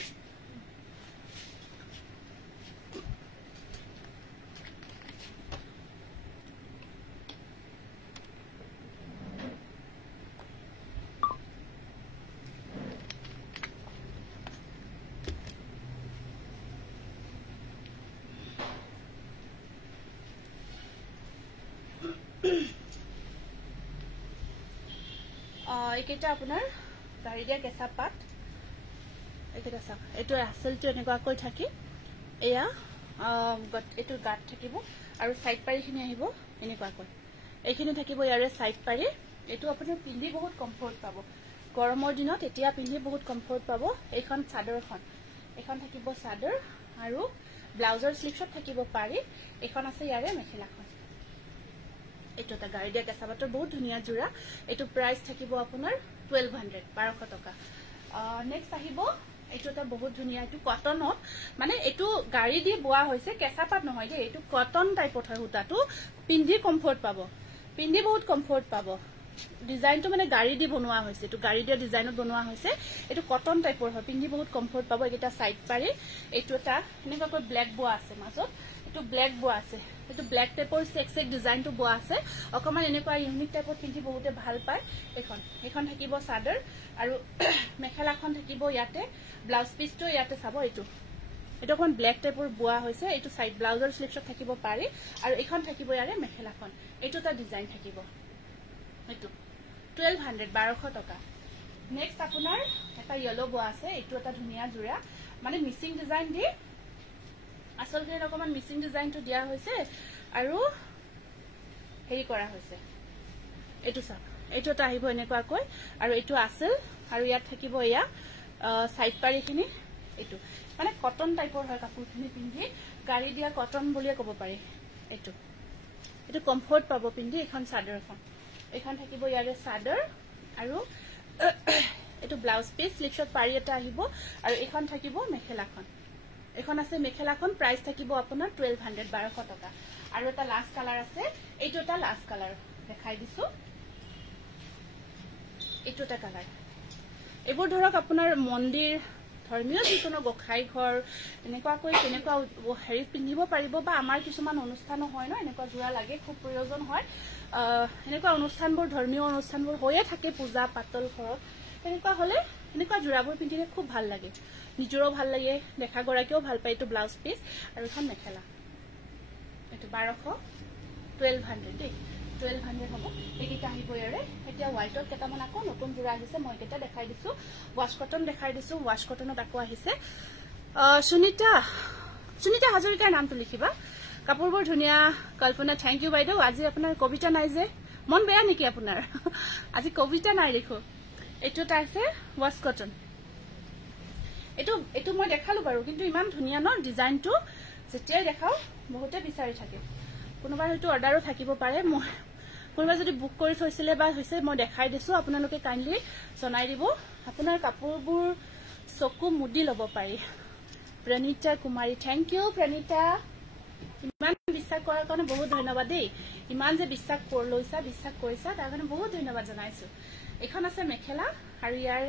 এইকেইটা আপোনাৰ গাড়ী দিয়া কেঁচা পাত এইকেইটা চাওক এইটো আসলটো এনেকুৱাকৈ থাকি এয়া এইটো গাত থাকিব আৰু সাইড পাৰিখিনি আহিব এনেকুৱাকৈ এইখিনি থাকিব ইয়াৰে সাইড পাৰি এইটো আপোনাৰ পিন্ধি বহুত কমফৰ্ট পাব গৰমৰ দিনত এতিয়া পিন্ধি বহুত কমফৰ্ট পাব এইখন চাদৰখন এখন থাকিব চাদৰ আৰু ব্লাউজৰ স্লিপছত থাকিব পাৰি এখন আছে ইয়াৰে মেখেলাখন এইটো এটা গাড়ী দিয়া কেঁচা পাতৰ বহুত ধুনীয়া জোৰা এইটো প্ৰাইস থাকিব আপোনাৰ 1200 টকা নেক্সট আহিব এইটো এটা বহুত ধুনীয়া এইটো কটনত মানে এইটো গাড়ী দি বোৱা হৈছে কেঁচা পাত নহয় দেই এইটো কটন টাইপত হয় হুতাটো পিন্ধি কমফৰ্ট পাব পিন্ধি বহুত কমফৰ্ট পাব ডিজাইনটো মানে গাড়ী দি বনোৱা হৈছে এইটো গাড়ী দিয়া ডিজাইনত বনোৱা হৈছে এইটো কটন টাইপৰ হয় পিন্ধি বহুত কমফৰ্ট পাব এটা সাইড পাৰি এইটো এটা এনেকুৱাকৈ ব্ল্যাক বোৱা আছে মাজত এইটো ব্ল্যাক বোৱা আছে এইটো ব্ল্যাক টাইপৰ চেক ডিজাইনটো বোৱা আছে অকমান এনেকুৱা ইউনিক টাইপৰ পিন্ধি বহুতে ভাল পায় এখন থাকিব চাদৰ আৰু মেখেলাখন থাকিব ইয়াতে ব্লাউজ পিসটো ইয়াতে চাব এইটো অকমান ব্ল্যাক টাইপৰ বোৱা হৈছে এইটো সাইড ব্লাউজৰ স্লিপছত থাকিব পাৰি আৰু এখন থাকিব ইয়াৰে মেখেলাখন এইটো এটা ডিজাইন থাকিব এইটো 1200 টকা নেক্সট আপোনাৰ এটা ইয়েলো বোৱা আছে এইটো এটা ধুনীয়া জোৰা মানে মিচিং ডিজাইন দি আসলতে অকমান মিচিং ডিজাইনটো দিয়া হৈছে আৰু হেৰি কৰা হৈছে এইটো চাওক এইটো এটা আহিব এনেকুৱাকৈ আৰু এইটো আছিল আৰু ইয়াত থাকিব এয়া সাইড পাৰিখিনি এইটো মানে কটন টাইপৰ হয় কাপোৰখিনি পিন্ধি গাড়ী দিয়া কটন বুলিয়ে ক'ব পাৰি এইটো কমফৰ্ট পাব পিন্ধি এখন চাদৰখন এখন থাকিব ইয়াৰে চাদৰ আৰু এইটো ব্লাউজ পিস স্লিপছত পাৰি এটা আহিব আৰু এখন থাকিব মেখেলাখন এখন আছে মেখেলাখন প্ৰাইস থাকিব আপোনাৰ 1200 1200 টকা আৰু এটা লাস্ট কালাৰ আছে এইটো এটা লাস্ট কালাৰ দেখাই দিছো এইটো এটা কালাৰ এবোৰ ধৰক আপোনাৰ মন্দিৰ ধৰ্মীয় যিকোনো গোখাই ঘৰ এনেকুৱা হেৰি পিন্ধিব পাৰিব বা আমাৰ কিছুমান অনুষ্ঠানো হয় ন এনেকুৱা জোৰা লাগে খুব প্ৰয়োজন হয় এনেকুৱা অনুষ্ঠানবোৰ ধৰ্মীয় অনুষ্ঠানবোৰ হৈয়ে থাকে পূজা পাতল ঘৰত এনেকুৱা হলে এনেকুৱা জোৰাবোৰ পিন্ধিলে খুব ভাল লাগে নিজৰো ভাল লাগে দেখা গৰাকীও ভাল পায় এইটো ব্লাউজ পিস আৰু এখন মেখেলা এইটো 1200 দেই 1200 হ'ব এইটা আহিব ইয়াৰে এতিয়া হোৱাইটত কেটামান আকৌ নতুন জোৰা আহিছে মই কেটা দেখাই দিছো ওয়াশ কটন দেখাই দিছো ওয়াশ কটনত আকৌ আহিছে সুনিতা হাজৰিকাৰ নামটো লিখিবা কাপোৰবোৰ ধুনিয়া কল্পনা থ্যাংক ইউ বাইদেউ আজি আপোনাৰ কবিতা নাই যে মন বেয়া নেকি আপোনাৰ আজি কবিতা নাই লিখো এইটো এটা আছে ওয়াশ কটন এইটো মই দেখালো বাৰু কিন্তু ইমান ধুনিয়া ন ডিজাইনটো যেতিয়াই দেখাও বহুতে বিচাৰি থাকে কোনোবা হয়তো অৰ্ডাৰো থাকিব পাৰে মই কোনোবা যদি বুক কৰি থৈছিলে বা হৈছে মই দেখাই দিছো আপোনালোকে কাইন্ডলি জনাই দিব আপোনাৰ কাপোৰবোৰ চকু মুদি লব পাৰি প্ৰণিতা কুমাৰী থ্যাংক ইউ প্ৰণিতা ইমান বিশ্বাস কৰাৰ কাৰণে বহুত ধন্যবাদ দেই ইমান যে বিশ্বাস কৰিছা তাৰ কাৰণে বহুত ধন্যবাদ জনাইছো এখন আছে মেখেলা আৰু ইয়াৰ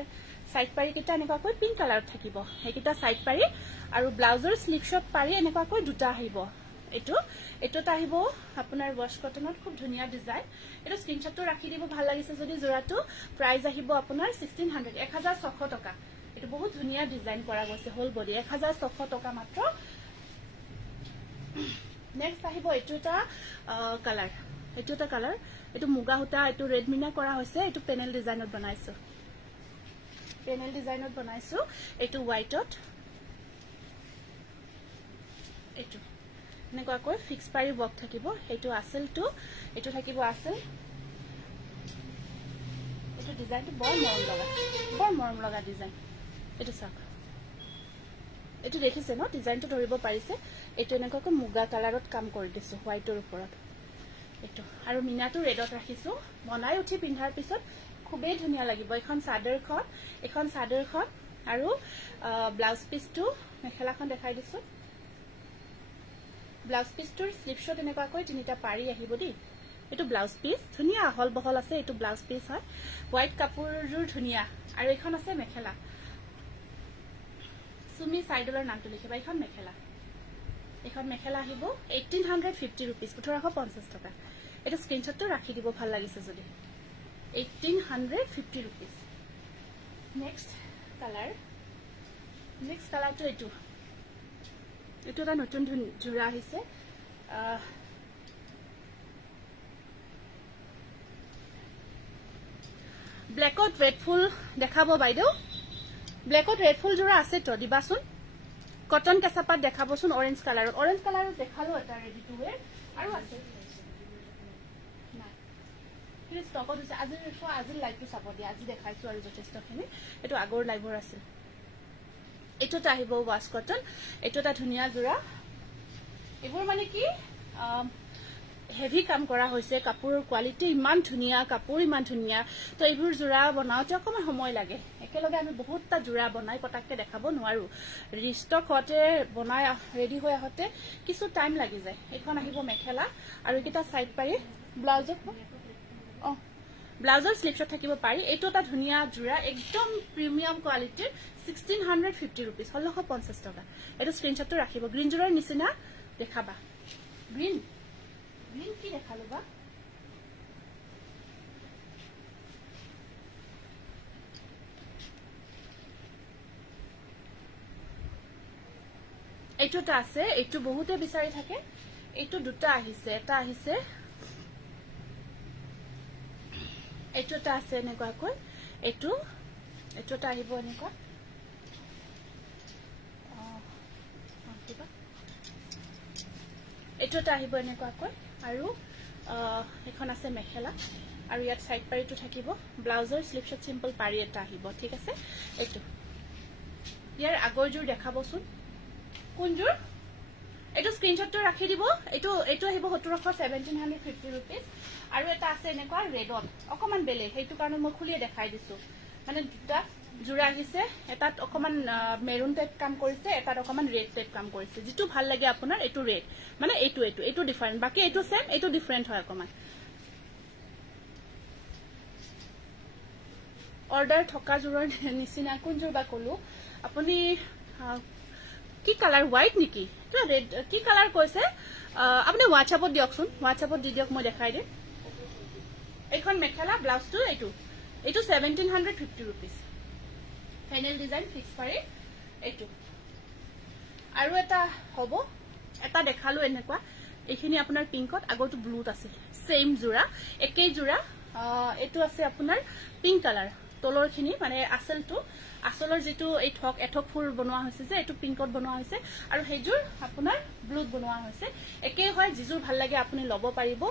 সাইড পাৰি কেটা এনেকৈ পিংক কালাৰত থাকিব এইকেইটা সাইড পাৰি আৰু ব্লাউজৰ স্লিভ শট পাৰি এনেকৈ দুটা আহিব এটোটা আহিব আপোনাৰ ওয়াশ কটনত খুব ধুনিয়া ডিজাইন এটো স্ক্ৰিনশ্বটটো ৰাখি দিব ভাল লাগিছে যদি জোৰাটো প্ৰাইস আহিব আপোনাৰ 1600 1600 টকা এটো বহুত ধুনিয়া ডিজাইন কৰা গৈছে হোল বডি 1600 টকা মাত্ৰ নেক্সট আহিব এটোটা কালাৰ এটো মুগা হুটা এটো ৰেড মিনা কৰা হৈছে এটো পেনেল ডিজাইনত বনাইছো এটো হোৱাইটত এটো এনেকৈ ফিক্স পাৰি বক থাকিব এইটো আসলটো এটো থাকিব আসল এটো ডিজাইনটো বৰ মৰম লগা ডিজাইন এটো চাক এটো দেখিছে ন ডিজাইনটো ধৰিব পাৰিছে এটো এনেকৈ মুগা কালাৰত কাম কৰি দিছো হোৱাইটৰ ওপৰত এটো আৰু মিনাটো ৰেডত ৰাখিছো বনাই উঠি পিন্ধাৰ পিছত খুবেই ধুনিয়া লাগিব এখন চাদৰখন আৰু ব্লাউজ পিসটো মেখেলাখন দেখাই দিছো ব্লাউজ পিসটোৰ স্লিভ শট এনেকৈ তিনিটা পাৰি আহিব দি এটো ব্লাউজ পিস ধুনিয়া হল বহল আছে এটো ব্লাউজ পিস হয় হোৱাইট কাপোৰজোৰ ধুনিয়া আৰু এখন আছে মেখেলা সুমি সাইডলৰ নামটো লিখিবা এখন মেখেলা আহিব 1850 रुपीस 1850 টকা এটা স্ক্ৰিনশ্বটটো ৰাখি দিব ভাল লাগিছে যদি 1850 रुपीस নেক্সট কালাৰটো এটো এটা নতুন জোৰা আহিছে ব্ল্যাকত ৰেড ফুল দেখাবো বাইদেউ ব্ল্যাকত ৰেড ফুল জোৰা আছে তো দিবাচোন কটন কেঁচাপাত দেখাবচোন অৰেঞ্জ কালাৰত দেখালো এটা ৰেডি টু ওয়্যাৰ আৰু আছে না প্লিজ ষ্টকত আছে আজি লাইভটো চাব দিয়া আজি দেখাইছো আৰু যথেষ্টখিনি এটো আগৰ লাইভৰ আছে এটোটা আহিব ওয়াশ কটন এটোটা ধুনিয়া জোৰা এবোৰ মানে কি হেভি কাম কৰা হৈছে কাপোৰৰ কোৱালিটি ইমান ধুনিয়া কাপোৰ ইমান ধুনিয়া তো এইবোৰ জোৰা বনাওতে অকমান সময় লাগে একেলগে আমি বহুতটা জোৰা বনাই পটাককে দেখাব নোৱাৰো ৰিষ্টক হতে বনাই ৰেডি হৈ আহতে কিছু টাইম লাগি যায় এখন আহিব মেখেলা আৰু কিটা সাইড পাৰি ব্লাউজৰ স্লিভ শট থাকিব পাৰি এইটো এটা ধুনিয়া জোৰা একদম প্ৰিমিয়াম কোৱালিটিৰ 1650 रुपीस 1650 টকা এটো স্ক্ৰিনশ্বটটো ৰাখিব গ্ৰীন জোৰাৰ নিচিনা দেখাবা গ্ৰীন কি দেখালো বা এইটোটা আছে এইটো বহুতে বিচাৰি থাকে এইটো দুটা আহিছে এটা আহিছে এইটোটা আছে এনেকৈ এইটোটা আহিব এনেকৈ এইটোটা আহিব এনেকৈ আৰু এখন আছে মেখেলা আৰু ইয়াত সাইড পাৰিটো থাকিব ব্লাউজৰ স্লিভ শট সিম্পল পাৰি এটা আহিব ঠিক আছে এইটো ইয়াৰ আগৰ জোৰ দেখাবচোন কোন জোৰ এইটো স্ক্ৰিনশ্বটটো ৰাখি দিব এইটো আহিব 1750 रुपीस আৰু এটা আছে এনেকুৱা ৰেডত অকমান বেলে সেইটো কাৰণে মই খুলিয়ে দেখাই দিছো মানে দুটা জোৰা আহিছে এটাত অকমান মেৰুন টাইপ কাম কৰিছে এটাত অকমান ৰেড টাইপ কাম কৰিছে যেটো ভাল লাগে আপোনাৰ এটো ৰেড মানে এটো ডিফাৰেন্ট বাকি এটো সেম এটো ডিফাৰেন্ট হয় অকমান অৰ্ডাৰ থকা জোৰৰ নিচিনা কোনজোৰ বা কলো আপুনি কি কালাৰ হোৱাইট নেকি তো ৰেড কি কালাৰ কৈছে আপুনি WhatsAppত দিয়কচোন WhatsAppত দি দিয়ক মই দেখাই দিম এখন মেখেলা ব্লাউজটো এটো 1750 rupees ফাইনাল ডিজাইন ফিক্স পাৰি এটো আৰু এটা হ'ব এটা দেখালো এনেকুৱা এইখিনি আপোনাৰ পিংকত আগৰটো ব্লুত আছে সেম জোৰা একেই জোৰা এটো আছে আপোনাৰ পিংক কালাৰ তলৰ খিনি মানে আসলৰ যেটো এই এঠক ফুল বনোৱা হৈছে যে এটো পিংকত বনোৱা হৈছে আৰু হেজুৰ আপোনাৰ ব্লুত বনোৱা হৈছে একেই হয় জিজুৰ ভাল লাগে আপুনি লব পাৰিব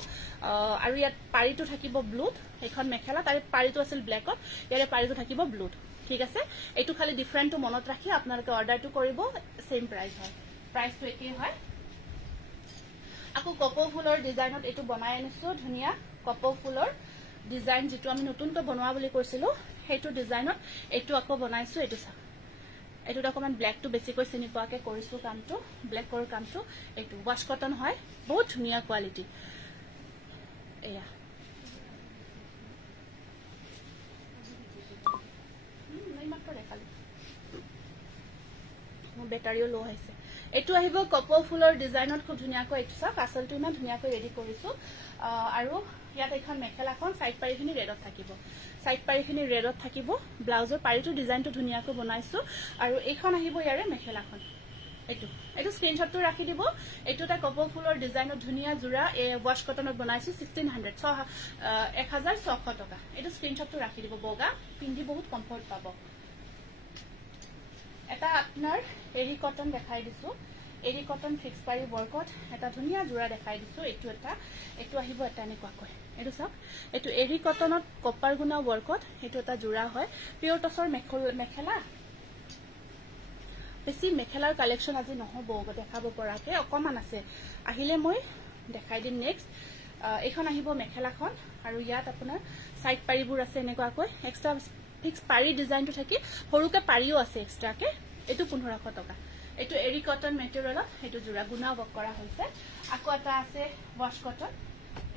আৰু ইয়াত পাৰিটো থাকিব ব্লুত এখন মেখেলা তাৰে পাৰিটো আছিল ব্ল্যাকত ইয়াৰে পাৰিটো থাকিব ব্লুত ঠিক আছে এটো খালি ডিফাৰেন্টটো মনত ৰাখি আপোনালোকে অৰ্ডাৰটো কৰিব সেম প্ৰাইস হয় প্ৰাইসটো একেই হয় আকৌ কপৌ ফুলৰ ডিজাইনত এটো বনাই আনিছো ধুনিয়া কপৌ ফুলৰ ডিজাইন যেটো আমি নতুনকৈ বনোৱা বুলি কৈছিলো হেটো ডিজাইনত এটো আকৌ বনাইছো এটো সা এটো অকমান ব্ল্যাক টু বেছিকৈ চিনি পোৱাকে কৰিছো কামটো ব্ল্যাকৰ কামটো এটো ওয়াশ কটন হয় বহুত ধুনিয়া কোৱালিটি এয়া নাই মাত্ৰ দেখালি মোৰ বেটাৰিও লো হৈছে এটো আহিব কপৌ ফুলৰ ডিজাইনত খুব ধুনিয়াকৈ এটো সা আসলটো ইমান ধুনিয়াকৈ ৰেডি কৰিছো আৰু ইয়াত এখন মেখেলাখন সাইড পাৰিখিনি ৰেডত থাকিব সাইড পাৰিখিনি ৰেডত থাকিব ব্লাউজৰ পাৰিটো ডিজাইনটো ধুনিয়াকৈ বনাইছো আৰু এইখন আহিব ইয়াৰে মেখেলাখন এটো স্ক্ৰিনশ্বটটো ৰাখি দিব এটো এটা কপৌ ফুলৰ ডিজাইনত ধুনিয়া জোৰা ওয়াশ কটনত বনাইছো 1600 টকা এটো স্ক্ৰিনশ্বটটো ৰাখি দিব বগা পিন্ধি বহুত কমফৰ্ট পাব এটা আপোনাৰ এৰি কটন দেখাই দিছো এৰি কটন ফিক্স পাৰি বৰকট এটা ধুনিয়া জোৰা দেখাই দিছো এটো আহিব এটা এনেকুৱাকৈ এটো সব এটো এৰি কটনত কপাৰ গুনা বৰকট এটো এটা জোৰা হয় পিওৰ টছৰ মেখেলা বেছি মেখেলাৰ কালেকশন আজি নহব দেখাব পৰাকে অকমান আছে আহিলে মই দেখাই দিম নেক্সট এখন আহিব মেখেলাখন আৰু ইয়াত আপোনাৰ সাইড পাৰিবোৰ আছে এনেকুৱাকৈ এক্সট্ৰা ফিক্স পাৰি ডিজাইনটো থাকি হৰুকে পাৰিও আছে এক্সট্ৰাকে এটো 1500 টকা এটো এৰি কটন মেটেৰিয়েলত এটো জোৰা গুনা বক কৰা হৈছে আকৌ এটা আছে ওয়াশ কটন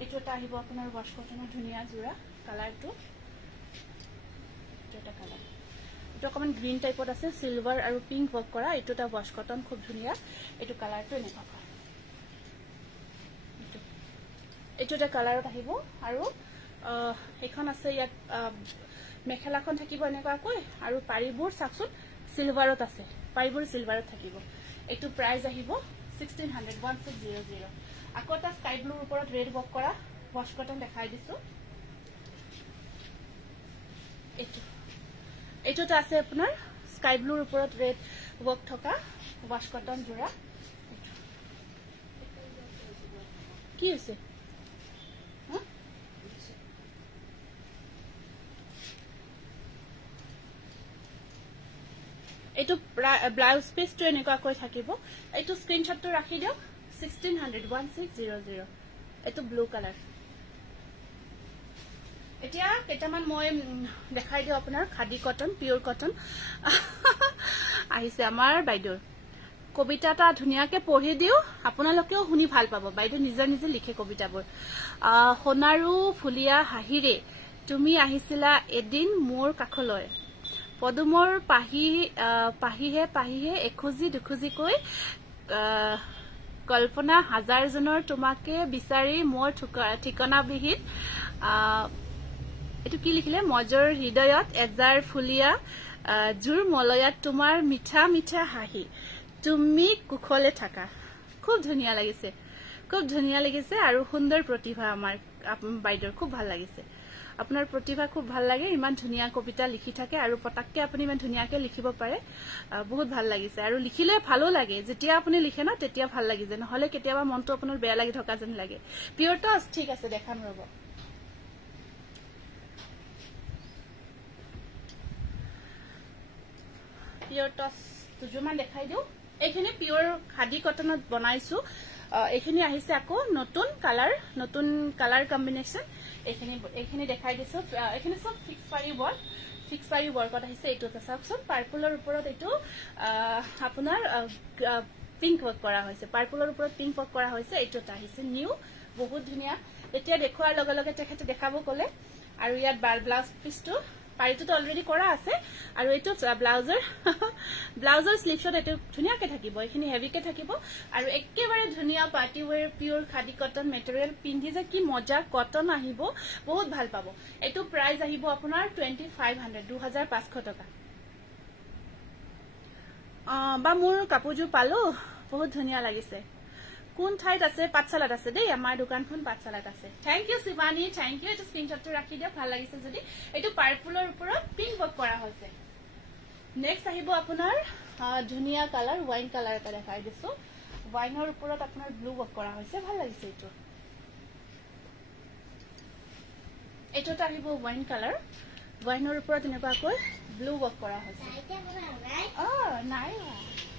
এটো এটা আহিব আপোনাৰ ওয়াশ কটনৰ ধুনিয়া জোৰা কালাৰটো এটা কালাৰ এটো অকমান গ্ৰীন টাইপত আছে সিলভাৰ আৰু পিংক বক কৰা এটো এটা ওয়াশ কটন খুব ধুনিয়া এটো কালাৰটো এনেকুৱা এটো এটা কালাৰত আহিব আৰু এখন আছে ইয়াত মেখেলাখন থাকিব এনেকুৱাকৈ আৰু পাৰিবোৰ সাকসুত সিলভাৰত আছে পাৰিবোৰ সিলভাৰত থাকিব এটো প্ৰাইস আহিব 1600 আকৌ এটা স্কাই ব্লুৰ ওপৰত ৰেড বক কৰা ওয়াশ কটন দেখাই দিছো এটোটা আছে আপোনাৰ স্কাই ব্লুৰ ওপৰত ৰেড বক থকা ওয়াশ কটন জোৰা কি আছে এটো ব্লাউজ পিসটো এনেকুৱাকৈ থাকিব এটো স্ক্ৰিনশ্বটটো ৰাখি দিও 1600 এটো ব্লু কালাৰ এতিয়া কেটামান মই দেখাই দিও আপোনাৰ খাদি কটন পিওৰ কটন আহিছে আমাৰ বাইদেউৰ কবিতাটা ধুনিয়াকে পঢ়ি দিও আপোনালোকেও শুনি ভাল পাব বাইদেউ নিজে লিখে কবিতাবোৰ সোণাৰু ফুলিয়া হাহিৰে তুমি আহিছিলা এদিন মোৰ কাখলৈ পদুমৰ পাহিহে এখুজি দুখুজি কৈ কল্পনা হাজাৰ জনৰ তোমাকে বিচাৰি মোৰ ঠিকনা বিহিত এটো কি লিখিলে মজৰ হৃদয়ত এজাৰ ফুলিয়া জুৰ মলয়াত তোমাৰ মিঠা মিঠা হাঁহি তুমি কুখলে থাকা খুব ধুনিয়া লাগিছে আৰু সুন্দৰ প্ৰতিভা আমাৰ বাইদেউৰ খুব ভাল লাগিছে আপোনাৰ প্ৰতিভা খুব ভাল লাগে ইমান ধুনিয়া কবিতা লিখি থাকে আৰু পটাককে আপুনি ইমান ধুনিয়াকে লিখিব পাৰে বহুত ভাল লাগিছে আৰু লিখিলে ভালো লাগে যেতিয়া আপুনি লিখে না তেতিয়া ভাল লাগি যায় নহলে কেতিয়াবা মনটো আপোনাৰ বেয়া লাগি থকা যেন লাগে পিওৰ টছ ঠিক আছে দেখাম ৰব পিওর টস দুজমান দেখাই দিও এইখিনি পিওর খাদি কটনত বনাইছো এইখিনি আহিছে আকৌ নতুন কালার কম্বিনেশন এইখিনি দেখাই দিছো এইখিনি সব ফিক্স পাৰি বল ফিক্স পাৰি ওয়াৰ্কত আহিছে এটো এটা চাওকচোন পাৰ্পলৰ ওপৰত এটো আপোনাৰ পিঙ্ক ওয়াৰ্ক কৰা হৈছে পাৰ্পলৰ ওপৰত পিঙ্ক ওয়াৰ্ক কৰা হৈছে এটো এটা আহিছে নিউ বহুত ধুনিয়া এতিয়া দেখুৱাৰ লগে লগে তেখেতে দেখাব কলে আৰু ইয়াত ব্লাউজ পিসটো পাৰিটো অলৰেডি কৰা আছে আৰু এটো ব্লাউজৰ স্লিভছত এটো ধুনিয়াকে থাকিব এখিনি হেভিকে থাকিব আৰু একেবাৰে ধুনিয়া party wear pure khadi cotton material পিন্ধি যে কি মজা কটন আহিব বহুত ভাল পাব এটো প্ৰাইস আহিব আপোনাৰ 2500 টকা বা মোৰ কাপোৰজোৰ পালো বহুত ধুনিয়া লাগিছে কোন ঠাইত আছে পাঠশালাত আছে দেই আমাৰ দোকানখন পাঠশালাত আছে thank you Shivani thank you এটো স্ক্ৰিনশ্বটটো ৰাখি দিয়া ভাল লাগিছে যদি এটো পাৰ্পলৰ ওপৰত পিঙ্ক ওয়াৰ্ক কৰা হৈছে নেক্সট আহিব আপোনাৰ ধুনিয়া কালাৰ ওয়াইন কালাৰ এটা দেখাই দিছো ওয়াইনৰ ওপৰত আপোনাৰ ব্লু ওয়াৰ্ক কৰা হৈছে ভাল লাগিছে এটোটা আহিব ওয়াইন কালাৰ ওয়াইনৰ ওপৰত এনেকুৱাকৈ ব্লু ওয়াৰ্ক কৰা হৈছে নাই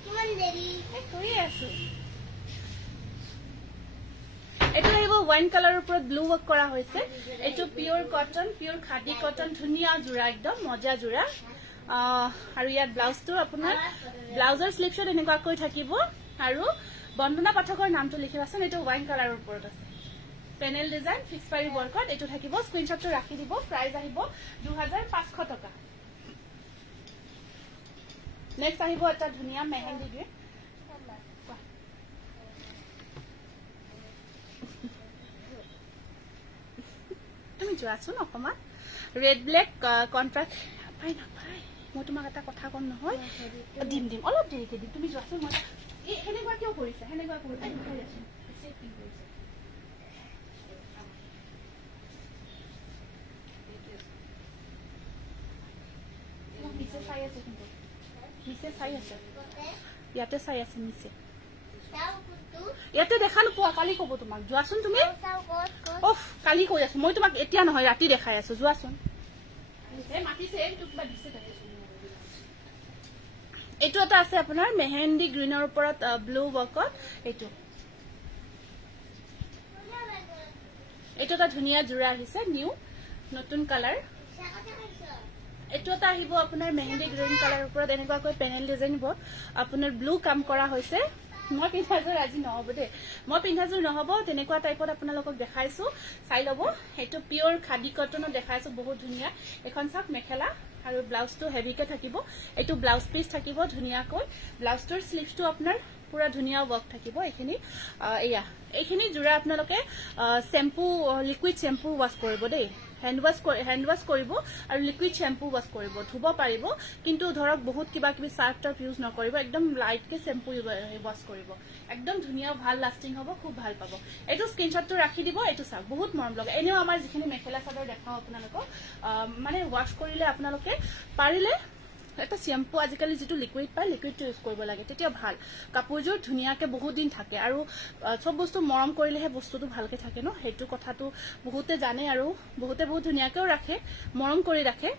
কিমান দেৰি কৰি আছো এটো আহিব ওয়াইন কালাৰৰ ওপৰত ব্লু ওয়াৰ্ক কৰা হৈছে এটো pure cotton pure khadi cotton ধুনিয়া জোৰা একদম মজা জোৰা আৰু ইয়াত ব্লাউজটো আপোনাৰ ব্লাউজৰ স্লিভছত এনেকুৱাকৈ থাকিব আৰু বন্দনা পাঠকৰ নামটো লিখিবাচোন এটো ওয়াইন কালাৰৰ ওপৰত আছে পেনেল ডিজাইন ফিক্স পাৰি ওয়াৰ্কত এটো থাকিব স্ক্ৰিনশটটো ৰাখি দিব প্ৰাইস আহিব 2500 টকা নেক্সট আহিব এটা ধুনিয়া মেহেন্দি গ্ৰীণ তুমি যোৱাছোন অকমান ৰেড ব্ল্যাক কন্ট্রাস্ট পাই না পাই মই তোমাক এটা কথা কম নহয় দিম অলপ দেৰিকে দিম তুমি যোৱাছোন মই হেনেকুৱা কিয় কৰিছা হেনেকুৱা কৰিছা সেটিং কৰিছা নিচে চাই আছে কিন্তু নিচে চাই আছে ইয়াতে চাই আছে নিচে ইয়াতে দেখা নোপোৱা কালি কব তোমাক যোৱাছোন তুমি অফ কালি কৈ আছো মই তোমাক এতিয়া নহয় ৰাতি দেখাই আছো যোৱাছোন এটো এটা আছে আপোনাৰ মেহেন্দি গ্ৰীনৰ ওপৰত ব্লু ওয়াৰ্কত এটো এটা ধুনিয়া জোৰা আহিছে নিউ নতুন কালাৰ এটো এটা আহিব আপোনাৰ মেহেন্দি গ্ৰীন কালাৰৰ ওপৰত এনেকুৱাকৈ পেনেল ডিজাইন হ'ব আপোনাৰ ব্লু কাম কৰা হৈছে মই পিন্ধাজোৰ আজি নহব দে মই পিন্ধাজোৰ নহব তেনেকুৱা টাইপত আপোনালোকক দেখাইছো চাই লব এটো পিওৰ খাদি কটনত দেখাইছো বহুত ধুনিয়া এখন চাক মেখেলা আৰু ব্লাউজটো হেভিকে থাকিব এটো ব্লাউজ পিস থাকিব ধুনিয়াকৈ ব্লাউজটোৰ স্লিভটো আপোনাৰ পুৰা ধুনিয়া ওয়াৰ্ক থাকিব এইখিনি জোৰা আপোনালোকে শ্যাম্পু লিকুইড শ্যাম্পু ওয়াশ কৰিব দেই হ্যান্ড ওয়াশ কৰিব আৰু লিকুইড শ্যাম্পু ওয়াশ কৰিব ধুব পাৰিব কিন্তু ধৰক বহুত কিবা কিবি সাৰ্ফ টাৰ্ফ ইউজ নকৰিব একদম লাইট কে শ্যাম্পু ওয়াশ কৰিব একদম ধুনিয়া ভাল লাস্টিং হ'ব খুব ভাল পাব এটো স্ক্রিনশটটো ৰাখি দিব এটো চাওক বহুত মৰম লগা এনেও আমাৰ যিখিনি মেখেলা চাদৰ দেখাও আপোনালোকক মানে ওয়াশ কৰিলে আপোনালোকে পাৰিলে এটা শ্যাম্পু আজিকালি যেটো লিকুইড পায় লিকুইডটো ইউজ কৰিব লাগে তেতিয়া ভাল কাপোৰজোৰ ধুনিয়াকে বহুত দিন থাকে আৰু সব বস্তু মৰম কৰিলেহে বস্তুটো ভালকে থাকে ন হেতু কথাটো বহুতে জানে আৰু বহুতে বহুত ধুনিয়াকেও ৰাখে মৰম কৰি ৰাখে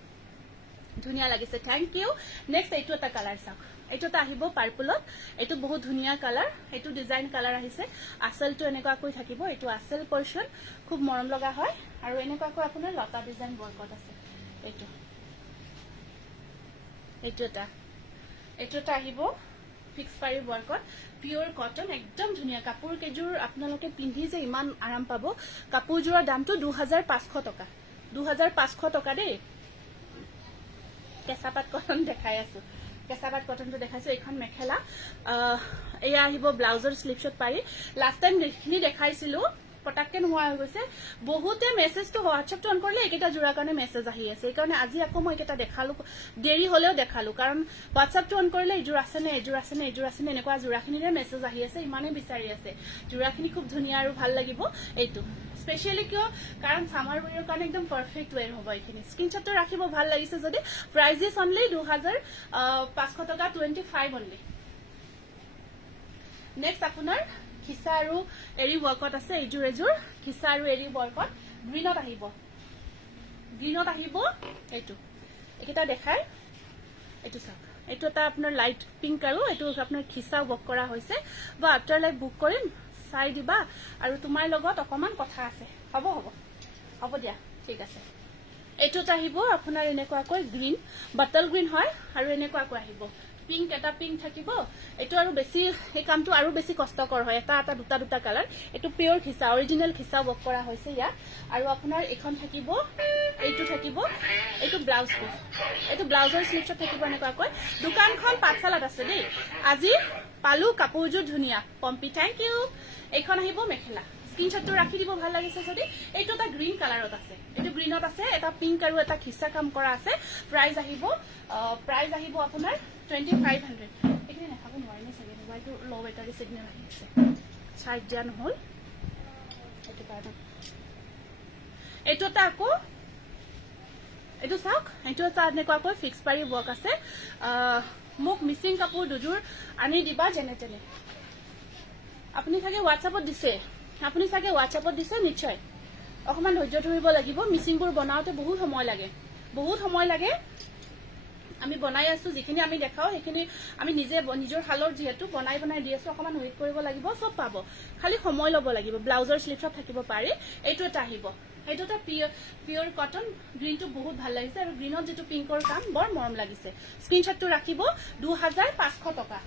ধুনিয়া লাগিছে থ্যাংক ইউ নেক্সট এইটো এটা কালাৰ চাওক এইটোটা আহিব পাৰ্পলত এইটো বহুত ধুনিয়া কালাৰ এইটো ডিজাইন কালাৰ আহিছে আসলটো এনেকুৱাকৈ থাকিব এইটো আসল পৰ্চন খুব মৰম লগা হয় আৰু এনেকুৱাকৈ আপোনাৰ লতা ডিজাইন ওয়াৰ্কত আছে এইটোটা আহিব ফিক্স পাৰি ওয়াৰ্কত পিওৰ কটন একদম ধুনিয়া কাপোৰ কেজোৰ আপোনালোকে পিন্ধি যে ইমান আৰাম পাব কাপোৰজোৰৰ দামটো 2500 টকা 2500 টকা দেই কেঁচাপাত কটন দেখাই আছো কেঁচাপাত কটনটো দেখাইছো এখন মেখেলা এয়া আহিব ব্লাউজৰ স্লিভছত পাৰি লাস্ট টাইম দেখনি দেখাইছিলো পটাককে নোৱা হৈ গৈছে বহুতে মেসেজটো হোৱাটছএপটো অন কৰিলে একেটা জোৰা কাৰণে মেসেজ আহি আছে এই কাৰণে আজি আকৌ মই একেটা দেখালো দেৰি হলেও দেখালো কাৰণ হোৱাটছএপটো অন কৰিলে এজোৰ আছে নে এনেকুৱা জোৰাখিনিৰে মেসেজ আহি আছে ইমানে বিচাৰি আছে জোৰাখিনি খুব ধুনিয়া আৰু ভাল লাগিব এইটো স্পেশালি কিয় কাৰণ সামাৰ ওয়্যাৰৰ কাৰণে একদম পাৰফেক্ট ওয়্যাৰ হ'ব এইখিনি স্ক্ৰিনশটটো ৰাখিব ভাল লাগিছে যদি প্ৰাইস ইজ অনলি 2500 টকা 25 অনলি নেক্সট আপোনাৰ খিসা আৰু এৰি ওয়াৰ্কত আছে এজোৰ খিসা আৰু এৰি ওয়াৰ্কত গ্ৰীনত আহিব এইটো একেটা দেখায় এইটো চাওক এইটো এটা আপোনাৰ লাইট পিঙ্ক আৰু এইটো আপোনাৰ খিসা ওয়াৰ্ক কৰা হৈছে বা আফটাৰ লাইফ বুক কৰিম চাই দিবা আৰু তোমাৰ লগত অকমান কথা আছে হ'ব দিয়া ঠিক আছে এটোত আহিব আপোনাৰ এনেকুৱাকৈ গ্ৰীণ বটল গ্ৰীণ হয় আৰু এনেকুৱাকৈ আহিব পিংক এটা পিংক থাকিব এটো আৰু বেছি এই কামটো আৰু বেছি কষ্টকৰ হয় এটা এটা দুটা দুটা কালাৰ এটো pure Khisa original Khisa work কৰা হৈছে ইয়া আৰু আপোনাৰ এখন থাকিব এইটো থাকিব এটো ব্লাউজ পিস এটো ব্লাউজৰ স্লিভছত থাকিব এনেকুৱাকৈ দোকানখন পাঠশালাত আছে দেই আজি পালু কাপোৰজোৰ ধুনিয়া পম্পি থ্যাংক ইউ এখন আহিব মেখেলা স্ক্ৰিনশটটো ৰাখি দিব ভাল লাগিছে যদি এইটো এটা গ্ৰীণ কালাৰত আছে এটো গ্ৰীণত আছে এটা পিংক আৰু এটা খিসা কাম কৰা আছে প্ৰাইস আহিব আপোনাৰ 2500 এখানে দেখাব নোৱাৰি না সগে মোবাইলটো লো ব্যাটাৰি সিগন্যাল আহি আছে চাৰ্জ দিয়া নহল এটো কাৰণ এটোটা আকৌ এটো চাওক এটো এটা এনেকুৱাকৈ ফিক্স পাৰি ওয়াৰ্ক আছে মোক মিসিং কাপোৰ দুজোৰ আনি দিবা যেনে তেনে আপুনি চাগে হোৱাটছআপত দিছে নিশ্চয় অকমান ধৈৰ্য ধৰিব লাগিব মিসিংবোৰ বনাওতে বহুত সময় লাগে আমি বনাই আছো যিখিনি আমি দেখাও সেইখিনি আমি নিজে নিজৰ হালৰ যেহেতু বনাই দি আছো অকমান ওয়েট কৰিব লাগিব সব পাব খালি সময় লব লাগিব ব্লাউজৰ স্লিভছত থাকিব পাৰি এইটো এটা আহিব এইটো এটা পিওৰ কটন গ্ৰীণটো বহুত ভাল লাগিছে আৰু গ্ৰীণত যেটো পিংকৰ কাম বৰ মৰম লাগিছে স্ক্ৰিনশটটো ৰাখিব 2500 টকা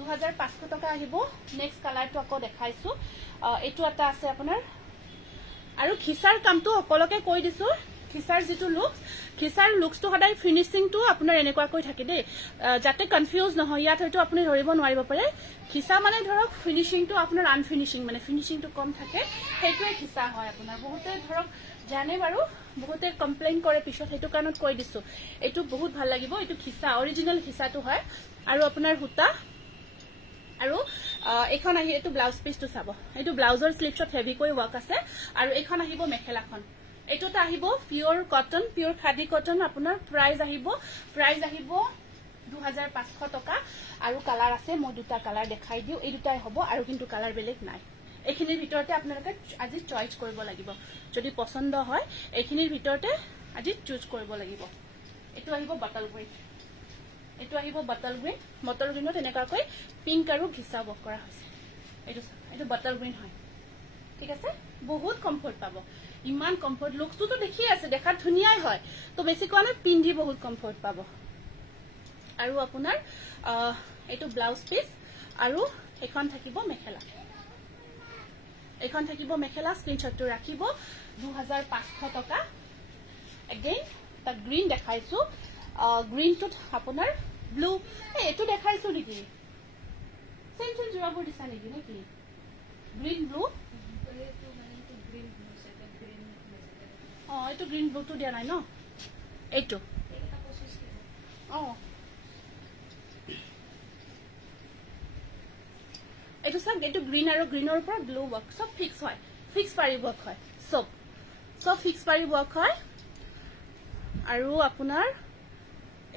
2500 টকা আহিব নেক্সট কালাৰটো আকৌ দেখাইছো এইটো এটা আছে আপোনাৰ আৰু খিসাৰ কামটো অকলকে কৈ দিছো খিসাৰ যেটো খিসাৰ লুকসটো সদায় ফিনিশিংটো আপোনাৰ এনেকুৱাকৈ থাকে দেই যাতে কনফিউজ নহয় ইয়াত হয়তো আপুনি ধৰিব নোৱাৰিব পাৰে খিসা মানে ধৰক ফিনিশিংটো আপোনাৰ আনফিনিশিং মানে ফিনিশিংটো কম থাকে সেইটোৱে খিসা হয় আপোনাৰ বহুতে ধৰক জানে বাৰু বহুতে কমপ্লেইন কৰে পিছত হেতু কাৰণত কৈ দিছো এইটো বহুত ভাল লাগিব এইটো খিসা অৰিজিনাল খিসাটো হয় আৰু আপোনাৰ হুতা আৰু এখন আহি এটো ব্লাউজ পিসটো চাব এটো ব্লাউজৰ স্লিভছত হেভি কৰি ওয়াৰ্ক আছে আৰু এখন আহিব মেখেলাখন এটোটা আহিব pure cotton pure khadi cotton আপোনাৰ প্ৰাইস আহিব 2500 টকা আৰু কালাৰ আছে মই দুটা কালাৰ দেখাই দিও এই দুটাই হ'ব আৰু কিন্তু কালাৰ বেলেগ নাই এইখিনিৰ ভিতৰতে আপোনালোকে আজি চয়েস কৰিব লাগিব যদি পছন্দ হয় এইখিনিৰ ভিতৰতে আজি চুজ কৰিব লাগিব এটো আহিব বটল গ্ৰীণ বটল গ্ৰীণত এনেকাকৈ পিংক আৰু ঘিসা ওয়াৰ্ক কৰা হৈছে এটো বটল গ্ৰীণ হয় ঠিক আছে বহুত কমফৰ্ট পাব ইমান কমফৰ্ট লুকটো তো দেখি আছে দেখাত ধুনিয়াই হয় তো বেছি কোনে পিন্ধি বহুত কমফৰ্ট পাব আৰু আপোনাৰ এটো ব্লাউজ পিস আৰু এখন থাকিব মেখেলা স্ক্ৰিনশটটো ৰাখিব 2500 টকা এগেইন তা গ্ৰীণ দেখাইছো গ্ৰীণটোত আপোনাৰ ব্লু এটো দেখাইছো নেকি সেম জোৰাবোৰ দিছা নেকি নেকি গ্ৰীণ ব্লু এইটো গ্ৰীণ ব্লুটো দিয়া নাই ন এইটো এইটো সব এইটো গ্ৰীণ আৰু গ্ৰীণৰ ওপৰত ব্লু ওয়াৰ্ক সব ফিক্স হয় ফিক্স পাৰি ওয়াৰ্ক হয় সব ফিক্স পাৰি ওয়াৰ্ক হয় আৰু আপোনাৰ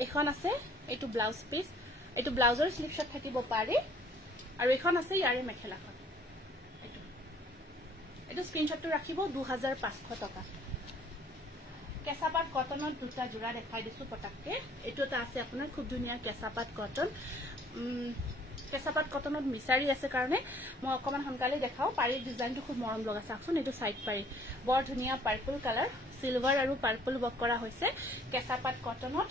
এখন আছে এইটো ব্লাউজ পিস এইটো ব্লাউজৰ স্লিভছত থাকিব পাৰি আৰু এখন আছে ইয়াৰে মেখেলাখন এইটো স্ক্ৰিনশটটো ৰাখিব 2500 টকা কেঁচাপাত কটনত দুটা জোৰা দেখাই দিছো পটাককে এইটো এটা আছে আপোনাৰ খুব ধুনিয়া কেঁচাপাত কটনত মিছাৰি আছে কাৰণে মই অকমান সোনকালে দেখাও পাৰি ডিজাইনটো খুব মৰম লগা চাওকচোন এইটো সাইড পাৰি বৰ ধুনিয়া পাৰ্পল কালাৰ সিলভাৰ আৰু পাৰ্পল ওয়াৰ্ক কৰা হৈছে কেঁচাপাত কটনত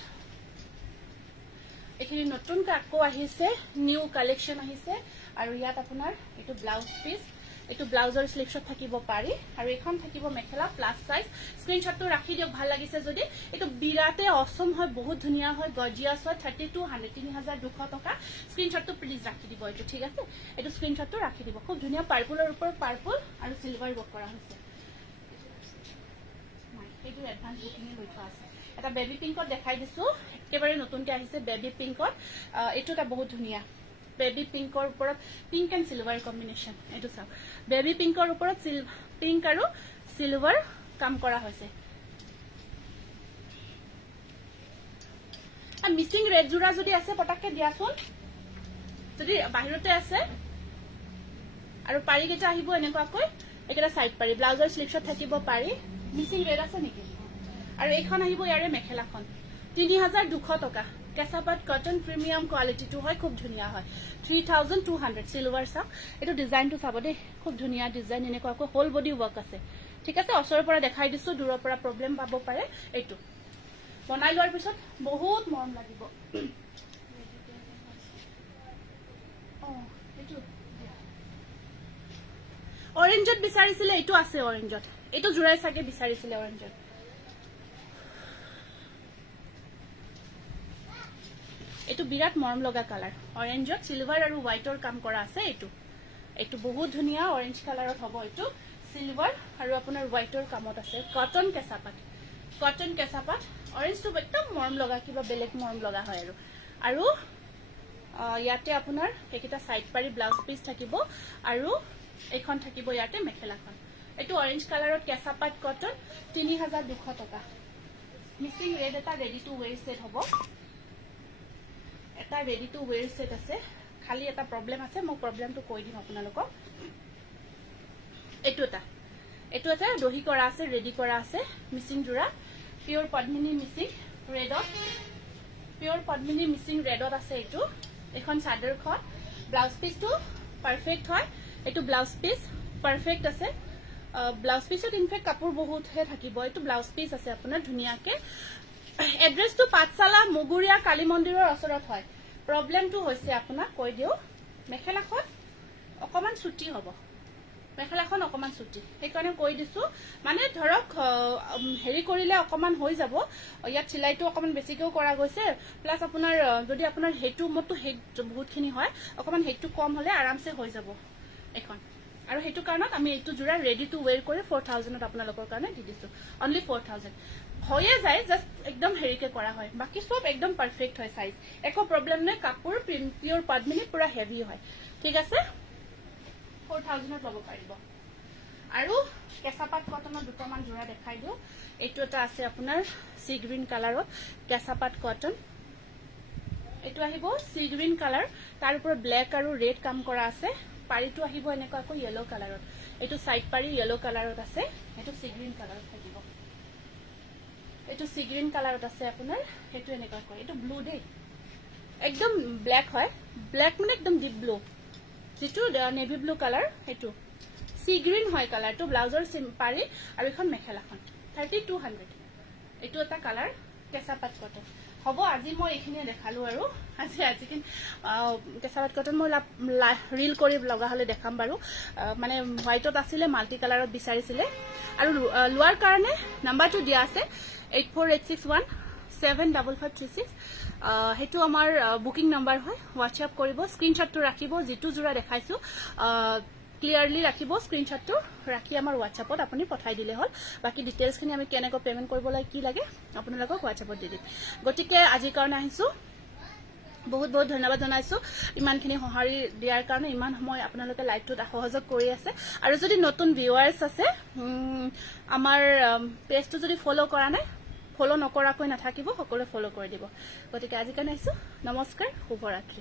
এখিনি নতুন কাকো আহিছে নিউ কালেকশন আহিছে আৰু ইয়াত আপোনাৰ এইটো ব্লাউজ পিস এইটো ব্লাউজৰ স্লিভছত থাকিব পাৰি আৰু এখন থাকিব মেখেলা প্লাস সাইজ স্ক্ৰিনশটটো ৰাখি দিওক ভাল লাগিছে যদি এইটো বিৰাতে অসম হয় বহুত ধুনিয়া হয় গৰ্জিয়াস হয় 3200 টকা স্ক্ৰিনশটটো প্লিজ ৰাখি দিব এইটো ঠিক আছে এইটো স্ক্ৰিনশটটো ৰাখি দিব খুব ধুনিয়া পাৰ্পলৰ ওপৰত পাৰ্পল আৰু সিলভাৰ ওয়াৰ্ক কৰা হৈছে এইটো এডভান্স বুকিং লৈ থোৱা আছে এটা বেবি পিংকত দেখাই দিছো একেবাৰে নতুনকে আহিছে বেবি পিংকত এইটো এটা বহুত ধুনিয়া বেবি পিংকৰ ওপৰত পিংক এণ্ড সিলভাৰ কম্বিনেশন এইটো চাও বেবি পিংকৰ ওপৰত পিংক আৰু সিলভাৰ কাম কৰা হৈছে আৰু মিসিং ৰেড জোৰা যদি আছে পটাককে দিয়াছোন যদি বাহিৰতে আছে আৰু পাৰি কেটা আহিব এনেকুৱাকৈ এটা সাইড পাৰি ব্লাউজৰ স্লিভছত থাকিব পাৰি মিসিং ৰেড আছে নেকি আৰু এখন আহিব ইয়াৰে মেখেলাখন 3200 টকা কেঁচাপাত কটন প্ৰিমিয়াম কোয়ালিটিটো হয় খুব ধুনিয়া হয় 3200 সিলভাৰ সাক এটো ডিজাইনটো চাব দে খুব ধুনিয়া ডিজাইন এনেকুৱাকৈ হোল বডি ওয়াৰ্ক আছে ঠিক আছে ওচৰৰ পৰা দেখাই দিছো দূৰৰ পৰা প্ৰবলেম পাব পাৰে এইটো বনাই লোৱাৰ পিছত বহুত মৰম লাগিব অৰেঞ্জত বিচাৰিছিলে এইটো আছে অৰেঞ্জত এইটো জুৰাই সাকে বিচাৰিছিলে অৰেঞ্জত এইটো বিৰাট মৰম লগা কালাৰ অৰেঞ্জত সিলভাৰ আৰু হোৱাইটৰ কাম কৰা আছে এইটো বহুত ধুনিয়া অৰেঞ্জ কালাৰত হ'ব এইটো সিলভাৰ আৰু আপোনাৰ হোৱাইটৰ কামত আছে কটন কেঁচাপাত অৰেঞ্জটো একদম মৰম লগা কিবা বেলেগ মৰম লগা হয় আৰু ইয়াতে আপোনাৰ একিটা সাইড পাৰি ব্লাউজ পিস থাকিব আৰু এখন থাকিব ইয়াতে মেখেলাখন এইটো অৰেঞ্জ কালাৰত কেঁচাপাত কটন 3200 টকা মিসিং ৰেড এটা ৰেডি টু ওয়্যাৰ সেট হ'ব এটা ৰেডি টু ওয়্যাৰ সেট আছে খালি এটা প্ৰবলেম আছে মই প্ৰবলেমটো কৈ দিম আপোনালোকক এইটো এটা দহি কৰা আছে ৰেডি কৰা আছে মিসিং জোৰা পিওৰ পদ্মিনী মিসিং ৰেডত আছে এইটো এখন চাদৰখন ব্লাউজ পিসটো পাৰফেক্ট হয় এইটো ব্লাউজ পিস পাৰফেক্ট আছে ব্লাউজ পিসত ইনফেক্ট কাপোৰ বহুত হে থাকিব এইটো ব্লাউজ পিস আছে আপোনাৰ ধুনিয়াকে এড্ৰেছটো পাঠশালা মুগুৰিয়া কালী মন্দিৰৰ ওচৰত হয় প্ৰবলেমটো হৈছে আপোনাক কৈ দিও মেখেলাখন অকমান ছুটি হ'ব মেখেলাখন অকমান ছুটি সেইকাৰণে কৈ দিছো মানে ধৰক হেৰি কৰিলে অকমান হৈ যাব ইয়াত চিলাইটো অকমান বেছিকেও কৰা গৈছে প্লাস আপোনাৰ যদি আপোনাৰ হেতু মতো হেট বহুতখিনি হয় অকমান হেতু কম হলে আৰামসে হৈ যাব এখন আৰু হেতু কাৰণত আমি এইটো জোৰা ৰেডি টু ওয়্যাৰ কৰি 4000 ত আপোনালোকৰ কাৰণে দি দিছো অনলি 4000 হয়ে যায় জাস্ট একদম হেৰিকে কৰা হয় বাকি সব একদম পাৰফেক্ট হয় সাইজ একো প্ৰবলেম নাই কাপোৰ পিওৰ পদ্মিনী পুৰা হেভি হয় ঠিক আছে 4000 ত লব পাৰিব আৰু কেঁচাপাত কটনৰ দুটামান জোৰা দেখাই দিও এইটো এটা আছে আপোনাৰ সি গ্ৰীন কালাৰত কেঁচাপাত কটন এইটো আহিব সি গ্ৰীন কালাৰ তাৰ ওপৰত ব্ল্যাক আৰু ৰেড কাম কৰা আছে পাৰিটো আহিব এনেকৈ ইয়েলো কালাৰত এইটো সাইড পাৰি ইয়েলো কালাৰত আছে এইটো সি গ্ৰীন কালাৰত থাকিব এইটো সি গ্ৰীন কালাৰত আছে আপোনাৰ এইটো এনেকৈ এইটো ব্লু দে একদম ব্ল্যাক হয় ব্ল্যাক মানে একদম ডিপ ব্লু যেটো নেভি ব্লু কালাৰ এইটো সি গ্ৰীন হয় কালাৰটো ব্লাউজৰ পাৰি আৰু এখন মেখেলাখন 3200 এইটো এটা কালাৰ কেঁচাপাত কটন হ'ব আজি মই এইখিনি দেখালো আৰু আজি কিন কেঁচাপাত কটন মই ৰিল কৰি লগা হলে দেখাম বাৰু মানে হোৱাইটত আছিল মাল্টি কালাৰত বিচাৰিছিলে আৰু লোৱাৰ কাৰণে নাম্বাৰটো দিয়া আছে 8486175536 হেতু আমাৰ বুকিং নাম্বাৰ হয় WhatsApp কৰিব স্ক্ৰিনশ্বটটো ৰাখিব যেটো জোৰা দেখাইছো ক্লিয়াৰলি ৰাখিব স্ক্ৰিনশ্বটটো ৰাখি আমাৰ WhatsAppত আপুনি পঠাই দিলে হল বাকি ডিটেইলছখিনি আমি কেনেকৈ পেমেন্ট কৰিব লাগে কি লাগে আপোনালোকক WhatsAppত দি দিম গতিকে আজি কাৰণে আহিছো বহুত ধন্যবাদ জনাইছো ইমানখিনি সহাৰি দিয়াৰ কাৰণে ইমান সময় আপোনালোকে লাইভটোত সহযোগ কৰি আছে আৰু যদি নতুন ভিউৱাৰ্ছ আছে আমাৰ পেজটো যদি ফলো কৰা নাই ফলো নকৰাকৈ নাথাকিব সকলোৱে ফলো কৰি দিব গতিকে আজি কাৰণে আহিছো নমস্কাৰ শুভৰাত্ৰি